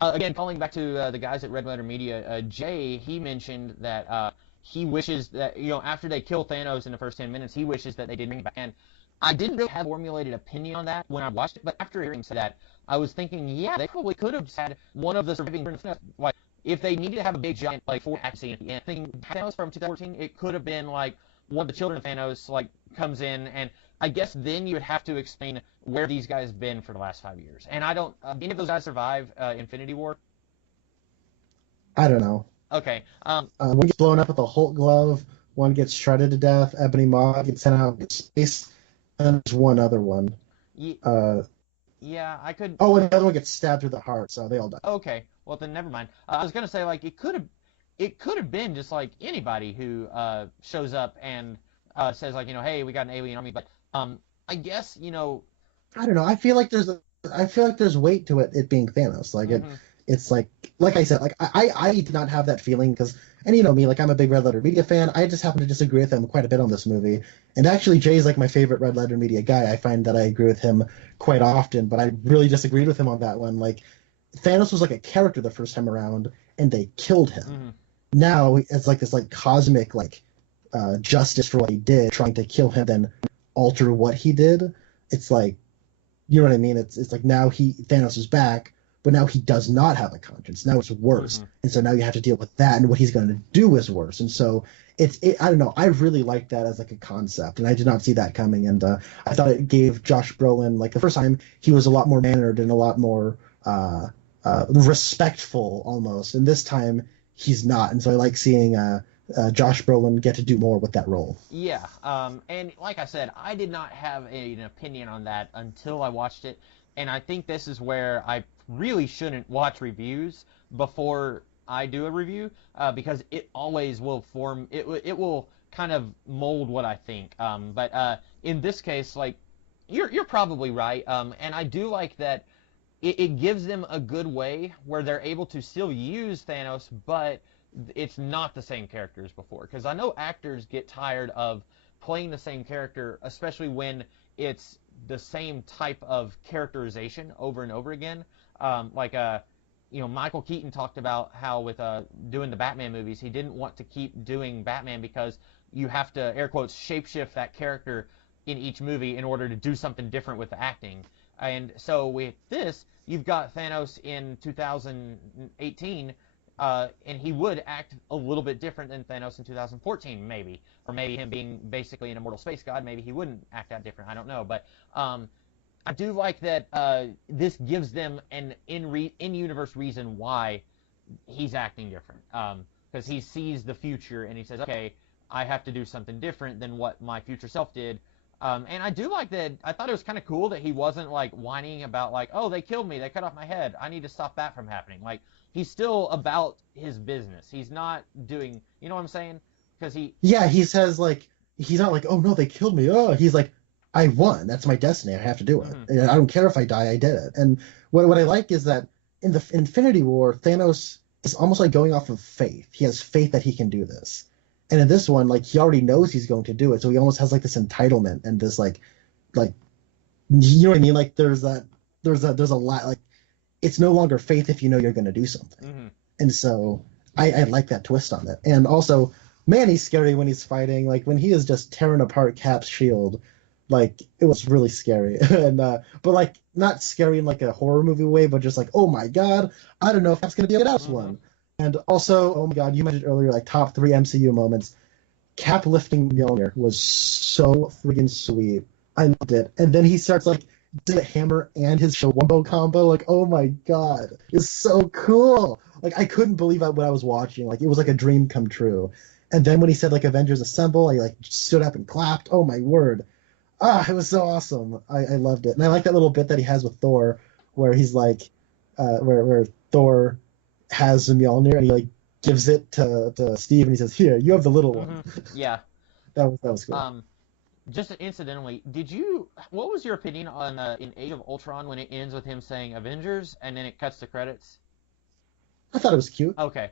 Again, calling back to the guys at Red Letter Media, Jay, he mentioned that he wishes that, after they kill Thanos in the first 10 minutes, he wishes that they didn't bring it back. And I didn't really have a formulated opinion on that when I watched it, but after hearing that, I was thinking, yeah, they probably could have had one of the surviving, like, if they needed to have a big giant, like, forward action scene at the end. Thinking Thanos from 2014, it could have been, like, one of the children of Thanos, like, comes in, and I guess then you would have to explain where these guys been for the last 5 years. And I don't, any of those guys survive Infinity War? I don't know. Okay. One gets blown up with a Hulk glove, one gets shredded to death, Ebony Maw gets sent out into space, and there's one other one. Yeah, I could. Oh, and the other one gets stabbed through the heart, so they all die. Okay, well then never mind. I was gonna say, like, it could have been just like anybody who shows up and says, like, hey, we got an alien army, but I guess I don't know. I feel like there's weight to it being Thanos. Like it's like I said, like I did not have that feeling because, and me, like I'm a big Red Letter Media fan. I just happen to disagree with him quite a bit on this movie. And actually, Jay's like my favorite Red Letter Media guy. I find that I agree with him quite often, but I really disagreed with him on that one. Like Thanos was like a character the first time around, and they killed him. Now it's like this like cosmic like justice for what he did, trying to kill him, then alter what he did. It's like, you know what I mean? It's like now Thanos is back, but now he does not have a conscience. Now it's worse, and so now you have to deal with that, and what he's going to do is worse. And so I don't know. I really like that as like a concept, and I did not see that coming. And I thought it gave Josh Brolin, like the first time, he was a lot more mannered and a lot more respectful almost, and this time he's not. And so I like seeing Josh Brolin get to do more with that role. Yeah, and like I said, I did not have an opinion on that until I watched it, and I think this is where I really shouldn't watch reviews before I do a review, because it always will it will kind of mold what I think. But in this case, like, you're probably right, and I do like that it gives them a good way where they're able to still use Thanos, but it's not the same character as before. Because I know actors get tired of playing the same character, especially when it's the same type of characterization over and over again. Michael Keaton talked about how with doing the Batman movies, he didn't want to keep doing Batman because you have to, air quotes, shapeshift that character in each movie in order to do something different with the acting. And so with this, you've got Thanos in 2018 and he would act a little bit different than Thanos in 2014, maybe, or maybe him being basically an immortal space god, maybe he wouldn't act that different. I don't know, but I do like that this gives them an in-universe reason why he's acting different, because he sees the future and he says, okay, I have to do something different than what my future self did. And I do like that. I thought it was kind of cool that he wasn't like whining about like, oh, they killed me, they cut off my head, I need to stop that from happening. Like, he's still about his business. He's not doing, you know what I'm saying? Because he says like he's not like, oh no, they killed me. Oh, he's like, I won. That's my destiny. I have to do it. Mm-hmm. And I don't care if I die. I did it. And what I like is that in the Infinity War, Thanos is almost like going off of faith. He has faith that he can do this. And in this one, like, he already knows he's going to do it, so he almost has like this entitlement and this like you know what I mean? Like there's a lot, like, it's no longer faith if you know you're going to do something. Mm-hmm. And so I like that twist on it. And also, man, he's scary when he's fighting. Like when he is just tearing apart Cap's shield, like it was really scary. And but like not scary in like a horror movie way, but just like, oh my god, I don't know if that's going to be a good one. And also, oh my god, you mentioned earlier like top 3 MCU moments. Cap lifting Mjolnir was so freaking sweet. I loved it. And then he starts like doing the hammer and his wombo combo. Like, oh my god, it's so cool. Like I couldn't believe what I was watching. Like it was like a dream come true. And then when he said like Avengers Assemble, I like stood up and clapped. Oh my word. It was so awesome. I loved it. And I like that little bit that he has with Thor where he's like where Thor has the Mjolnir and he like gives it to Steve and he says, here, you have the little one. Yeah. that was cool. Just incidentally, what was your opinion on in Age of Ultron when it ends with him saying Avengers and then it cuts to credits? I thought it was cute. Okay.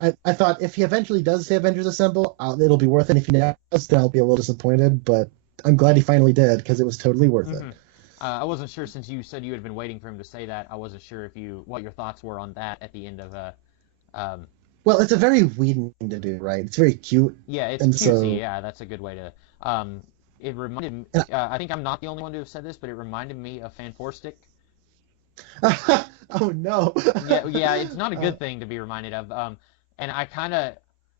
I thought if he eventually does say Avengers Assemble, it'll be worth it. If he does, then I'll be a little disappointed, but I'm glad he finally did because it was totally worth it. I wasn't sure, since you said you had been waiting for him to say that. I wasn't sure what your thoughts were on that at the end of Well, it's a very Whedon thing to do, right? It's very cute. Yeah, it's cutesy. So... Yeah, that's a good way to. It reminded me. I think I'm not the only one to have said this, but it reminded me of Fan Four Stick. Oh no. yeah, it's not a good thing to be reminded of. And I kind of,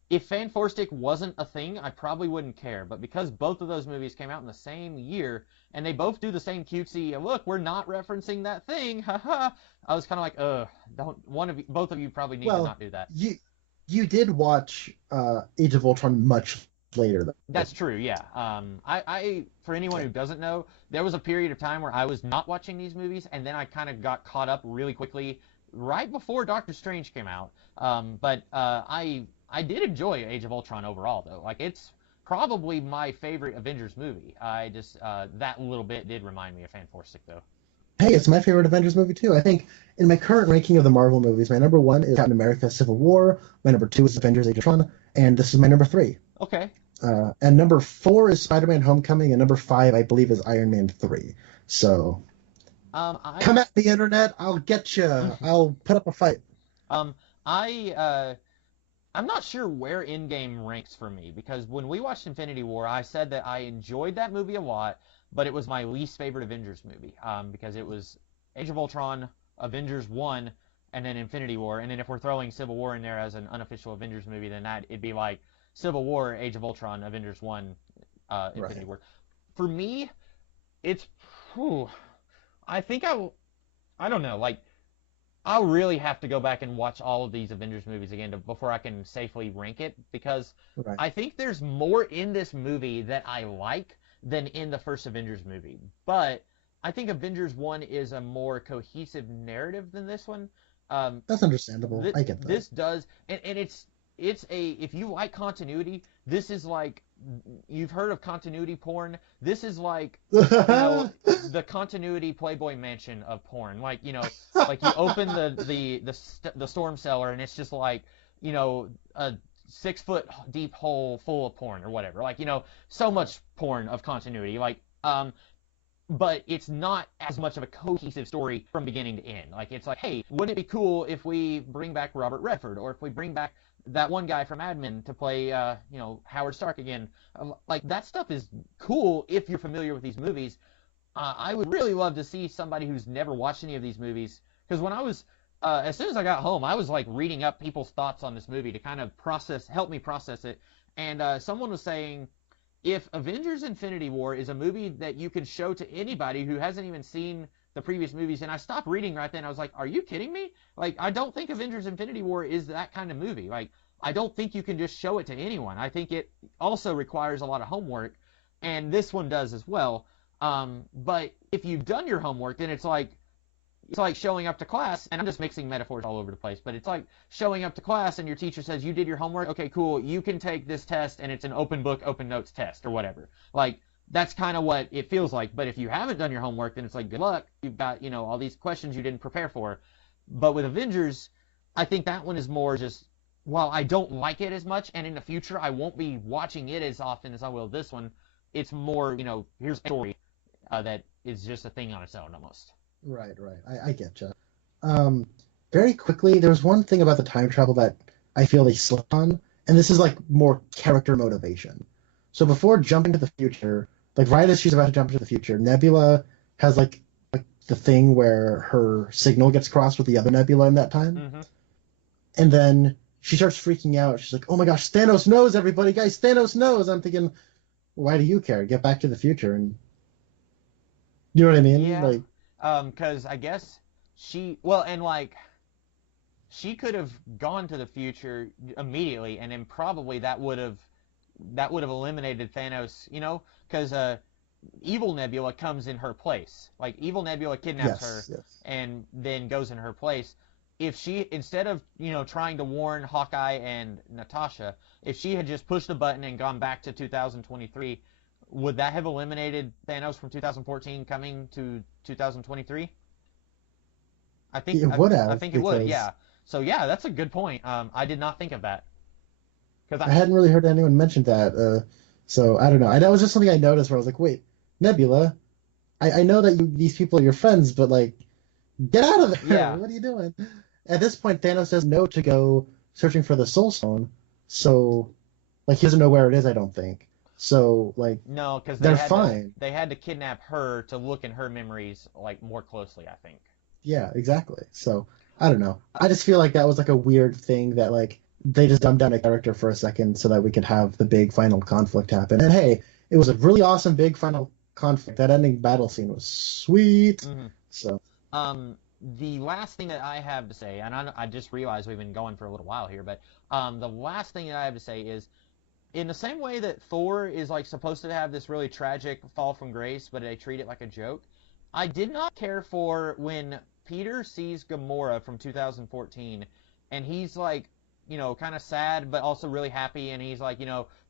if Fan Four Stick wasn't a thing, I probably wouldn't care. But because both of those movies came out in the same year, and they both do the same cutesy, look, we're not referencing that thing, haha. I was kind of like, both of you probably need to not do that. You did watch Age of Ultron much later, though. That's true, yeah. I for anyone who doesn't know, there was a period of time where I was not watching these movies, and then I kind of got caught up really quickly right before Doctor Strange came out. But I did enjoy Age of Ultron overall, though. Like, it's probably my favorite Avengers movie. I just that little bit did remind me of Fan Four Stick, though. Hey, it's my favorite Avengers movie, too. I think in my current ranking of the Marvel movies, my number 1 is Captain America Civil War, my number 2 is Avengers Age of Ultron, and this is my number 3. Okay. And number 4 is Spider-Man Homecoming, and number 5, I believe, is Iron Man 3. So, come at the internet, I'll get you. I'll put up a fight. I'm not sure where Endgame ranks for me, because when we watched Infinity War, I said that I enjoyed that movie a lot, but it was my least favorite Avengers movie, because it was Age of Ultron, Avengers 1, and then Infinity War. And then if we're throwing Civil War in there as an unofficial Avengers movie, then it'd be like Civil War, Age of Ultron, Avengers 1, Infinity War. For me, it's... I think I don't know, like, I'll really have to go back and watch all of these Avengers movies again before I can safely rank it, because I think there's more in this movie that I like than in the first Avengers movie. But I think Avengers 1 is a more cohesive narrative than this one. That's understandable. I get that. This does, and it's if you like continuity, this is like, you've heard of continuity porn. This is like, the continuity Playboy Mansion of porn. Like, like you open the storm cellar and it's just like, a 6-foot deep hole full of porn or whatever. Like, so much porn of continuity. Like, but it's not as much of a cohesive story from beginning to end. Like, it's like, hey, wouldn't it be cool if we bring back Robert Redford, or if we bring back that one guy from Mad Men to play, Howard Stark again? Like, that stuff is cool if you're familiar with these movies. I would really love to see somebody who's never watched any of these movies, because when I was as soon as I got home, I was like reading up people's thoughts on this movie to kind of help me process it. And someone was saying, if Avengers Infinity War is a movie that you can show to anybody who hasn't even seen the previous movies, and I stopped reading right then. I was like, are you kidding me? Like, I don't think Avengers Infinity War is that kind of movie. Like, I don't think you can just show it to anyone. I think it also requires a lot of homework, and this one does as well. But if you've done your homework, then it's like showing up to class, and I'm just mixing metaphors all over the place, but it's like showing up to class and your teacher says, you did your homework? Okay, cool. You can take this test, and it's an open book, open notes test or whatever. Like, that's kind of what it feels like. But if you haven't done your homework, then it's like, good luck. You've got, all these questions you didn't prepare for. But with Avengers, I think that one is more just, while I don't like it as much, and in the future I won't be watching it as often as I will this one, it's more, here's a story that is just a thing on its own almost. Right. I get you. Very quickly, there was one thing about the time travel that I feel they slipped on, and this is like more character motivation. So before jumping to the future, like right as she's about to jump into the future, Nebula has like the thing where her signal gets crossed with the other Nebula in that time, and then she starts freaking out. She's like, "Oh my gosh, Thanos knows, everybody, guys! Thanos knows!" I'm thinking, why do you care? Get back to the future, and you know what I mean? Yeah. Like, Because I guess she could have gone to the future immediately, and then probably that would have eliminated Thanos, because Evil Nebula comes in her place. Like, Evil Nebula kidnaps her and then goes in her place. If she, instead of, trying to warn Hawkeye and Natasha, if she had just pushed the button and gone back to 2023, would that have eliminated Thanos from 2014 coming to 2023? I think it would have. I think it would, yeah. So yeah, that's a good point. I did not think of that. I hadn't really heard anyone mention that. So I don't know. That was just something I noticed where I was like, wait, Nebula, I know that these people are your friends, but like, get out of there. Yeah. What are you doing? At this point, Thanos says no to go searching for the Soul Stone. So, like, he doesn't know where it is, I don't think. So, like, no, because they're fine. They had to kidnap her to look in her memories, like, more closely, I think. Yeah, exactly. So, I don't know. I just feel like that was, like, a weird thing that, like, they just dumbed down a character for a second so that we could have the big final conflict happen. And, hey, it was a really awesome big final conflict. That ending battle scene was sweet. So. The last thing that I have to say, and I just realized we've been going for a little while here, but the last thing that I have to say is, in the same way that Thor is like supposed to have this really tragic fall from grace, but they treat it like a joke, I did not care for when Peter sees Gamora from 2014, and he's like, kind of sad, but also really happy, and he's like,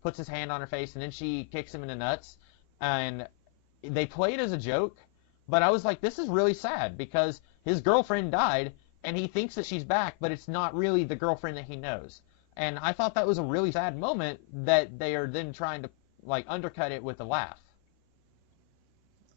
puts his hand on her face, and then she kicks him in the nuts, and they play it as a joke, but I was like, this is really sad, because his girlfriend died, and he thinks that she's back, but it's not really the girlfriend that he knows. And I thought that was a really sad moment that they are then trying to, like, undercut it with a laugh.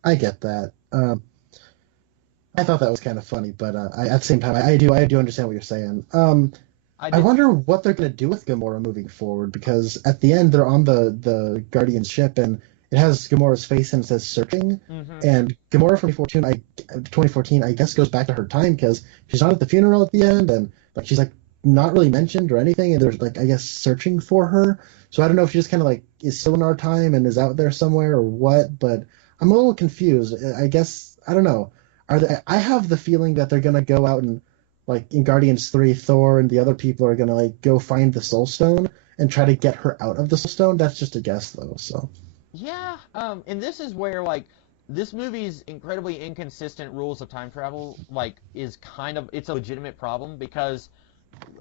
I get that. I thought that was kind of funny, but at the same time, I do understand what you're saying. I wonder what they're going to do with Gamora moving forward, because at the end, they're on the Guardian ship, and it has Gamora's face and it says searching. And Gamora from 2014, I guess, goes back to her time because she's not at the funeral at the end, and like she's like not really mentioned or anything, and there's like, I guess, searching for her. So I don't know if she just kind of like is still in our time and is out there somewhere or what, but I'm a little confused. I guess, I don't know. I have the feeling that they're going to go out and, like, in Guardians 3, Thor and the other people are going to, like, go find the Soul Stone and try to get her out of the Soul Stone. That's just a guess, though, so. Yeah, and this is where, like, this movie's incredibly inconsistent rules of time travel, like, is kind of, it's a legitimate problem, because,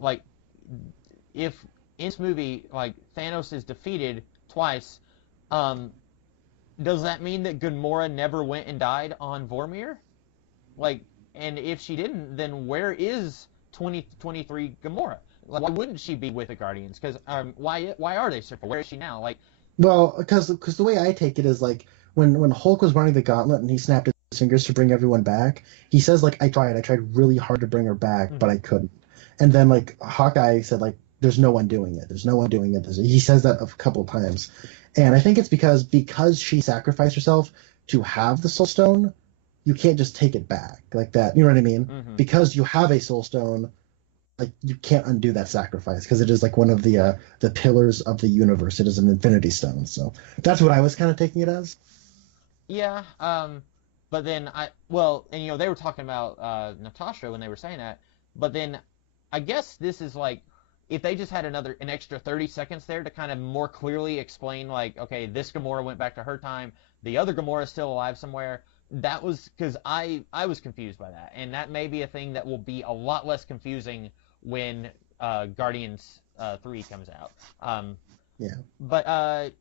like, if in this movie, like, Thanos is defeated twice, does that mean that Gamora never went and died on Vormir? Like, and if she didn't, then where is 2023 Gamora? Like, why wouldn't she be with the Guardians? Because why are they searching? Where is she now? Like, well, because the way I take it is, like, when Hulk was running the gauntlet and he snapped his fingers to bring everyone back, he says, like, I tried really hard to bring her back, but I couldn't. And then, like, Hawkeye said, like, there's no one doing it. There's no one doing it. He says that a couple times. And I think it's because she sacrificed herself to have the Soul Stone, you can't just take it back like that. You know what I mean? Hmm. Because you have a soul stone, like you can't undo that sacrifice because it is like one of the pillars of the universe. It is an infinity stone. So that's what I was kind of taking it as. Yeah. But then well, and they were talking about Natasha when they were saying that. But then I guess this is like if they just had an extra 30 seconds there to kind of more clearly explain like, okay, this Gamora went back to her time, the other Gamora is still alive somewhere. That was because I was confused by that, and that may be a thing that will be a lot less confusing when Guardians 3 comes out. Yeah. But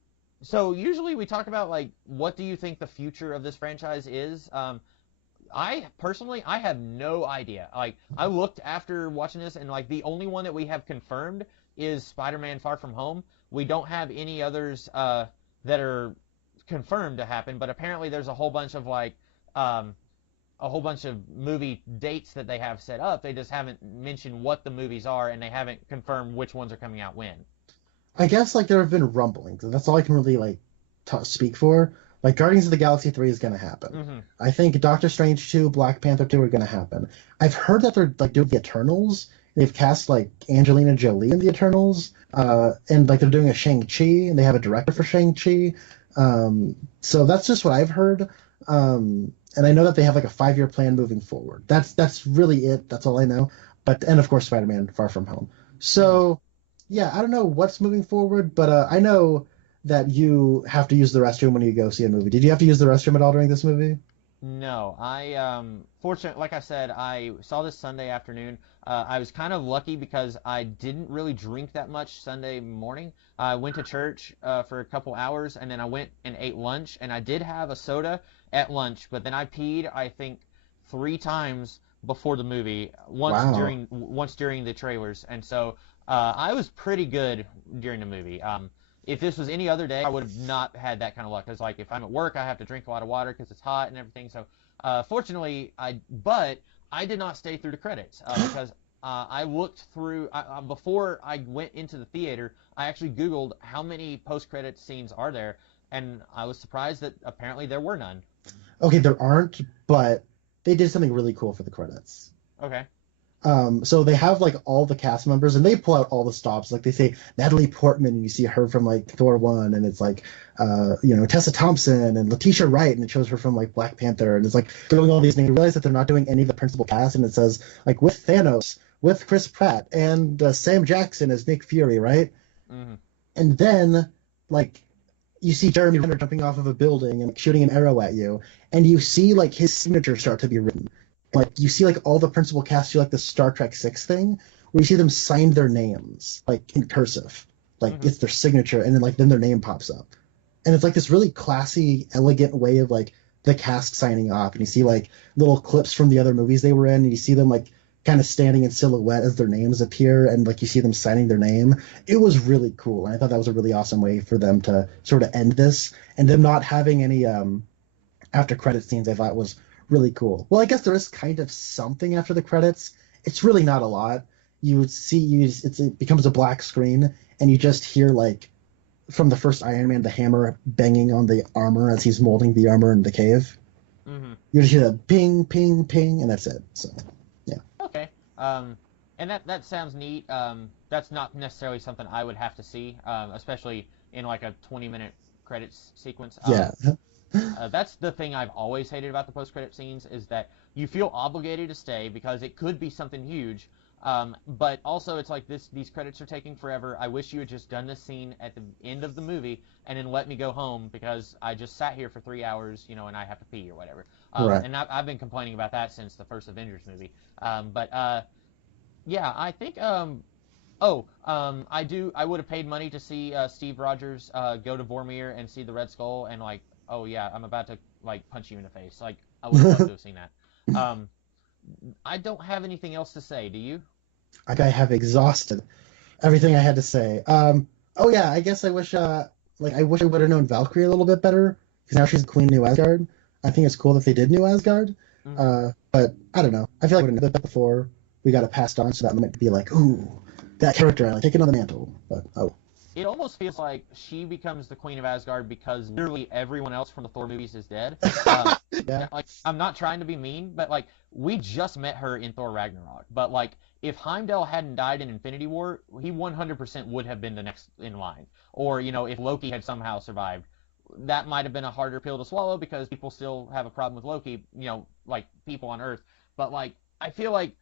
so usually we talk about like what do you think the future of this franchise is? I personally I have no idea. Like I looked after watching this and like the only one that we have confirmed is Spider-Man Far From Home. We don't have any others that are confirmed to happen, but apparently there's a whole bunch of like um, a whole bunch of movie dates that they have set up. They just haven't mentioned what the movies are and they haven't confirmed which ones are coming out when. I guess like there have been rumblings, and that's all I can really like speak for. Like Guardians of the Galaxy 3 is going to happen. Hmm. I think Doctor Strange 2, Black Panther 2 are going to happen. I've heard that they're like doing the Eternals. They've cast like Angelina Jolie in the Eternals, and like they're doing a Shang-Chi, and they have a director for Shang-Chi. So that's just what I've heard. And I know that they have like a 5-year plan moving forward. That's really it. That's all I know. But and of course Spider-Man Far From Home. Hmm. So yeah, I don't know what's moving forward, but I know that you have to use the restroom when you go see a movie. Did you have to use the restroom at all during this movie? No, I fortunate like I said, I saw this Sunday afternoon. I was kind of lucky because I didn't really drink that much Sunday morning. I went to church for a couple hours and then I went and ate lunch and I did have a soda at lunch, but then I peed I think 3 times before the movie, Wow. once during the trailers, and so I was pretty good during the movie. If this was any other day, I would have not had that kind of luck. Because like if I'm at work, I have to drink a lot of water because it's hot and everything. So fortunately, but I did not stay through the credits because I looked through before I went into the theater. I actually Googled how many post-credit scenes are there, and I was surprised that apparently there were none. Okay, there aren't, but they did something really cool for the credits. Okay. So they have like all the cast members and they pull out all the stops. Like they say Natalie Portman and you see her from like Thor 1 and it's like Tessa Thompson and Letitia Wright and it shows her from like Black Panther and it's like throwing all these names. You realize that they're not doing any of the principal cast and it says like with Thanos, with Chris Pratt and Sam Jackson as Nick Fury, right? Hmm. And then like you see Jeremy Renner jumping off of a building and like, shooting an arrow at you, and you see like his signature start to be written. Like you see like all the principal cast do like the Star Trek 6 thing, where you see them sign their names like in cursive, like Hmm. it's their signature, and then their name pops up, and it's like this really classy, elegant way of like the cast signing off, and you see like little clips from the other movies they were in, and you see them like kind of standing in silhouette as their names appear, and like you see them signing their name. It was really cool, and I thought that was a really awesome way for them to sort of end this, and them not having any after credit scenes. I thought was really cool. Well, I guess there is kind of something after the credits. It's really not a lot. You would see it becomes a black screen, and you just hear like from the first Iron Man the hammer banging on the armor as he's molding the armor in the cave. Hmm. You just hear the ping, ping, ping, and that's it. So yeah. Okay. And that sounds neat. That's not necessarily something I would have to see, especially in like a 20-minute credits sequence. Yeah. That's the thing I've always hated about the post-credit scenes is that you feel obligated to stay because it could be something huge. But also it's like these credits are taking forever. I wish you had just done this scene at the end of the movie and then let me go home because I just sat here for 3 hours, and I have to pee or whatever. Right. And I've been complaining about that since the first Avengers movie. But yeah, I think I would have paid money to see Steve Rogers go to Vormir and see the Red Skull and like, oh yeah, I'm about to like punch you in the face. Like I would have loved to have seen that. Um, I don't have anything else to say. Do you? Like I have exhausted everything I had to say. Oh yeah, I guess I wish I would have known Valkyrie a little bit better because now she's Queen New Asgard. I think it's cool that they did New Asgard. Hmm. But I don't know. I feel like I would have known that before we got it passed on, so that might be like, ooh, that character, I like taking on the mantle. But oh. it almost feels like she becomes the Queen of Asgard because literally everyone else from the Thor movies is dead. Yeah. Like, I'm not trying to be mean, but like we just met her in Thor Ragnarok. But like if Heimdall hadn't died in Infinity War, he 100% would have been the next in line. Or if Loki had somehow survived, that might have been a harder pill to swallow because people still have a problem with Loki. Like people on Earth. But like I feel like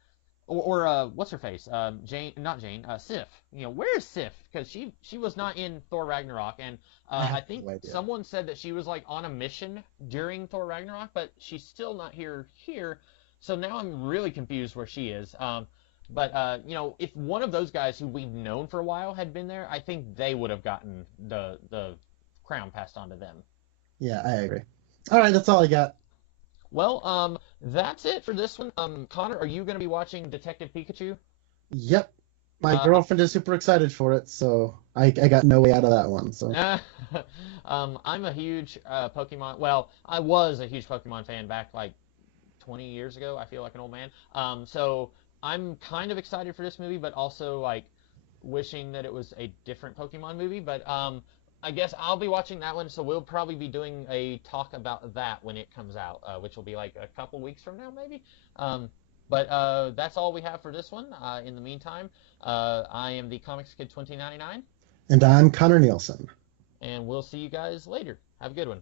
or what's her face? Jane, not Jane. Sif. Where is Sif? Because she was not in Thor Ragnarok, and I have I think no idea. someone said that she was like on a mission during Thor Ragnarok, but she's still not here. So now I'm really confused where she is. But if one of those guys who we've known for a while had been there, I think they would have gotten the crown passed on to them. Yeah, I agree. All right, that's all I got. Well, that's it for this one. Connor, are you going to be watching Detective Pikachu? Yep. My Uh, girlfriend is super excited for it, so I got no way out of that one. So I'm a huge Pokemon. Well, I was a huge Pokemon fan back like 20 years ago. I feel like an old man. So I'm kind of excited for this movie, but also like wishing that it was a different Pokemon movie. But I guess I'll be watching that one, so we'll probably be doing a talk about that when it comes out, which will be like a couple weeks from now, maybe. But that's all we have for this one. In the meantime, I am the Comics Kid 2099, and I'm Connor Nielsen. and we'll see you guys later. Have a good one.